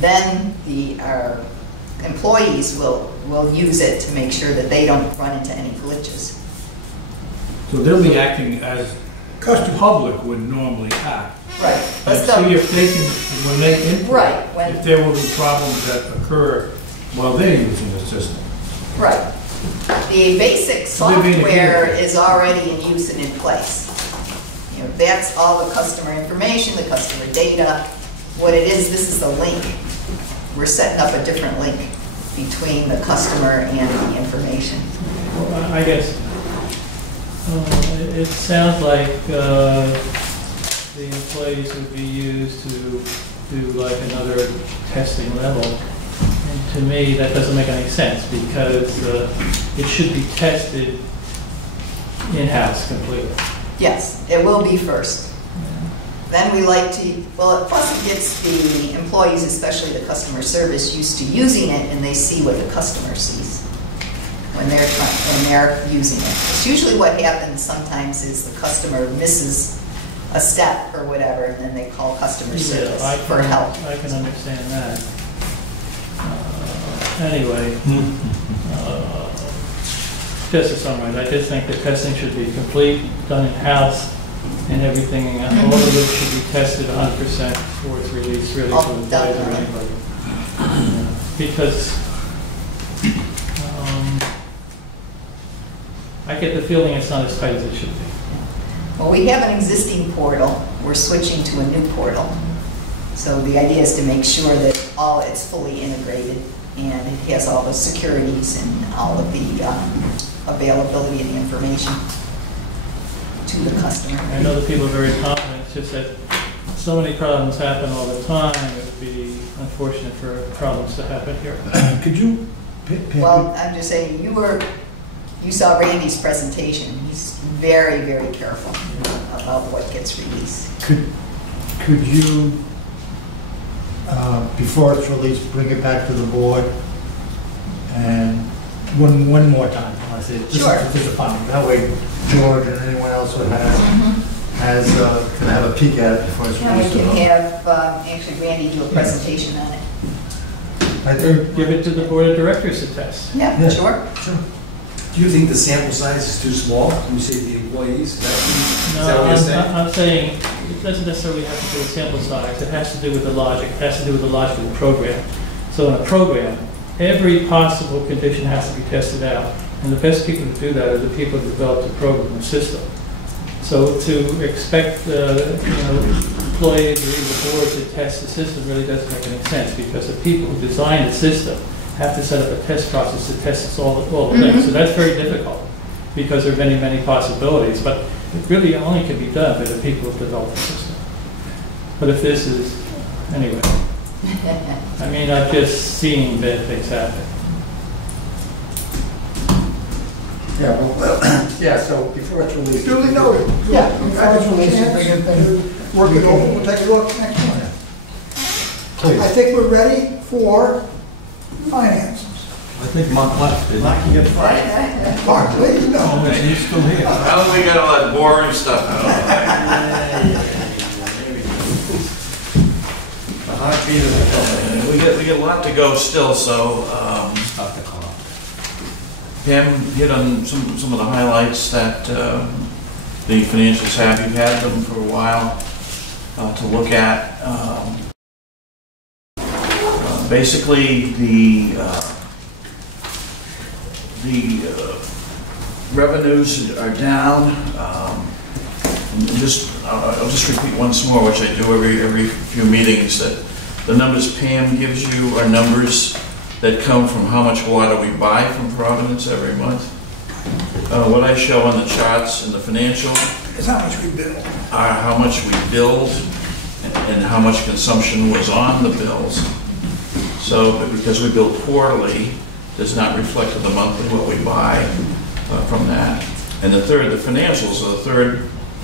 then our employees will use it to make sure that they don't run into any glitches. So they'll be acting as the public would normally act. Right. And see if they can, when they input, Right, if there will be problems that occur while they're using the system. Right. The basic software is already in use and in place. That's all the customer information, the customer data. What it is, this is the link. We're setting up a different link between the customer and the information. Well, I guess it sounds like the employees would be used to do like another testing level. And to me, that doesn't make any sense because it should be tested in-house completely. Yes, it will be first. Then we like to, well, plus it gets the employees, especially the customer service, used to using it, and they see what the customer sees when they're using it. It's usually what happens sometimes is the customer misses a step or whatever, and then they call customer service for help. I can understand that. Anyway, just to summarize, I just think the testing should be complete, done in-house, and everything, all of it should be tested 100% before it's released, really, to the employees or anybody. Because I get the feeling it's not as tight as it should be. Well, we have an existing portal. We're switching to a new portal. So the idea is to make sure that it's fully integrated and it has all the securities and all of the availability of the information to the customer. I know that people are very confident, it's just that so many problems happen all the time. It would be unfortunate for problems to happen here. Could you? Well, I'm just saying, you saw Randy's presentation. He's very, very careful about what gets released. Could you, before it's released, bring it back to the board and one more time? I say, this is a fun. That way, George and anyone else would can have a peek at it before it's released. We can have actually Randy do a presentation on it. Give it to the board of directors to test. Yeah, sure. Do you think the sample size is too small when you say the employees? Is that what you're saying? I'm saying it doesn't necessarily have to do with sample size. It has to do with the logic. It has to do with the logic of the program. So in a program, every possible condition has to be tested out. And the best people to do that are the people who develop the program and system. So to expect employees or the board to test the system really doesn't make any sense because the people who design the system have to set up a test process to test all the things. So that's very difficult because there are many, many possibilities. But it really only can be done by the people who develop the system. But if this is, anyway, I mean, I've just seen bad things happen. Yeah, well, yeah, so before it's released. Duly noted. Yeah, Before it's released, work it over, we'll take a look next month. Please. I think we're ready for finances. I think Mark left, didn't he? get fired. Mark, please, no. Oh, he's still here. Now we got all that boring stuff out. We get a lot to go still, so Pam hit on some of the highlights that the financials have. You've had them for a while to look at. Basically, the revenues are down. I'll just repeat once more, which I do every few meetings, that the numbers Pam gives you are numbers that come from how much water we buy from Providence every month. What I show on the charts in the financial is how much we bill. Are how much we billed and how much consumption was on the bills. So, because we bill quarterly, does not reflect the monthly what we buy from that. And the financials are the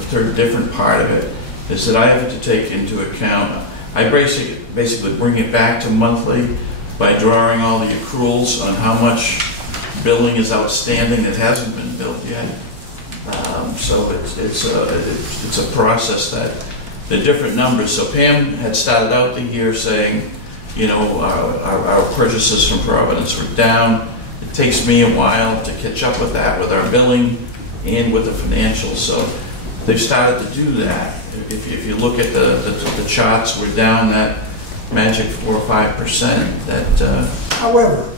third different part of it, is that I have to take into account, I basically bring it back to monthly by drawing all the accruals on how much billing is outstanding that hasn't been billed yet. So it's a process that the different numbers. So Pam had started out the year saying, you know, our purchases from Providence were down. It takes me a while to catch up with that, with our billing and with the financials. So they've started to do that. If you look at the charts, we're down that magic 4 or 5%. That. However,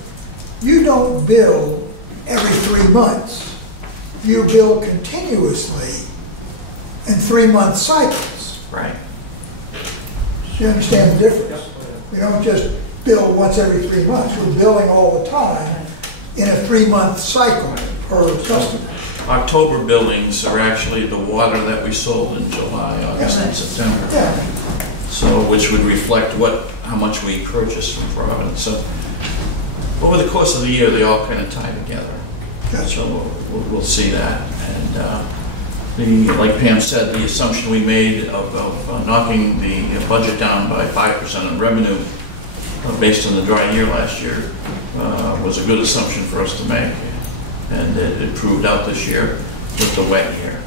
you don't bill every 3 months. You bill continuously in 3-month cycles. Right. You understand the difference? We don't just bill once every 3 months. We're billing all the time in a 3-month cycle per customer. October billings are actually the water that we sold in July, August, and September. Yeah. So, which would reflect how much we purchased from Providence. So, over the course of the year, they all kind of tie together. So we'll see that. And like Pam said, the assumption we made of knocking the budget down by 5% on revenue based on the dry year last year was a good assumption for us to make. And it proved out this year with the wet year.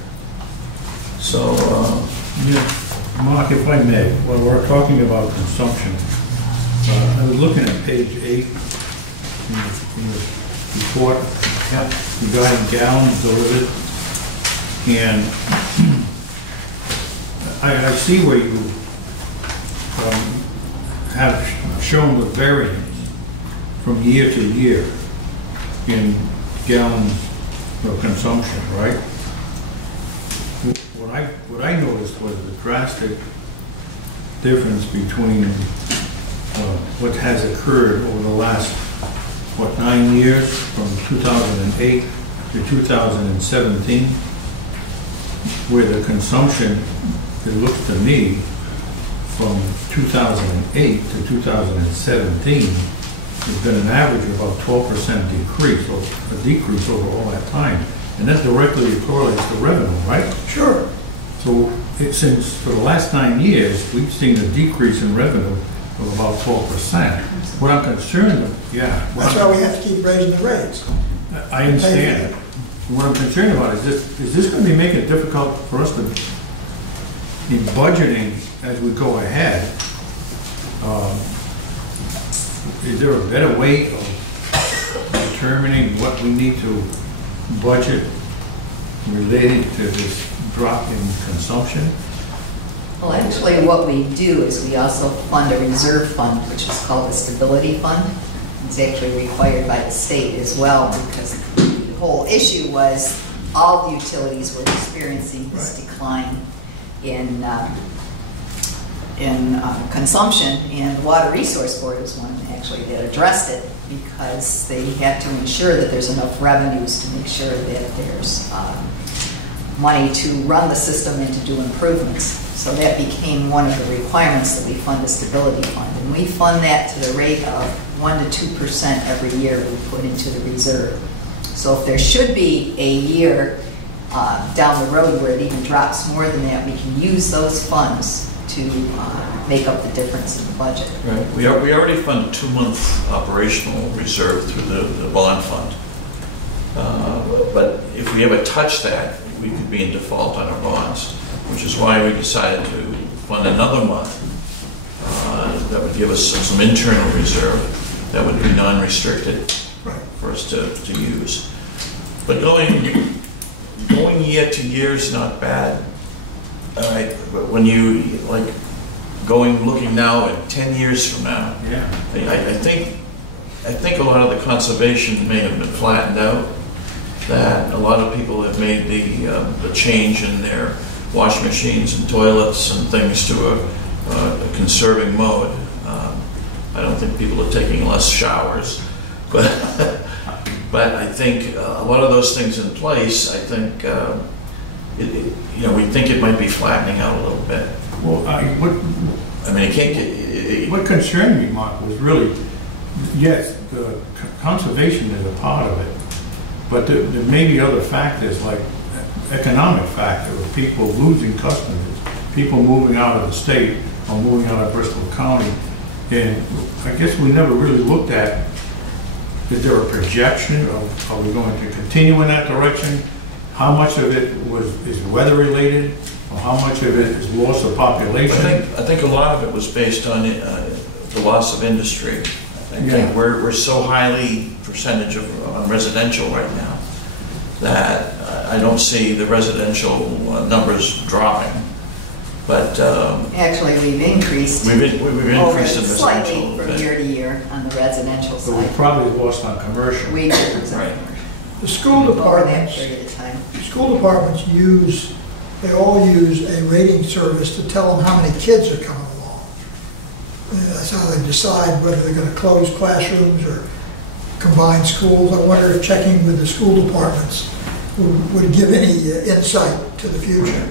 So, Mark, if I may, while we're talking about consumption, I was looking at page 8 in the report regarding gallons delivered, and I see where you have shown the variance from year to year in gallons of consumption, right? What I noticed was the drastic difference between what has occurred over the last, 9 years, from 2008 to 2017, where the consumption, it looks to me, from 2008 to 2017, there's been an average of about 12% decrease, or a decrease over all that time. And that directly correlates to revenue, right? Sure. So since for the last 9 years, we've seen a decrease in revenue of about 12%. What I'm concerned with, that's why we have to keep raising the rates. I understand. What I'm concerned about is this going to be making it difficult for us to be budgeting as we go ahead? Is there a better way of determining what we need to budget related to this drop in consumption? Well, actually, what we do is we also fund a reserve fund, which is called the Stability Fund. It's actually required by the state as well, because the whole issue was all the utilities were experiencing this decline in consumption, and the Water Resource Board is one actually that addressed it, because they had to ensure that there's enough revenues to make sure that there's money to run the system and to do improvements. So that became one of the requirements that we fund the Stability Fund. And we fund that to the rate of 1 to 2% every year we put into the reserve. So if there should be a year down the road where it even drops more than that, we can use those funds to make up the difference in the budget. Right. We already fund a 2-month operational reserve through the bond fund. But if we ever touch that, we could be in default on our bonds, which is why we decided to fund another month that would give us some internal reserve that would be non-restricted for us to use. But going year to year is not bad. All right, but when you like looking now at 10 years from now, I think a lot of the conservation may have been flattened out. That a lot of people have made the change in their washing machines and toilets and things to a conserving mode. I don't think people are taking less showers, but I think a lot of those things in place. I think we think it might be flattening out a little bit. Well, what concerned me, Mark, was really, yes, the conservation is a part of it, but there may be other factors like economic factor of people losing customers, people moving out of the state or moving out of Bristol County. And I guess we never really looked at, is there a projection of, are we going to continue in that direction? How much of it is weather related, or how much of it is loss of population? I think a lot of it was based on the loss of industry. I think we're so highly percentage of residential right now that I don't see the residential numbers dropping. But actually, we've increased. We've increased in slightly from year to year on the residential side. But we probably lost on commercial. We did. Right. The school departments. School departments they all use a rating service to tell them how many kids are coming along. And that's how they decide whether they're going to close classrooms or combine schools. I wonder if checking with the school departments would give any insight to the future.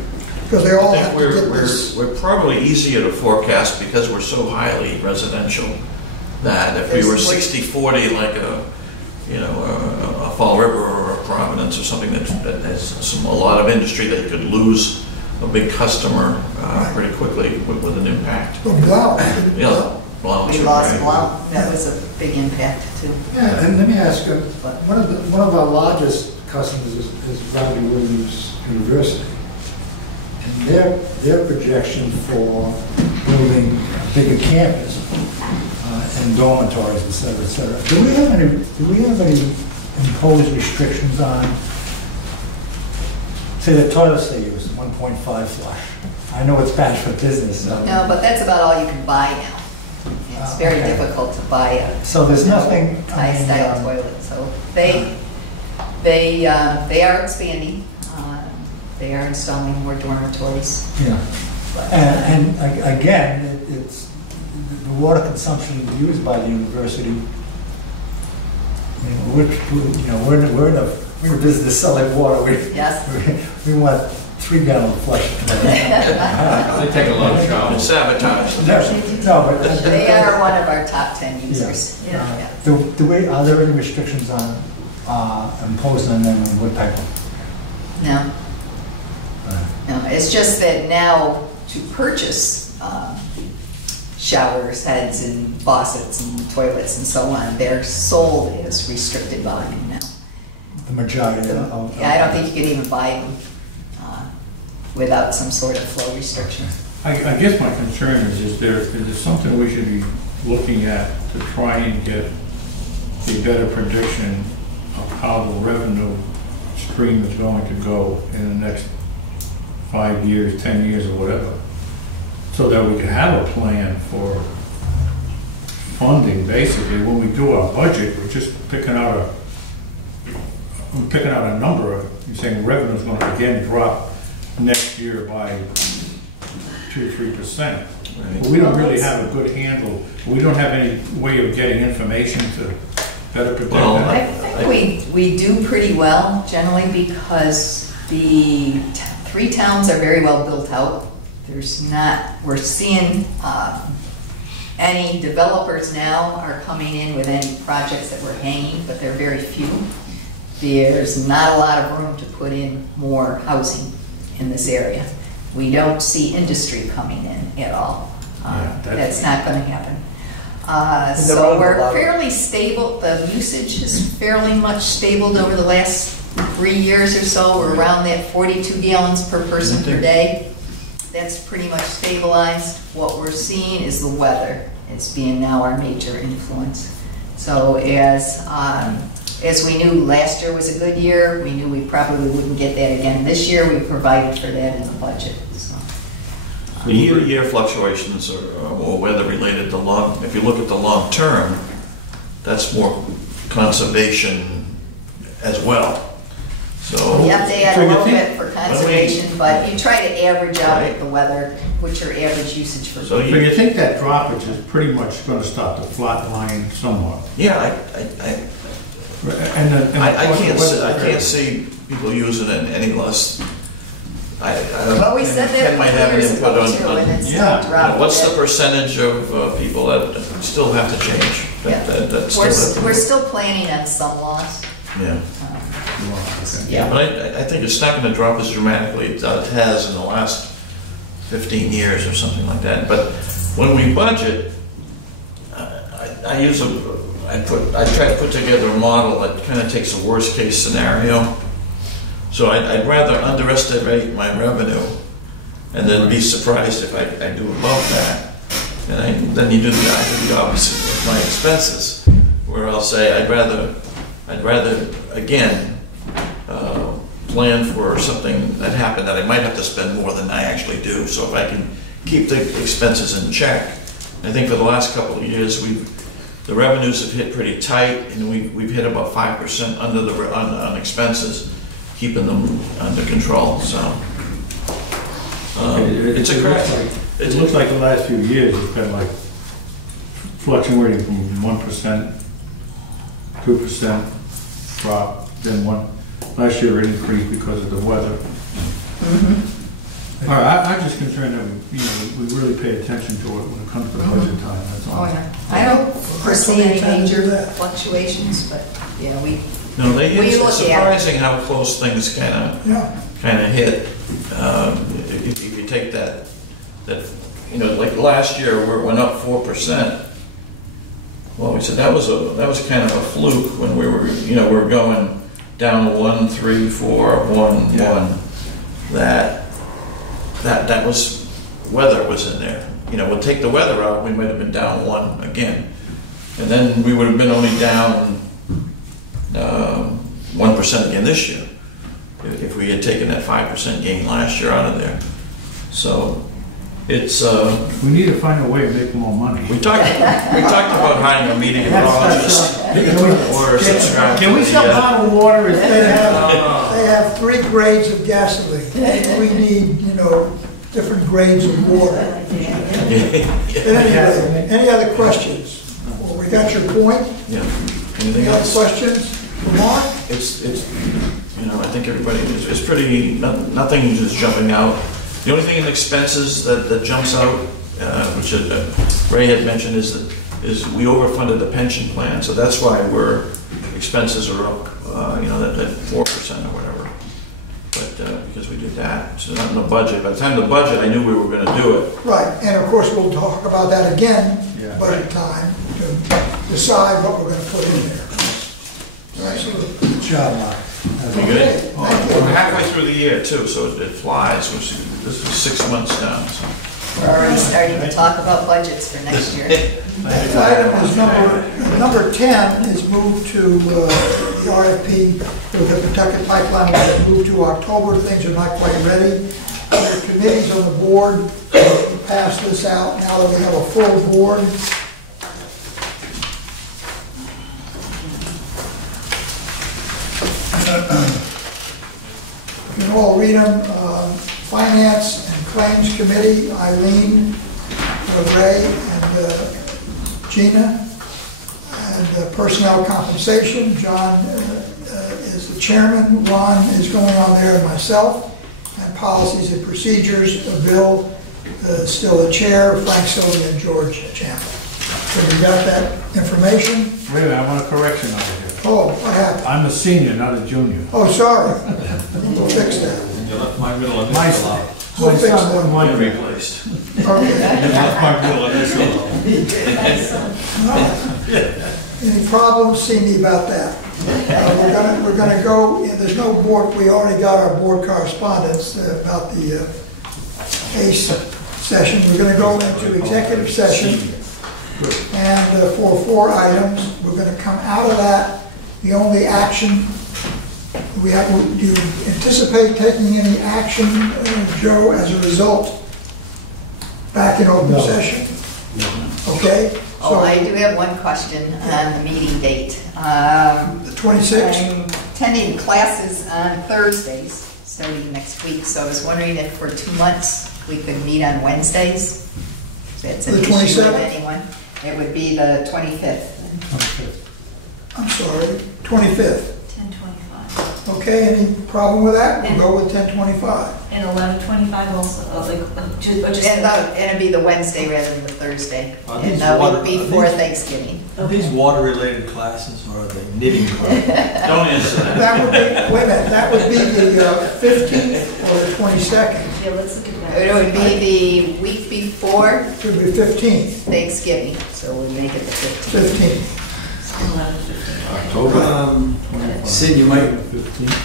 Because they all have to get this. We're probably easier to forecast because we're so highly residential that if we were 60-40 like a Fall River or a Providence or something that has a lot of industry that could lose a big customer pretty quickly with an impact. Well, Blount. Blount. We lost Blount. That was a big impact too. Yeah, and let me ask you, one of our largest customers is Robbie Williams University. And their projection for building a bigger campus and dormitories, et cetera, et cetera. Do we have any imposed restrictions on, say, the toilets they use, 1.5 flush? I know it's bad for business. No, but that's about all you can buy now. It's very difficult to buy a there's nothing high-style toilet. So they are expanding. They are installing more dormitories. Yeah, and again, it's the water consumption used by the university. We're in the business of selling water. We want 3-gallon flush. They take a lot of showers. Sabotage. No, but they are one of our top 10 users. Are there any restrictions on imposed on them, and what type of? No. No, it's just that now to purchase showers, heads, and faucets, and toilets, and so on, they're sold as restricted volume now. The majority of I don't think you could even buy them without some sort of flow restriction. I guess my concern is there something we should be looking at to try and get a better prediction of how the revenue stream is going to go in the next 5 years, 10 years, or whatever, so that we can have a plan for funding. Basically, when we do our budget, we're just picking out a number. You're saying revenue is going to again drop next year by 2-3%. But we don't really have a good handle. We don't have any way of getting information to better predict that. I think we do pretty well generally because the 3 towns are very well built out. We're seeing any developers now are coming in with any projects that we're hanging, but they're very few. There's not a lot of room to put in more housing in this area. We don't see industry coming in at all. That's not going to happen. So we're fairly stable. The usage is fairly much stabled over the last 3 years or so. We're around that 42 gallons per person per day. That's pretty much stabilized. What we're seeing is the weather as being now our major influence. So as we knew last year was a good year, we knew we probably wouldn't get that again this year. We provided for that in the budget. So. The year-to-year fluctuations are more weather-related. If you look at the long term, that's more conservation as well. So you have to add a little bit for conservation, but you try to average out the weather, what's your average usage for. So you think that droppage is pretty much going to start to flat line somewhat? Yeah, I can't see people using it any less. Well, we said that Ken might have an years input ago on, too, and it's still dropped. what's the percentage of people that still have to change? We're still planning on some loss. Yeah. Yeah. But I think it's not going to drop as dramatically as it has in the last 15 years or something like that. But when we budget, I try to put together a model that kind of takes a worst case scenario. So I'd rather underestimate my revenue and then be surprised if I do above that. And then I do the opposite with my expenses, where I'll say I'd rather again plan for something that happened that I might have to spend more than I actually do. So if I can keep the expenses in check, I think for the last couple of years the revenues have hit pretty tight, and we've hit about 5% under on expenses, keeping them under control. So it's a crack. It looks like the last few years it's been like fluctuating from 1%, 2% drop, then last year it increased because of the weather. All right, I'm just concerned that we really pay attention to it when it comes to budget time. That's all. Oh yeah, I don't foresee any major fluctuations, but yeah, It's surprising how close things kind of hit. If you take that like last year where it went up 4%. Well, we said that was kind of a fluke when we were going down 1, 3, 4, 1, 1. That was weather was in there. We'll take the weather out, we might have been down 1 again, and then we would have been only down 1% again this year if we had taken that 5% gain last year out of there. So it's we need to find a way to make more money. We talked about hiring a meteorologist. Can we sell bottled water? They have 3 grades of gasoline. We need, different grades of water. Anyway, any other questions? Well, we got your point. Yeah. Any other questions for Mark? I think everybody is pretty. Nothing is jumping out. The only thing in expenses that jumps out, which Ray had mentioned, is we overfunded the pension plan, so that's why expenses are up, that 4% or whatever. But because we did that, so not in the budget. By the time the budget, I knew we were going to do it. Right, and of course we'll talk about that again, budget time, to decide what we're going to put in there. Good job, Mark. Okay. We're halfway through the year too, so it flies. This is 6 months down. So. We're already starting to talk about budgets for next year. Next item is number 10 is moved to the RFP for the Pawtucket Pipeline was moved to October. Things are not quite ready. There are committees on the board to pass this out now that we have a full board. You can all read them. Finance and Claims Committee, Eileen, Ray, and Gina. And Personnel Compensation, John is the chairman, Ron is going on there, and myself. And Policies and Procedures, Bill is still the chair, Frank Sylvia, and George Champlin. So you got that information? Wait a minute, I want a correction over here. Oh, what happened? I'm a senior, not a junior. Oh, sorry. We'll fix that. You left my middle initial out. We'll My fix son that. wouldn't want to be replaced. You left my middle initial Any problems, see me about that. We're gonna go, there's no board, we already got our board correspondence about the ACE session. We're gonna go into executive session And for 4 items, we're going to come out of that. The only action, do you anticipate taking any action, Joe, as a result, back in open session? Okay. Oh, I do have one question on the meeting date. The 26th? I'm attending classes on Thursdays, starting next week, so I was wondering if for 2 months we could meet on Wednesdays. If that's an The issue with 27th? anyone. It would be the 25th. I'm sorry, 25th. 10:25. Okay, any problem with that? We'll go with 10:25. And 11:25 also, just. And it'd be the Wednesday rather than the Thursday. Are And these the water- week are before these- Thanksgiving. Are these water-related classes or are they knitting classes? Don't answer that. That would be, wait a minute, that would be the 15th or the 22nd. Yeah, let's look at that. It would be the week before It would be 15th, Thanksgiving, so we'll make it the 15th. 15th. 11:15. October. Sid, you might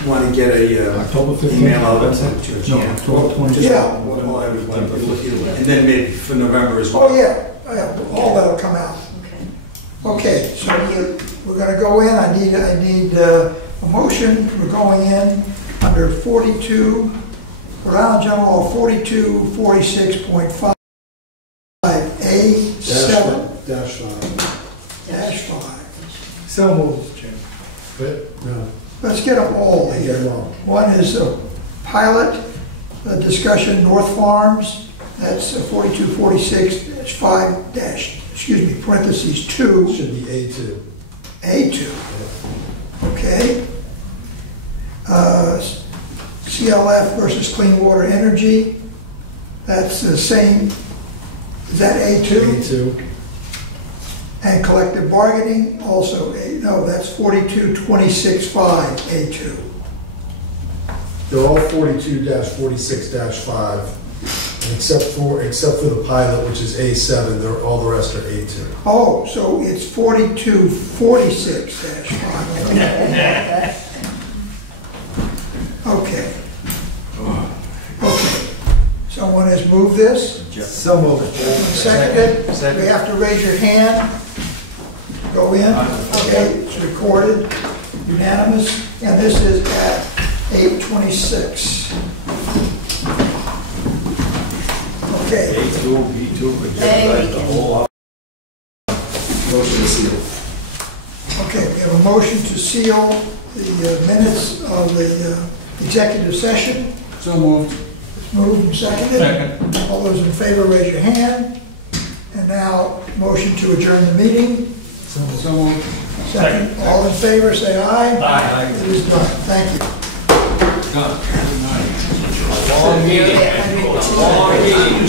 want to get a October 15th. email out to church. No, October 20th. Yeah. And then maybe for November as well. Oh, yeah, all that'll come out. Okay, so we're gonna go in, I need a motion, we're going in under 42, Rhode Island General Law 4246.5, A7. -5. So moved, Mr. Chairman. Good? No. Let's get them all here. One is a pilot discussion, North Farms, that's 4246-5 parentheses 2. Should be A2. A2. Okay. CLF versus Clean Water Energy, that's the same, is that A2? A2. And collective bargaining, also no, that's 4226.5 A2. They're all 42-46-5, except for the pilot, which is A7. All the rest are A2. Oh, so it's 4246-5. Okay. Okay. Someone has moved this? So moved. Seconded? We have to raise your hand. Go in. Okay, it's recorded. Unanimous. And this is at 8:26. Okay. A2, B2, Motion to seal. Okay, we have a motion to seal the minutes of the executive session. So moved. Moved and seconded. Second. All those in favor, raise your hand. And now, motion to adjourn the meeting. So moved. Second. All in favor, say aye. Aye. It is done. Thank you. Done. Good night. Long meeting. Long meeting.